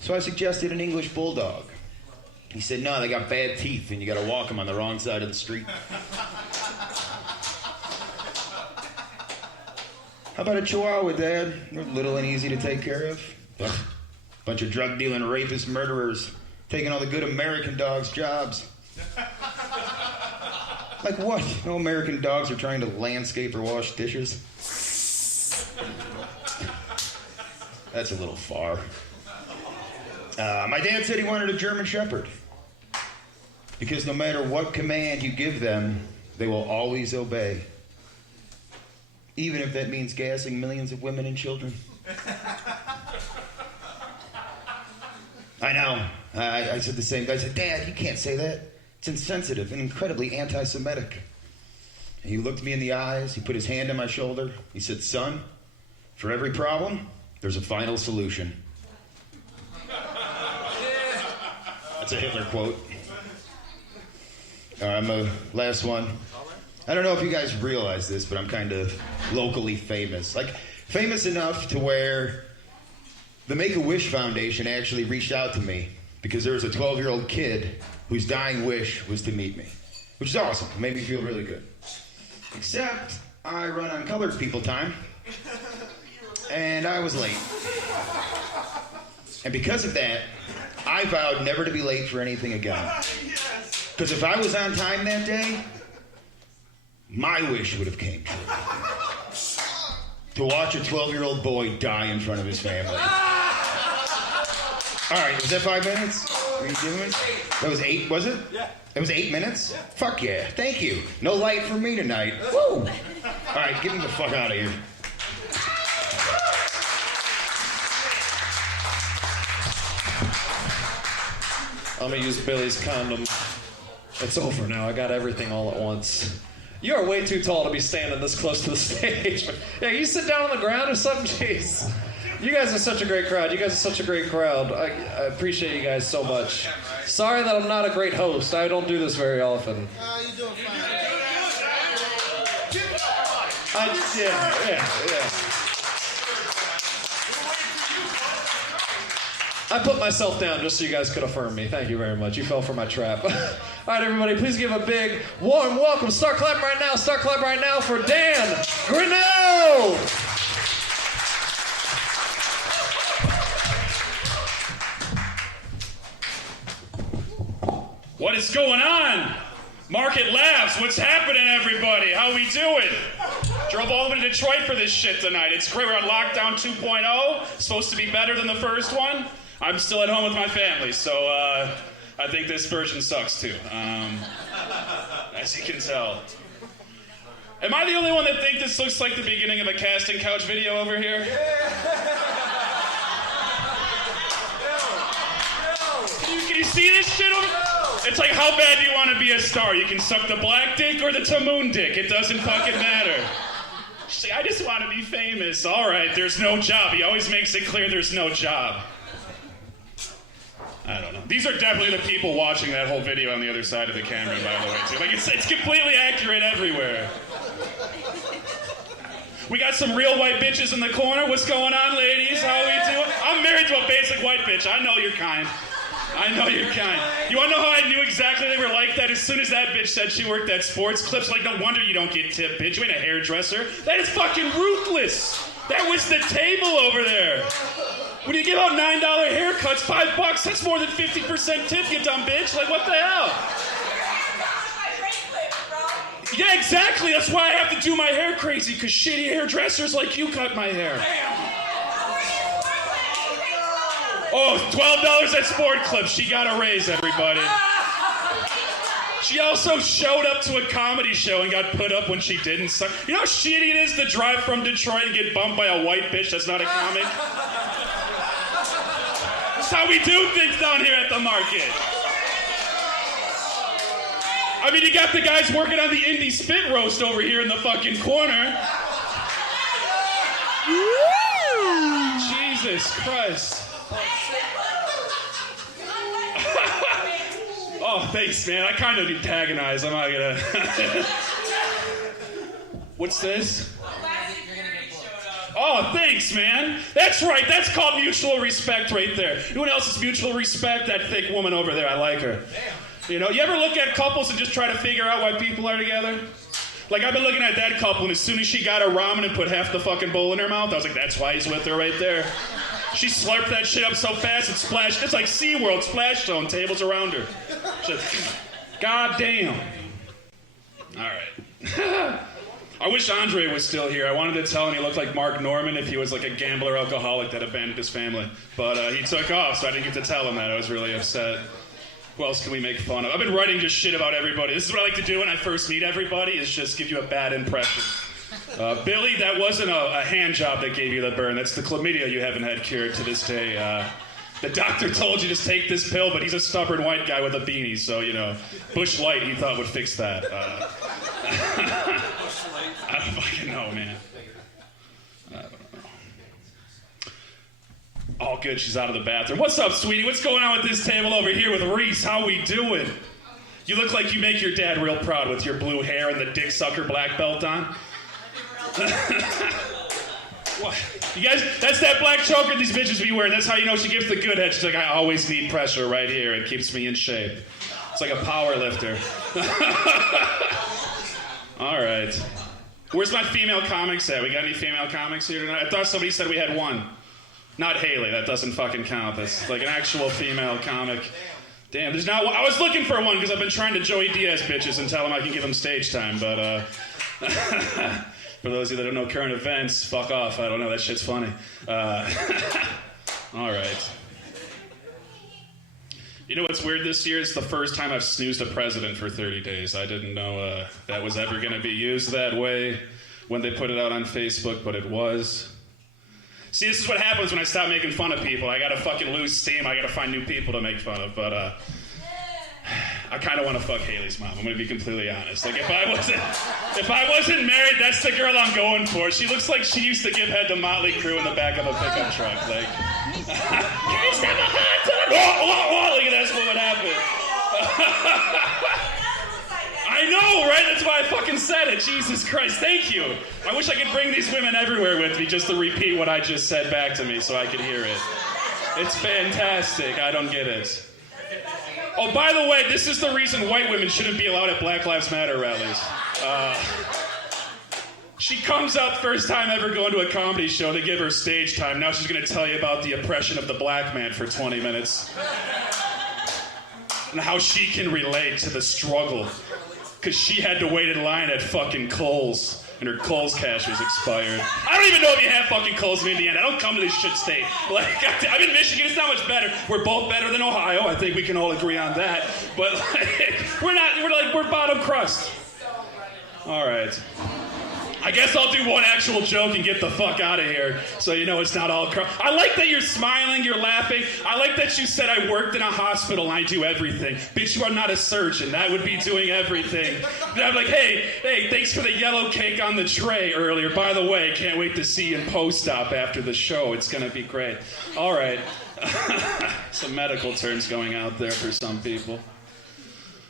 So I suggested an English bulldog. He said, no, they got bad teeth, and you gotta walk them on the wrong side of the street. How about a Chihuahua, Dad? They're little and easy to take care of. Ugh. Bunch of drug-dealing, rapist murderers taking all the good American dogs' jobs. Like what? No American dogs are trying to landscape or wash dishes. That's a little far. My dad said he wanted a German Shepherd. Because no matter what command you give them, they will always obey. Even if that means gassing millions of women and children. I know. I said the same. I said, Dad, you can't say that. It's insensitive and incredibly anti-Semitic. And he looked me in the eyes. He put his hand on my shoulder. He said, son, for every problem, there's a final solution. It's a Hitler quote. All right, I'm a last one. I don't know if you guys realize this, but I'm kind of locally famous. Like, famous enough to where the Make-A-Wish Foundation actually reached out to me because there was a 12-year-old kid whose dying wish was to meet me, which is awesome. It made me feel really good. Except I run on colored people time, and I was late. And because of that, I vowed never to be late for anything again. Because if I was on time that day, my wish would have came true. To watch a 12-year-old boy die in front of his family. All right, was that 5 minutes? What are you doing? That was 8, was it? Yeah. It was 8 minutes? Yeah. Fuck yeah, thank you. No light for me tonight. Woo! All right, get me the fuck out of here. I'm gonna use Billy's condom. It's over now. I got everything all at once. You are way too tall to be standing this close to the stage. Yeah, you sit down on the ground or something? Jeez. You guys are such a great crowd. I appreciate you guys so much. Sorry that I'm not a great host. I don't do this very often. You doing fine. Yeah. I put myself down just so you guys could affirm me. Thank you very much. You fell for my trap. All right, everybody, please give a big, warm welcome. Start clapping right now. Start clapping right now for Dan Grinnell. What is going on? Market Labs, what's happening, everybody? How we doing? Drove all the way to Detroit for this shit tonight. It's great. We're on lockdown 2.0. Supposed to be better than the first one. I'm still at home with my family, so I think this version sucks too, as you can tell. Am I the only one that think this looks like the beginning of a casting couch video over here? Can you see this shit over? It's like, how bad do you want to be a star? You can suck the black dick or the Tamoon dick. It doesn't fucking matter. She's like, I just want to be famous. All right, there's no job. He always makes it clear there's no job. I don't know. These are definitely the people watching that whole video on the other side of the camera, by the way, too. Like, it's completely accurate everywhere. We got some real white bitches in the corner. What's going on, ladies? How we doing? I'm married to a basic white bitch. I know you're kind. I know you're kind. You want to know how I knew exactly they were like that? As soon as that bitch said she worked at Sports Clips, like, no wonder you don't get tipped, bitch. You ain't a hairdresser. That is fucking ruthless. That was the table over there. When you give out $9 haircuts, $5, that's more than 50% tip, you dumb bitch. Like, what the hell? Yeah, exactly. That's why I have to do my hair crazy, because shitty hairdressers like you cut my hair. Oh, $12 at Sport Clips. She got a raise, everybody. She also showed up to a comedy show and got put up when she didn't suck. You know how shitty it is to drive from Detroit and get bumped by a white bitch that's not a comic? That's how we do things down here at the market. I mean, you got the guys working on the indie spit roast over here in the fucking corner. Jesus Christ. Oh, thanks, man. I kind of antagonize. I'm not gonna. What's this? Oh, thanks, man. That's right. That's called mutual respect right there. You know what else is mutual respect? That thick woman over there. I like her. You know, you ever look at couples and just try to figure out why people are together? Like, I've been looking at that couple, and as soon as she got her ramen and put half the fucking bowl in her mouth, I was like, that's why he's with her right there. She slurped that shit up so fast it splashed. It's like SeaWorld splash zone, tables around her. God damn. All right. I wish Andre was still here. I wanted to tell him he looked like Mark Norman if he was like a gambler alcoholic that abandoned his family. But he took off, so I didn't get to tell him that. I was really upset. Who else can we make fun of? I've been writing just shit about everybody. This is what I like to do when I first meet everybody, is just give you a bad impression. Billy, that wasn't a hand job that gave you the burn. That's the chlamydia you haven't had cured to this day. The doctor told you to take this pill, but he's a stubborn white guy with a beanie, so, you know, Bush Light he thought would fix that. I don't fucking know, man. I don't know. All good, she's out of the bathroom. What's up, sweetie? What's going on with this table over here with Reese? How we doing? You look like you make your dad real proud with your blue hair and the dick sucker black belt on. What? You guys, that's that black choker these bitches be wearing. That's how you know she gives the good head. She's like, I always need pressure right here. It keeps me in shape. It's like a power lifter. All right. Where's my female comics at? We got any female comics here tonight? I thought somebody said we had one. Not Haley, that doesn't fucking count. That's like an actual female comic. Damn, there's not one. I was looking for one because I've been trying to Joey Diaz bitches and tell them I can give them stage time, but for those of you that don't know current events, fuck off. I don't know, that shit's funny. All right. You know what's weird this year? It's the first time I've snoozed a president for 30 days. I didn't know that was ever going to be used that way when they put it out on Facebook, but it was. See, this is what happens when I stop making fun of people. I gotta fucking lose steam. I gotta find new people to make fun of. But I kind of want to fuck Haley's mom. I'm gonna be completely honest. Like if I wasn't married, that's the girl I'm going for. She looks like she used to give head to Motley Crue in the back of a pickup truck. Like, can you step a hot dog? Look at that's what would happen. I know, right? That's why I fucking said it. Jesus Christ, thank you. I wish I could bring these women everywhere with me just to repeat what I just said back to me so I could hear it. It's fantastic. I don't get it. Oh, by the way, this is the reason white women shouldn't be allowed at Black Lives Matter rallies. She comes up first time ever going to a comedy show to give her stage time. Now she's going to tell you about the oppression of the black man for 20 minutes. And how she can relate to the struggle. Because she had to wait in line at fucking Kohl's, and her Kohl's cash was expired. I don't even know if you have fucking Kohl's in Indiana. I don't come to this shit state. Like, I'm in Michigan, it's not much better. We're both better than Ohio. I think we can all agree on that. But like, we're bottom crust. All right. I guess I'll do one actual joke and get the fuck out of here, so you know it's not all crap. I like that you're smiling, you're laughing. I like that you said I worked in a hospital and I do everything. Bitch, you are not a surgeon. That would be doing everything. And I'm like, hey, thanks for the yellow cake on the tray earlier. By the way, can't wait to see you in post-op after the show. It's gonna be great. All right. Some medical terms going out there for some people.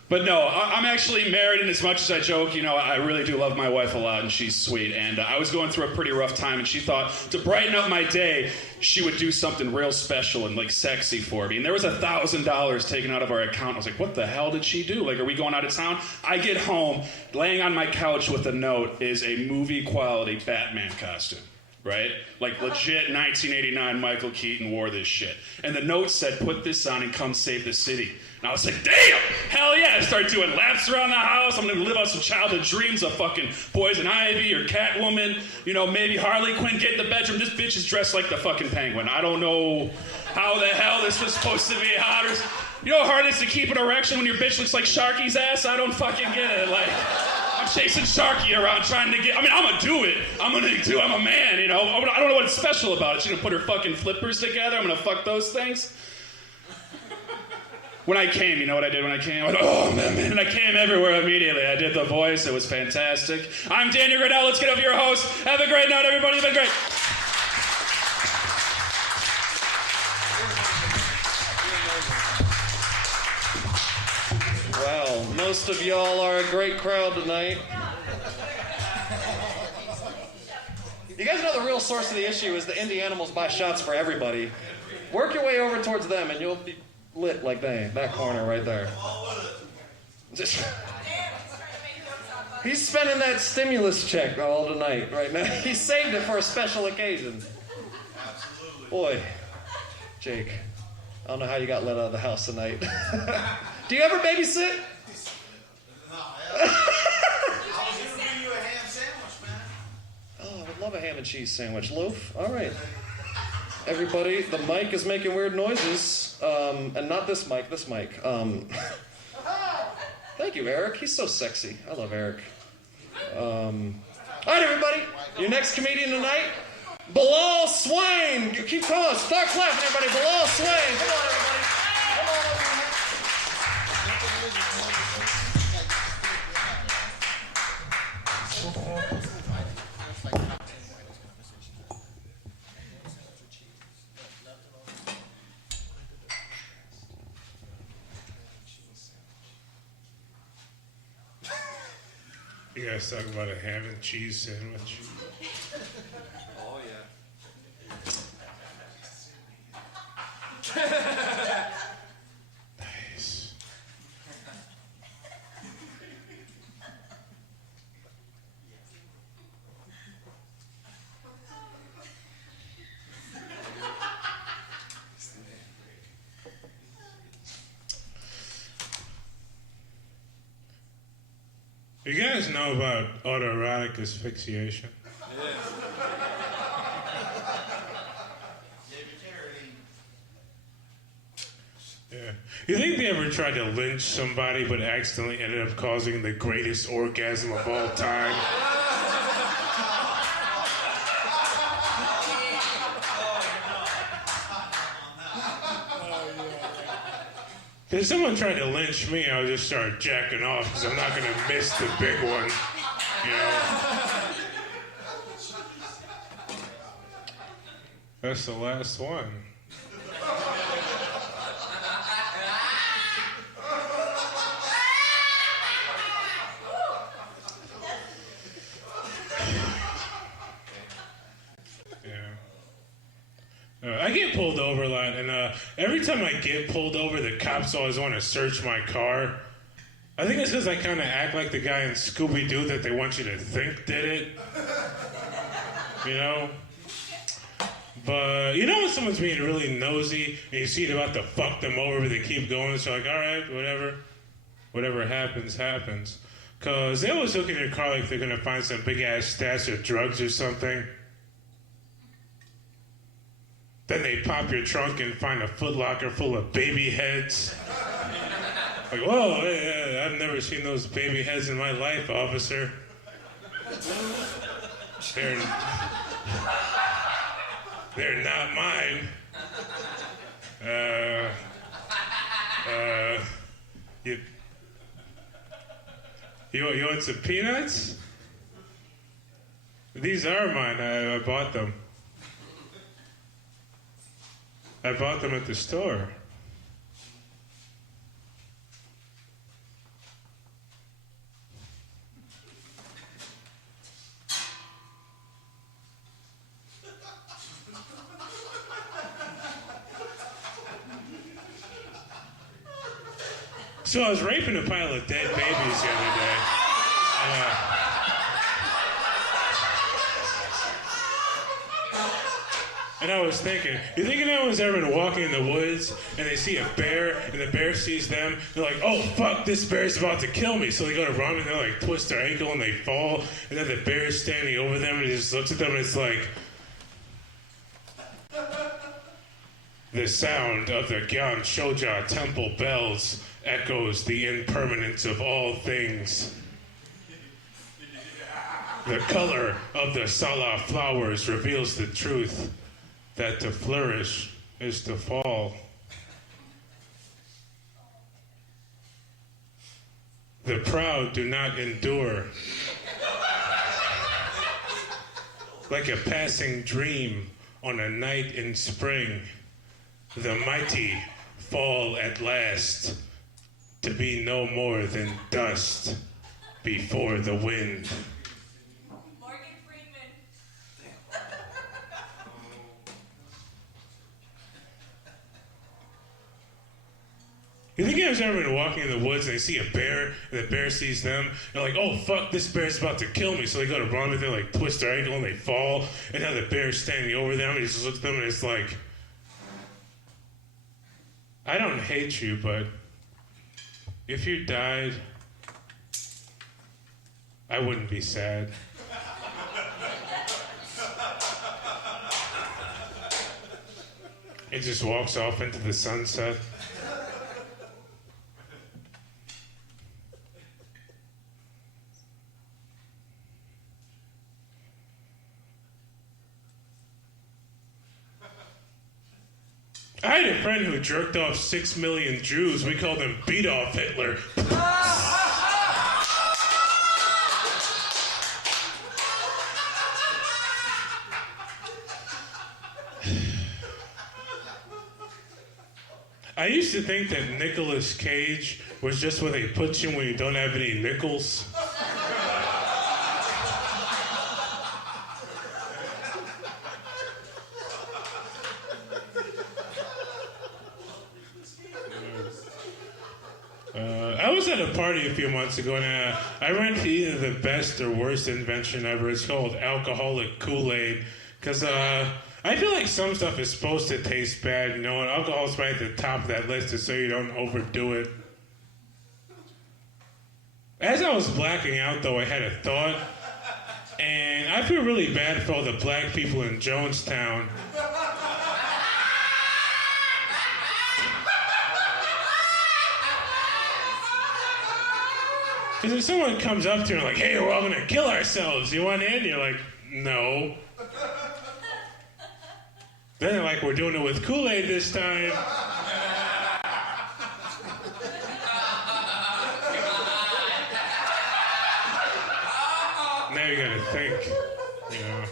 But no, I'm actually married, and as much as I joke, you know, I really do love my wife a lot, and she's sweet. And I was going through a pretty rough time, and she thought to brighten up my day, she would do something real special and like sexy for me. And there was $1,000 taken out of our account. I was like, what the hell did she do? Like, are we going out of town? I get home, laying on my couch with a note is a movie quality Batman costume. Right? Like legit 1989 Michael Keaton wore this shit. And the note said, put this on and come save the city. And I was like, damn! Hell yeah! I started doing laps around the house. I'm gonna live out some childhood dreams of fucking Poison Ivy or Catwoman. You know, maybe Harley Quinn, get in the bedroom. This bitch is dressed like the fucking Penguin. I don't know how the hell this was supposed to be hot or... You know how hard it is to keep an erection when your bitch looks like Sharky's ass? I don't fucking get it. Like... I'm chasing Sharky around trying to get... I mean, I'm gonna do it. I'm a man, you know? I don't know what's special about it. She's gonna put her fucking flippers together. I'm gonna fuck those things. When I came, you know what I did when I came? I went, oh, man. And I came everywhere immediately. I did the voice. It was fantastic. I'm Daniel Gradell. Let's get over your host. Have a great night, everybody. You've been great. Well, most of y'all are a great crowd tonight. You guys know the real source of the issue is the indie animals buy shots for everybody. Work your way over towards them and you'll be lit like that corner right there. He's spending that stimulus check all tonight right now. He saved it for a special occasion. Absolutely. Boy, Jake, I don't know how you got let out of the house tonight. Do you ever babysit? No. I was going to bring you a ham sandwich, man. Oh, I would love a ham and cheese sandwich. Loaf? All right. Everybody, the mic is making weird noises. And not this mic, this mic. Thank you, Eric. He's so sexy. I love Eric. All right, everybody. Your next comedian tonight, Bilal Swain. Keep going. Start clapping, everybody. Bilal Swain. Come on, everybody. Come on over here. You guys talk about a ham and cheese sandwich. Oh, yeah. Nice. You guys know about autoerotic asphyxiation? Yeah. You think they ever tried to lynch somebody but accidentally ended up causing the greatest orgasm of all time? If someone tried to lynch me, I would just start jacking off because I'm not going to miss the big one, you know? That's the last one. I get pulled over a lot, and every time I get pulled over, the cops always want to search my car. I think it's because I kind of act like the guy in Scooby-Doo that they want you to think did it. You know? But you know when someone's being really nosy, and you see it about to fuck them over, but they keep going, so like, all right, whatever happens, happens. Because they always look in your car like they're going to find some big-ass stash of drugs or something. Then they pop your trunk and find a Foot Locker full of baby heads. Like, whoa, I've never seen those baby heads in my life, officer. They're not mine. You want some peanuts? These are mine. I bought them. I bought them at the store. So I was raping a pile of dead babies the other day. And I was thinking, you think anyone's ever been walking in the woods and they see a bear and the bear sees them? They're like, oh, fuck, this bear's about to kill me. So they go to run and they like twist their ankle and they fall. And then the bear's standing over them and he just looks at them and it's like, the sound of the Gyan Shoja temple bells echoes the impermanence of all things. The color of the Sala flowers reveals the truth that to flourish is to fall. The proud do not endure. Like a passing dream on a night in spring, the mighty fall at last to be no more than dust before the wind. You think you guys ever been walking in the woods and they see a bear and the bear sees them? They're like, oh, fuck, this bear's about to kill me. So they go to run and they like twist their ankle and they fall. And now the bear's standing over them and he just looks at them and it's like, I don't hate you, but if you died, I wouldn't be sad. It just walks off into the sunset. I had a friend who jerked off 6 million Jews. We called him Beat Off Hitler. I used to think that Nicolas Cage was just where they put you when you don't have any nickels. I was at a party a few months ago, and I ran into either the best or worst invention ever. It's called alcoholic Kool-Aid. Because I feel like some stuff is supposed to taste bad, you know, and alcohol's right at the top of that list so you don't overdo it. As I was blacking out, though, I had a thought, and I feel really bad for all the black people in Jonestown. Because if someone comes up to you and like, hey, we're all going to kill ourselves, you want in? You're like, no. Then they're like, we're doing it with Kool-Aid this time. Now you got to think, you know.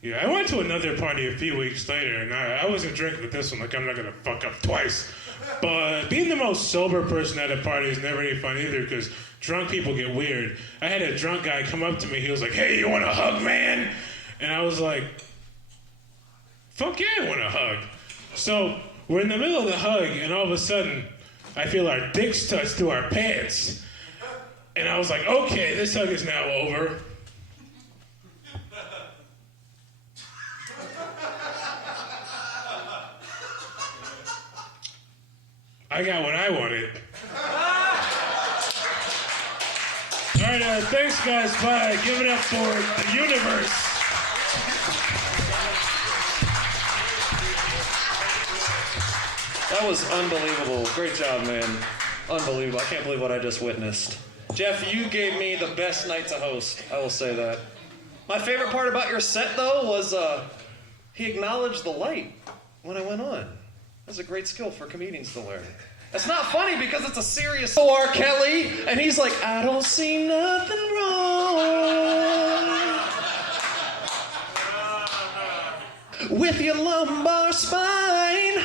Yeah, I went to another party a few weeks later, and I wasn't drinking at this one, like I'm not going to fuck up twice. But being the most sober person at a party is never any fun either, because drunk people get weird. I had a drunk guy come up to me. He was like, hey, you want a hug, man? And I was like, fuck yeah, I want a hug. So we're in the middle of the hug, and all of a sudden, I feel our dicks touch through our pants. And I was like, okay, this hug is now over. I got what I wanted. All right, thanks, guys. Bye. Give it up for the universe. That was unbelievable. Great job, man. Unbelievable. I can't believe what I just witnessed. Jeff, you gave me the best night to host. I will say that. My favorite part about your set, though, was he acknowledged the light when I went on. That's a great skill for comedians to learn. It's not funny because it's a serious R. Kelly, and he's like, I don't see nothing wrong with your lumbar spine.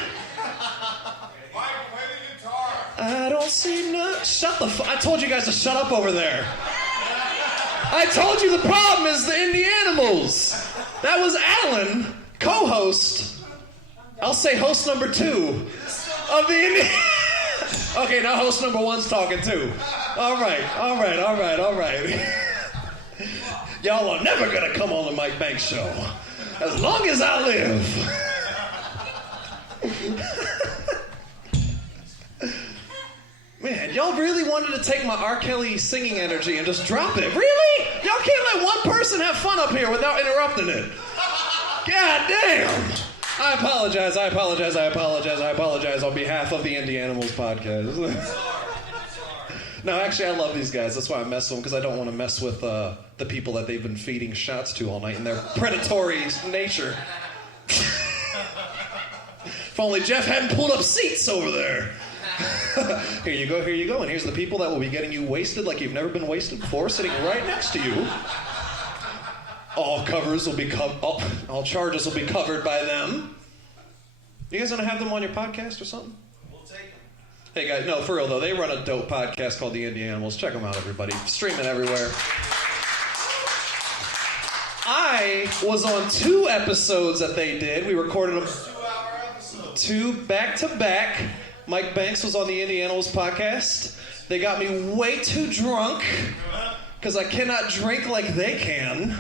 I don't see no. Shut the I told you guys to shut up over there. I told you the problem is the Indie Animals. That was Alan, co-host. I'll say host number 2 of the Indie. Okay, now host number 1's talking too. All right. Y'all are never gonna come on the Mike Banks show as long as I live. Man, y'all really wanted to take my R. Kelly singing energy and just drop it. Really? Y'all can't let one person have fun up here without interrupting it. God damn. I apologize on behalf of the Indie Animals podcast. No, actually, I love these guys. That's why I mess with them, because I don't want to mess with the people that they've been feeding shots to all night in their predatory nature. If only Jeff hadn't pulled up seats over there. Here you go, and here's the people that will be getting you wasted like you've never been wasted before, sitting right next to you. All charges will be covered by them. You guys want to have them on your podcast or something? We'll take them. Hey guys, no, for real though, they run a dope podcast called The Indie Animals. Check them out, everybody. Streaming everywhere. I was on 2 episodes that they did. We recorded them 2 back to back. Mike Banks was on the Indie Animals podcast. They got me way too drunk because I cannot drink like they can.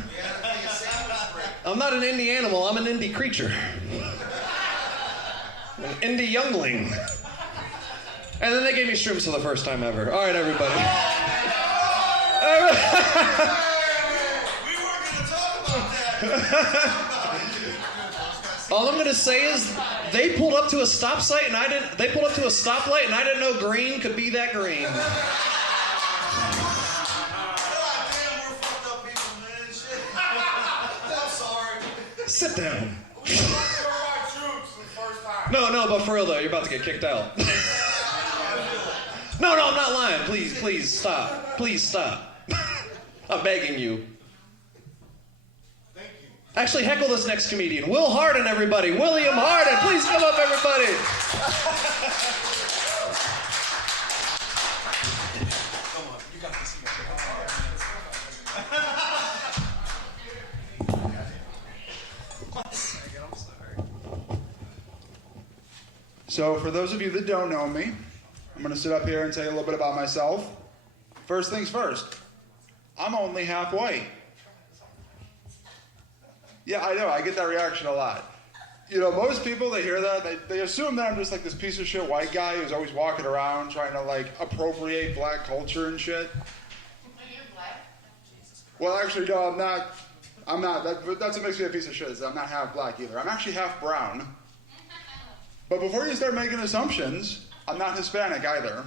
I'm not an indie animal, I'm an indie creature. An indie youngling. And then they gave me shrooms for the first time ever. All right, everybody. All I'm gonna say is they pulled up to a stop sign and I didn't. They pulled up to a stoplight and I didn't know green could be that green. Sit down. No, but for real though, you're about to get kicked out. No, I'm not lying. Please stop. Please stop. I'm begging you. Actually, heckle this next comedian. Will Hardin, everybody. William Hardin. Please come up, everybody. Come on, you got this. I'm sorry. So for those of you that don't know me, I'm going to sit up here and tell you a little bit about myself. First things first, I'm only half white. Yeah, I know, I get that reaction a lot. You know, most people that hear that, they assume that I'm just like this piece of shit white guy who's always walking around trying to like appropriate black culture and shit. Are you black? Well, actually, no, I'm not. That's what makes me a piece of shit, is I'm not half black either. I'm actually half brown. But before you start making assumptions, I'm not Hispanic either.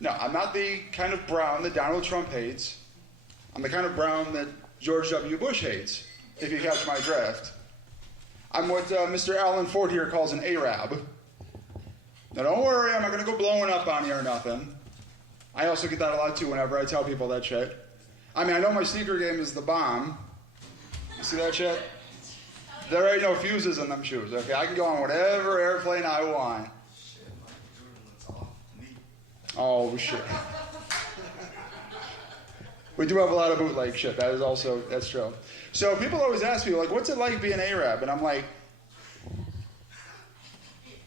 No, I'm not the kind of brown that Donald Trump hates. I'm the kind of brown that George W. Bush hates, if you catch my drift. I'm what Mr. Alan Ford here calls an Arab. Now don't worry, I'm not going to go blowing up on you or nothing. I also get that a lot too whenever I tell people that shit. I mean, I know my sneaker game is the bomb. You see that shit? There ain't no fuses in them shoes, okay? I can go on whatever airplane I want. Oh, shit. We do have a lot of bootleg shit. That's true. So people always ask me, like, what's it like being Arab? And I'm like,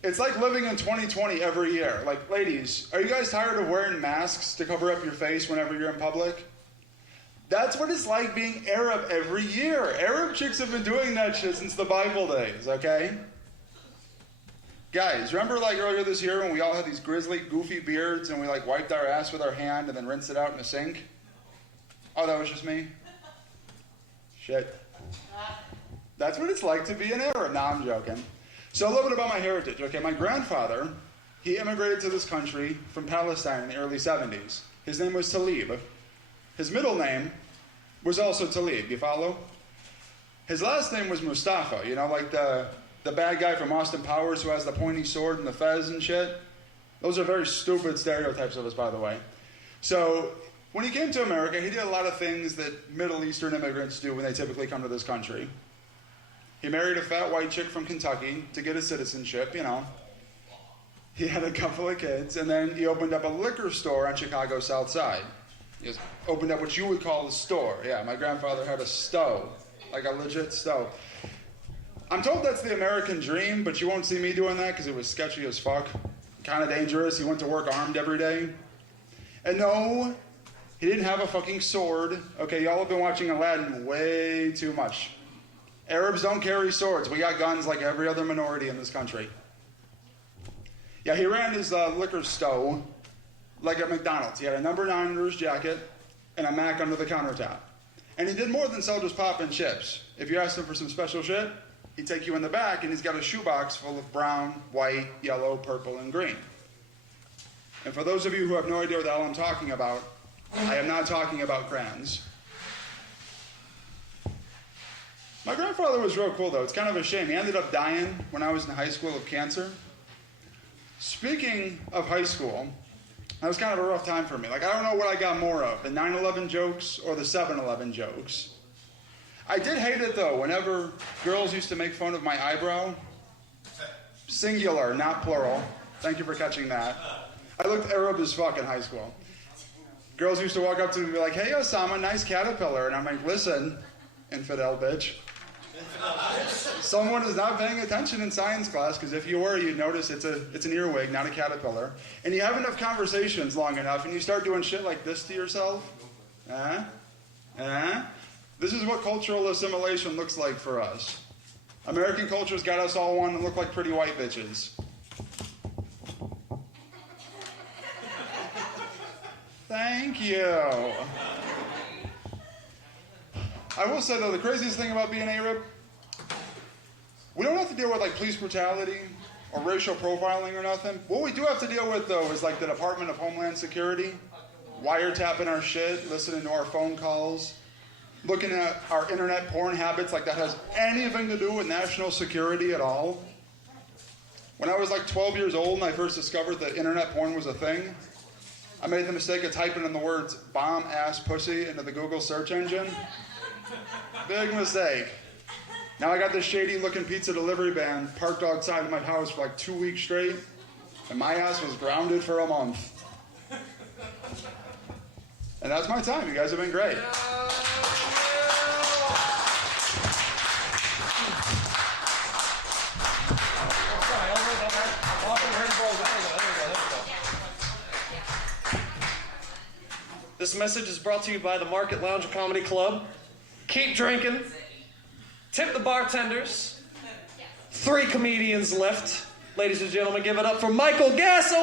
it's like living in 2020 every year. Like, ladies, are you guys tired of wearing masks to cover up your face whenever you're in public? That's what it's like being Arab every year. Arab chicks have been doing that shit since the Bible days, okay? Guys, remember like earlier this year when we all had these grizzly, goofy beards and we like wiped our ass with our hand and then rinsed it out in a sink? Oh, that was just me? Shit. That's what it's like to be an Arab. Nah, I'm joking. So a little bit about my heritage, okay? My grandfather, he immigrated to this country from Palestine in the early 70s. His name was Talib. His middle name was also Talib, you follow? His last name was Mustafa, you know, like the bad guy from Austin Powers who has the pointy sword and the fez and shit. Those are very stupid stereotypes of us, by the way. So when he came to America, he did a lot of things that Middle Eastern immigrants do when they typically come to this country. He married a fat white chick from Kentucky to get his citizenship, you know. He had a couple of kids, and then he opened up a liquor store on Chicago's South Side. He opened up what you would call a store. Yeah, my grandfather had a stove, like a legit stove. I'm told that's the American dream, but you won't see me doing that because it was sketchy as fuck. Kind of dangerous. He went to work armed every day. And no, he didn't have a fucking sword. Okay, y'all have been watching Aladdin way too much. Arabs don't carry swords. We got guns like every other minority in this country. Yeah, he ran his liquor store like at McDonald's. He had a number 9 under his jacket and a Mac under the countertop. And he did more than sell just pop and chips. If you asked him for some special shit, he'd take you in the back and he's got a shoebox full of brown, white, yellow, purple, and green. And for those of you who have no idea what the hell I'm talking about, I am not talking about crayons. My grandfather was real cool, though. It's kind of a shame. He ended up dying when I was in high school of cancer. Speaking of high school, that was kind of a rough time for me. Like, I don't know what I got more of, the 9/11 jokes or the 7/11 jokes. I did hate it, though, whenever girls used to make fun of my eyebrow. Singular, not plural. Thank you for catching that. I looked Arab as fuck in high school. Girls used to walk up to me and be like, "Hey, Osama, nice caterpillar." And I'm like, "Listen, infidel bitch. Someone is not paying attention in science class, because if you were, you'd notice it's an earwig, not a caterpillar. And you have enough conversations long enough, and you start doing shit like this to yourself. This is what cultural assimilation looks like for us. American culture's got us all wanting to look like pretty white bitches. Thank you. I will say, though, the craziest thing about being Arab, we don't have to deal with, like, police brutality or racial profiling or nothing. What we do have to deal with, though, is, like, the Department of Homeland Security wiretapping our shit, listening to our phone calls, looking at our internet porn habits, like that has anything to do with national security at all. When I was, like, 12 years old and I first discovered that internet porn was a thing, I made the mistake of typing in the words "bomb ass pussy" into the Google search engine. Big mistake. Now I got this shady looking pizza delivery van parked outside of my house for like 2 weeks straight, and my ass was grounded for a month. And that's my time. You guys have been great. This message is brought to you by the Market Lounge Comedy Club. Keep drinking. Tip the bartenders. 3 comedians left. Ladies and gentlemen, give it up for Michael Gassaway!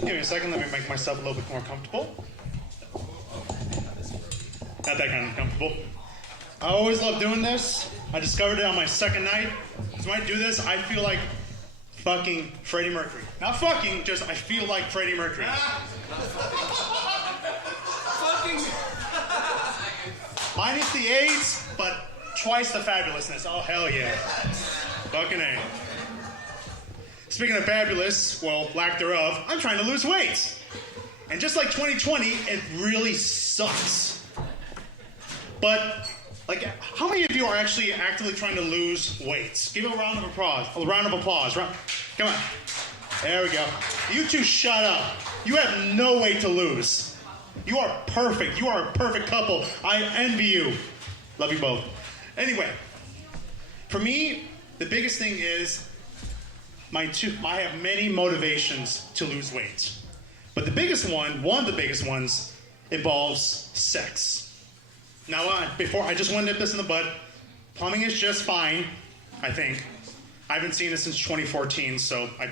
Give me a second, let me make myself a little bit more comfortable. Not that kind of comfortable. I always love doing this. I discovered it on my second night. So when I do this, I feel like fucking Freddie Mercury. Not fucking, just I feel like Freddie Mercury. Fucking. Minus the AIDS, but twice the fabulousness. Oh, hell yeah. Fucking A. Speaking of fabulous, well, lack thereof, I'm trying to lose weight. And just like 2020, it really sucks. But, like, how many of you are actually actively trying to lose weight? Give a round of applause. A round of applause. Come on. There we go. You two shut up. You have no weight to lose. You are perfect. You are a perfect couple. I envy you. Love you both. Anyway, for me, the biggest thing is I have many motivations to lose weight. But the biggest one of the biggest ones, involves sex. Now, before I just want to nip this in the bud, plumbing is just fine, I think. I haven't seen it since 2014, so I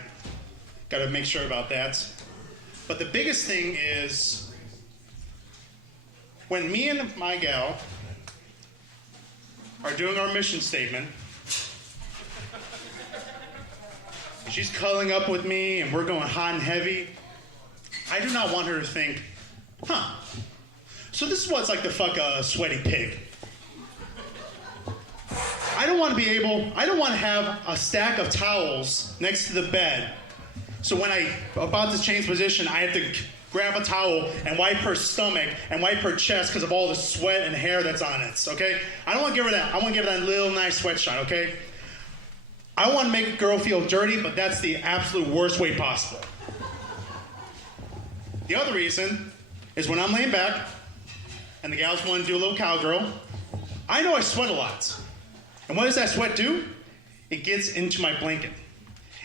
got to make sure about that. But the biggest thing is when me and my gal are doing our mission statement, she's cuddling up with me and we're going hot and heavy. I do not want her to think, so this is what it's like to fuck a sweaty pig. I don't want to have a stack of towels next to the bed. So when I'm about to change position, I have to grab a towel and wipe her stomach and wipe her chest because of all the sweat and hair that's on it, okay? I don't want to give her that. I want to give her that little nice sweat shot, okay? I want to make a girl feel dirty, but that's the absolute worst way possible. The other reason is when I'm laying back and the gals want to do a little cowgirl, I know I sweat a lot. And what does that sweat do? It gets into my blanket.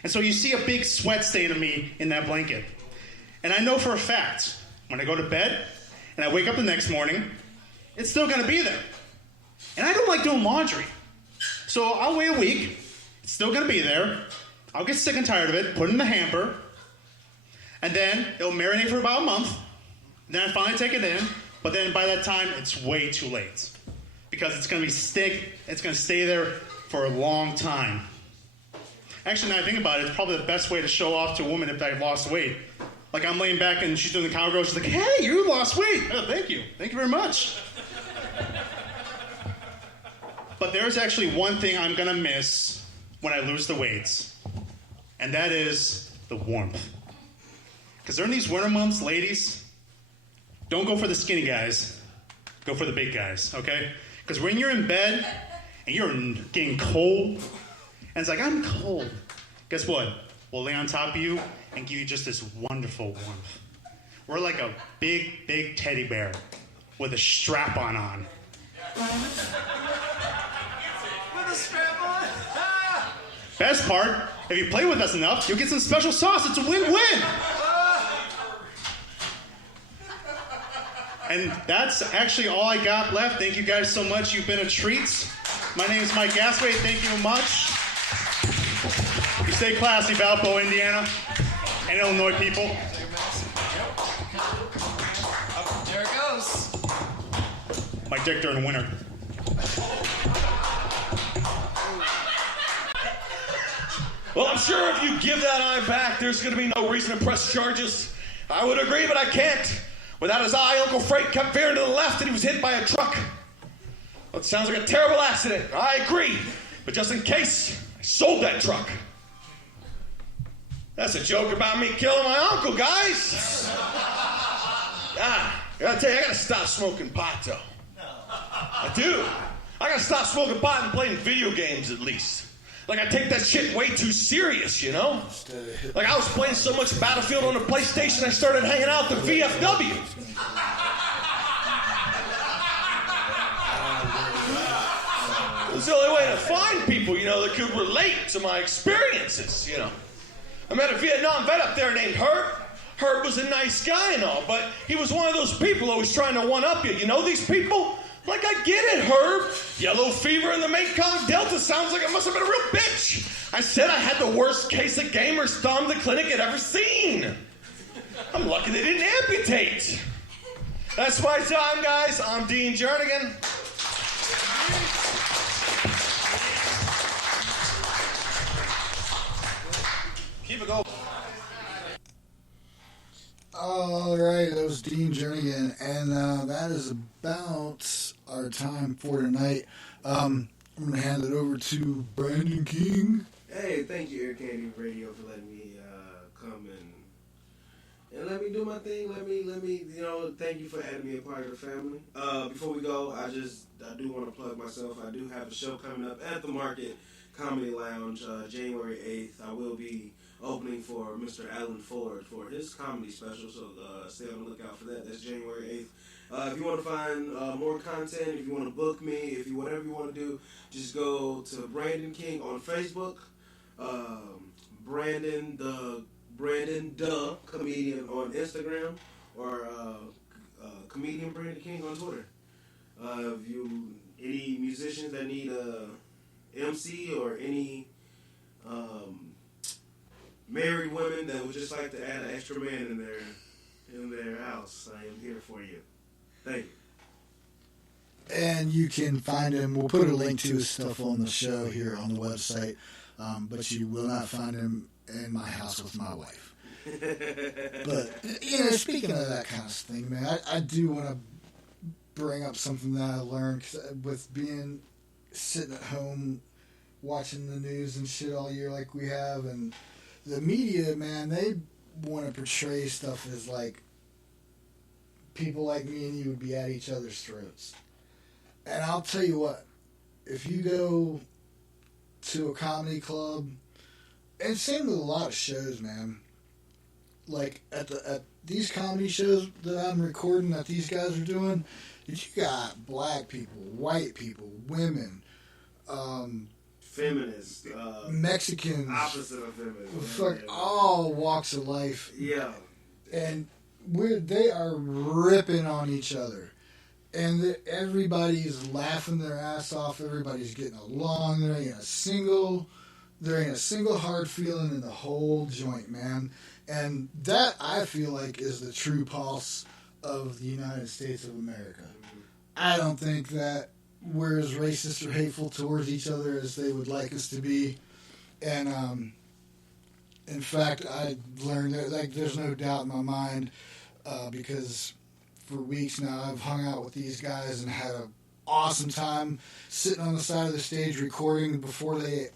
And so you see a big sweat stain of me in that blanket. And I know for a fact, when I go to bed and I wake up the next morning, it's still going to be there. And I don't like doing laundry. So I'll wait a week. It's still going to be there. I'll get sick and tired of it, put it in the hamper, and then it'll marinate for about a month. And then I finally take it in, but then by that time, it's way too late. Because it's going to stay there for a long time. Actually, now I think about it, it's probably the best way to show off to a woman if I've lost weight. Like I'm laying back and she's doing the cowgirl, she's like, hey, you lost weight. Oh, thank you. Thank you very much. But there's actually one thing I'm going to miss when I lose the weight, and that is the warmth. Because during these winter months, ladies, don't go for the skinny guys. Go for the big guys, okay? Because when you're in bed and you're getting cold, and it's like, I'm cold. Guess what? We'll lay on top of you and give you just this wonderful warmth. We're like a big, big teddy bear with a strap-on on. With a strap on? Best part, if you play with us enough, you'll get some special sauce. It's a win-win. And that's actually all I got left. Thank you guys so much. You've been a treat. My name is Mike Gassaway. Thank you much. You stay classy, Valpo, Indiana, and Illinois people. There it goes. My dick during the winter. Well, I'm sure if you give that eye back, there's going to be no reason to press charges. I would agree, but I can't. Without his eye, Uncle Frank kept veering to the left and he was hit by a truck. Well, it sounds like a terrible accident. I agree. But just in case, I sold that truck. That's a joke about me killing my uncle, guys. I gotta tell you, I gotta stop smoking pot, though. I do. I gotta stop smoking pot and playing video games, at least. Like, I take that shit way too serious, you know? Like, I was playing so much Battlefield on the PlayStation, I started hanging out at the VFW. was the only way to find people, you know, that could relate to my experiences, you know. I met a Vietnam vet up there named Herb. Herb was a nice guy and all, but he was one of those people always trying to one-up you. You know these people? Like, I get it, Herb. Yellow fever in the Mekong Delta sounds like it must have been a real bitch. I said I had the worst case of gamer's thumb the clinic had ever seen. I'm lucky they didn't amputate. That's my time, guys. I'm Dean Jernigan. Keep it going. All right, that was Dean Jernigan, and that is about our time for tonight. I'm going to hand it over to Brandon King. Hey, thank you, Air Candy Radio, for letting me come and let me do my thing. Let me, you know, thank you for adding me a part of the family. Before we go, I do want to plug myself. I do have a show coming up at the Market Comedy Lounge, January 8th. I will be opening for Mr. Alan Ford for his comedy special, so stay on the lookout for that. That's January 8th. If you want to find more content, if you want to book me, if you whatever you want to do, just go to Brandon King on Facebook, Brandon the Comedian on Instagram, or Comedian Brandon King on Twitter. If you any musicians that need a MC or any married women that would just like to add an extra man in their house, I am here for you. Thank you. And you can find him. We'll put a link to his stuff on the show here on the website, but you will not find him in my house with my wife. But, you know, speaking of that kind of thing, man, I do want to bring up something that I learned with being sitting at home watching the news and shit all year like we have, and the media, man, they want to portray stuff as like people like me and you would be at each other's throats. And I'll tell you what, if you go to a comedy club, and same with a lot of shows, man, like at these comedy shows that I'm recording that these guys are doing, you got black people, white people, women, feminists, Mexicans, opposite of feminists, fuck, all walks of life. Yeah, and they are ripping on each other, and everybody's laughing their ass off. Everybody's getting along. There ain't a single hard feeling in the whole joint, man. And that, I feel like, is the true pulse of the United States of America. I don't think that we're as racist or hateful towards each other as they would like us to be. And in fact, I learned that, like, there's no doubt in my mind, because for weeks now I've hung out with these guys and had an awesome time sitting on the side of the stage recording before they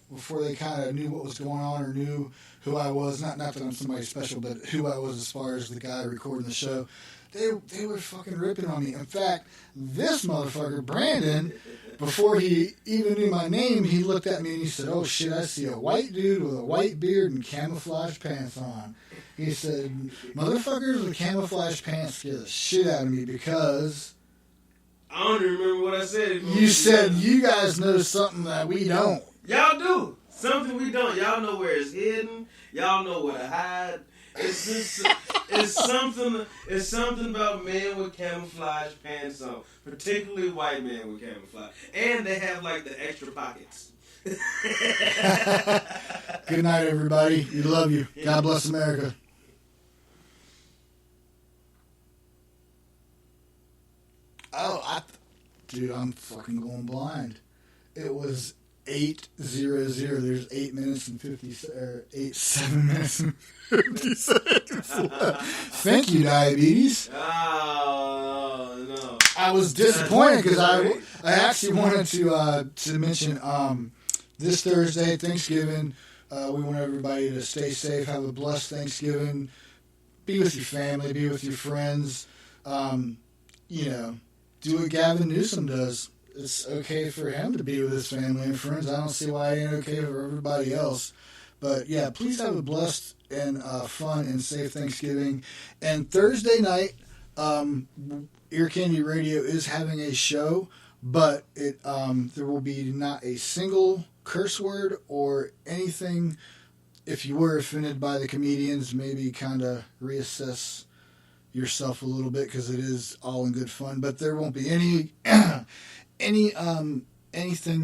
kind of knew what was going on or knew who I was. Not that I'm somebody special, but who I was as far as the guy recording the show. They were fucking ripping on me. In fact, this motherfucker, Brandon, before he even knew my name, he looked at me and he said, "Oh shit, I see a white dude with a white beard and camouflage pants on." He said, "Motherfuckers with camouflage pants scare the shit out of me because..." I don't even remember what I said. You said you guys know something that we don't. Y'all do. Something we don't. Y'all know where it's hidden. Y'all know where to hide. It's just, it's something about men with camouflage pants on, particularly white men with camouflage, and they have like the extra pockets. Good night, everybody. We love you. God bless America. Oh, dude, I'm fucking going blind. It was 8:00. There's 8 minutes and 7 minutes and 50 seconds left. Thank you, diabetes. Oh no! I was disappointed because I actually wanted to mention this Thursday, Thanksgiving. We want everybody to stay safe, have a blessed Thanksgiving, be with your family, be with your friends. You know, do what Gavin Newsom does. It's okay for him to be with his family and friends. I don't see why it ain't okay for everybody else. But yeah, please have a blessed and fun and safe Thanksgiving. And Thursday night, Ear Candy Radio is having a show but there will be not a single curse word or anything. If you were offended by the comedians, maybe kind of reassess yourself a little bit, because it is all in good fun. But there won't be anything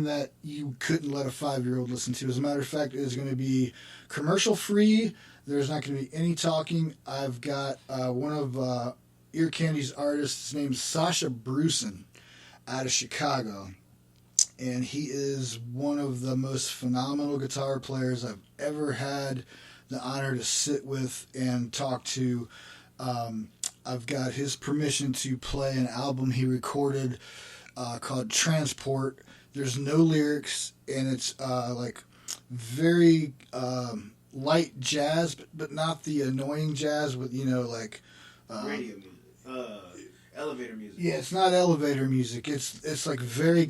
that you couldn't let a 5-year-old listen to. As a matter of fact, it is going to be commercial free. There's not going to be any talking. I've got one of Ear Candy's artists. His name's Sasha Bruson out of Chicago. And he is one of the most phenomenal guitar players I've ever had the honor to sit with and talk to. I've got his permission to play an album he recorded called Transport. There's no lyrics, and it's like very light jazz, but not the annoying jazz with, like... radio music. Elevator music. Yeah, it's not elevator music. It's like very...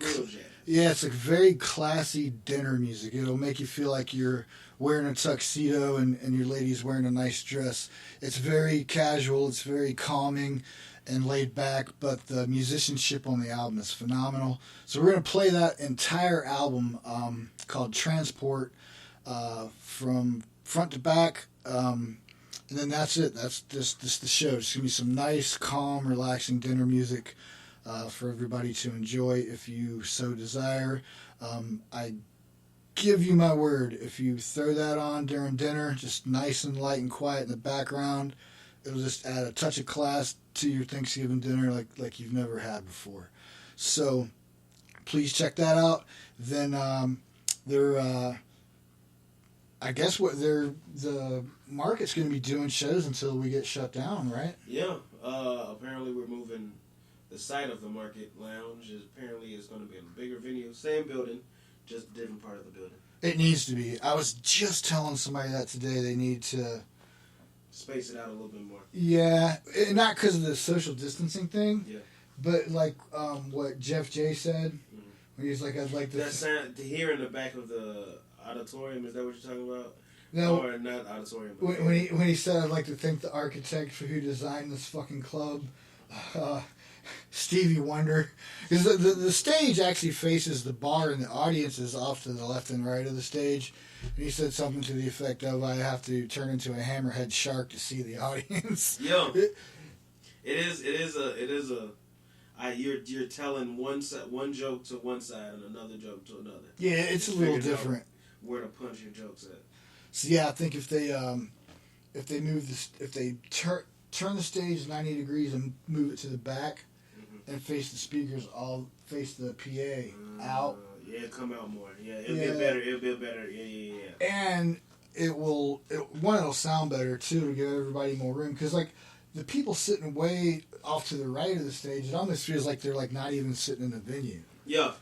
Yeah, it's like very classy dinner music. It'll make you feel like you're wearing a tuxedo and your lady's wearing a nice dress. It's very casual. It's very calming and laid back, but the musicianship on the album is phenomenal. So we're going to play that entire album called Transport from front to back. And then that's it. That's just the show. It's going to be some nice, calm, relaxing dinner music for everybody to enjoy if you so desire. I give you my word, if you throw that on during dinner, just nice and light and quiet in the background, it'll just add a touch of class to your Thanksgiving dinner like you've never had before. So please check that out. Then the market's going to be doing shows until we get shut down, right? Yeah. Apparently we're moving. The site of the Market Lounge is going to be in a bigger venue, same building, just a different part of the building. It needs to be. I was just telling somebody that today. They need to space it out a little bit more. Yeah, not because of the social distancing thing. Yeah. But like what Jeff J said, when he's like, "I'd like to." That sound to hear in the back of the auditorium. Is that what you're talking about? No, or not auditorium. When he said, "I'd like to thank the architect for who designed this fucking club." Stevie Wonder, because the stage actually faces the bar and the audience is off to the left and right of the stage. And he said something to the effect of, "I have to turn into a hammerhead shark to see the audience." Yo, you're telling one joke to one side and another joke to another. Yeah, it's a little different. Where to punch your jokes at. So yeah, I think if they turn the stage 90 degrees and move it to the back and face the speakers, all face the PA out. Yeah, come out more. Yeah, it'll be better. Yeah. And it'll sound better too, to give everybody more room, because like the people sitting way off to the right of the stage, it almost feels like they're like not even sitting in the venue. Yeah.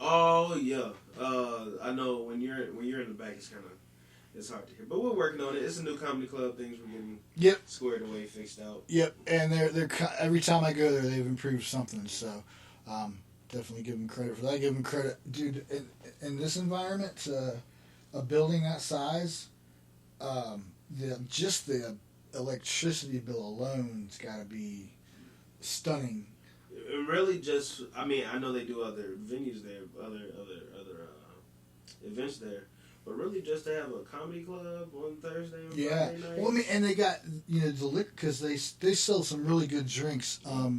Oh yeah. I know when you're in the back, it's hard to hear, but we're working on it. It's a new comedy club. Things we're getting squared away, fixed out. Yep, and they're every time I go there, they've improved something. So definitely give them credit for that. Give them credit, dude. In this environment, a building that size, the electricity bill alone's got to be stunning. Really, I know they do other venues there, other events there. But really, just to have a comedy club on Thursday and Friday night. Well, I mean, and they got the liquor, because they sell some really good drinks. I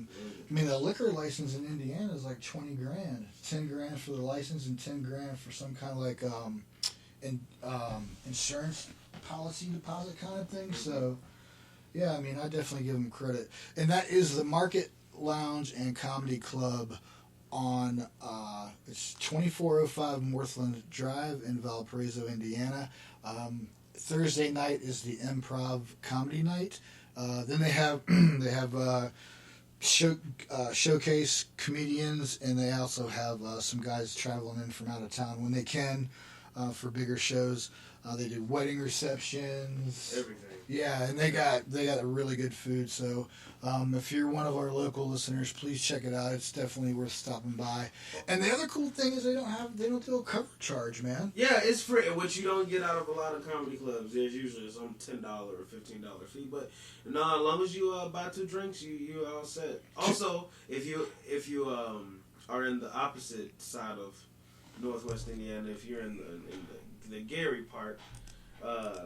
mean, the liquor license in Indiana is like $20,000, $10,000 for the license, and $10,000 for some kind of like insurance policy deposit kind of thing. So, yeah, I mean, I definitely give them credit. And that is the Market Lounge and Comedy Club on it's 2405 Northland Drive in Valparaiso, Indiana. Thursday night is the Improv Comedy Night. Then they have showcase comedians, and they also have some guys traveling in from out of town when they can for bigger shows. They do wedding receptions, everything. Yeah, and they got a really good food. So if you're one of our local listeners, please check it out. It's definitely worth stopping by. And the other cool thing is they don't do a cover charge, man. Yeah, it's free, which you don't get out of a lot of comedy clubs. There's usually some $10 or $15 fee, but no, as long as you buy 2 drinks, you all set. Also, if you are in the opposite side of Northwest Indiana. If you're in the Gary part,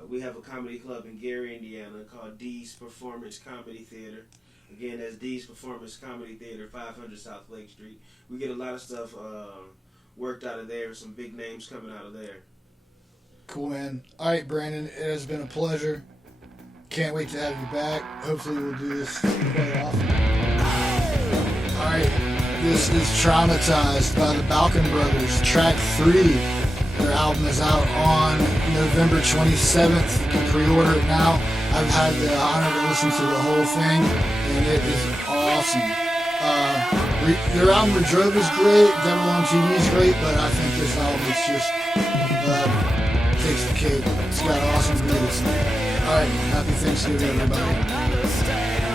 we have a comedy club in Gary, Indiana called D's Performance Comedy Theater. Again, that's D's Performance Comedy Theater, 500 South Lake Street. We get a lot of stuff worked out of there. Some big names coming out of there. Cool, man. All right, Brandon, it has been a pleasure. Can't wait to have you back. Hopefully we'll do this quite often. All right, this is Traumatized by the Balkan Brothers, track 3. Their album is out on November 27th. You can pre-order it now. I've had the honor to listen to the whole thing, and it is awesome. Their album Redrove is great, Devil on TV is great, but I think this album is just takes the cake. It's got awesome lyrics. All right, happy Thanksgiving, everybody.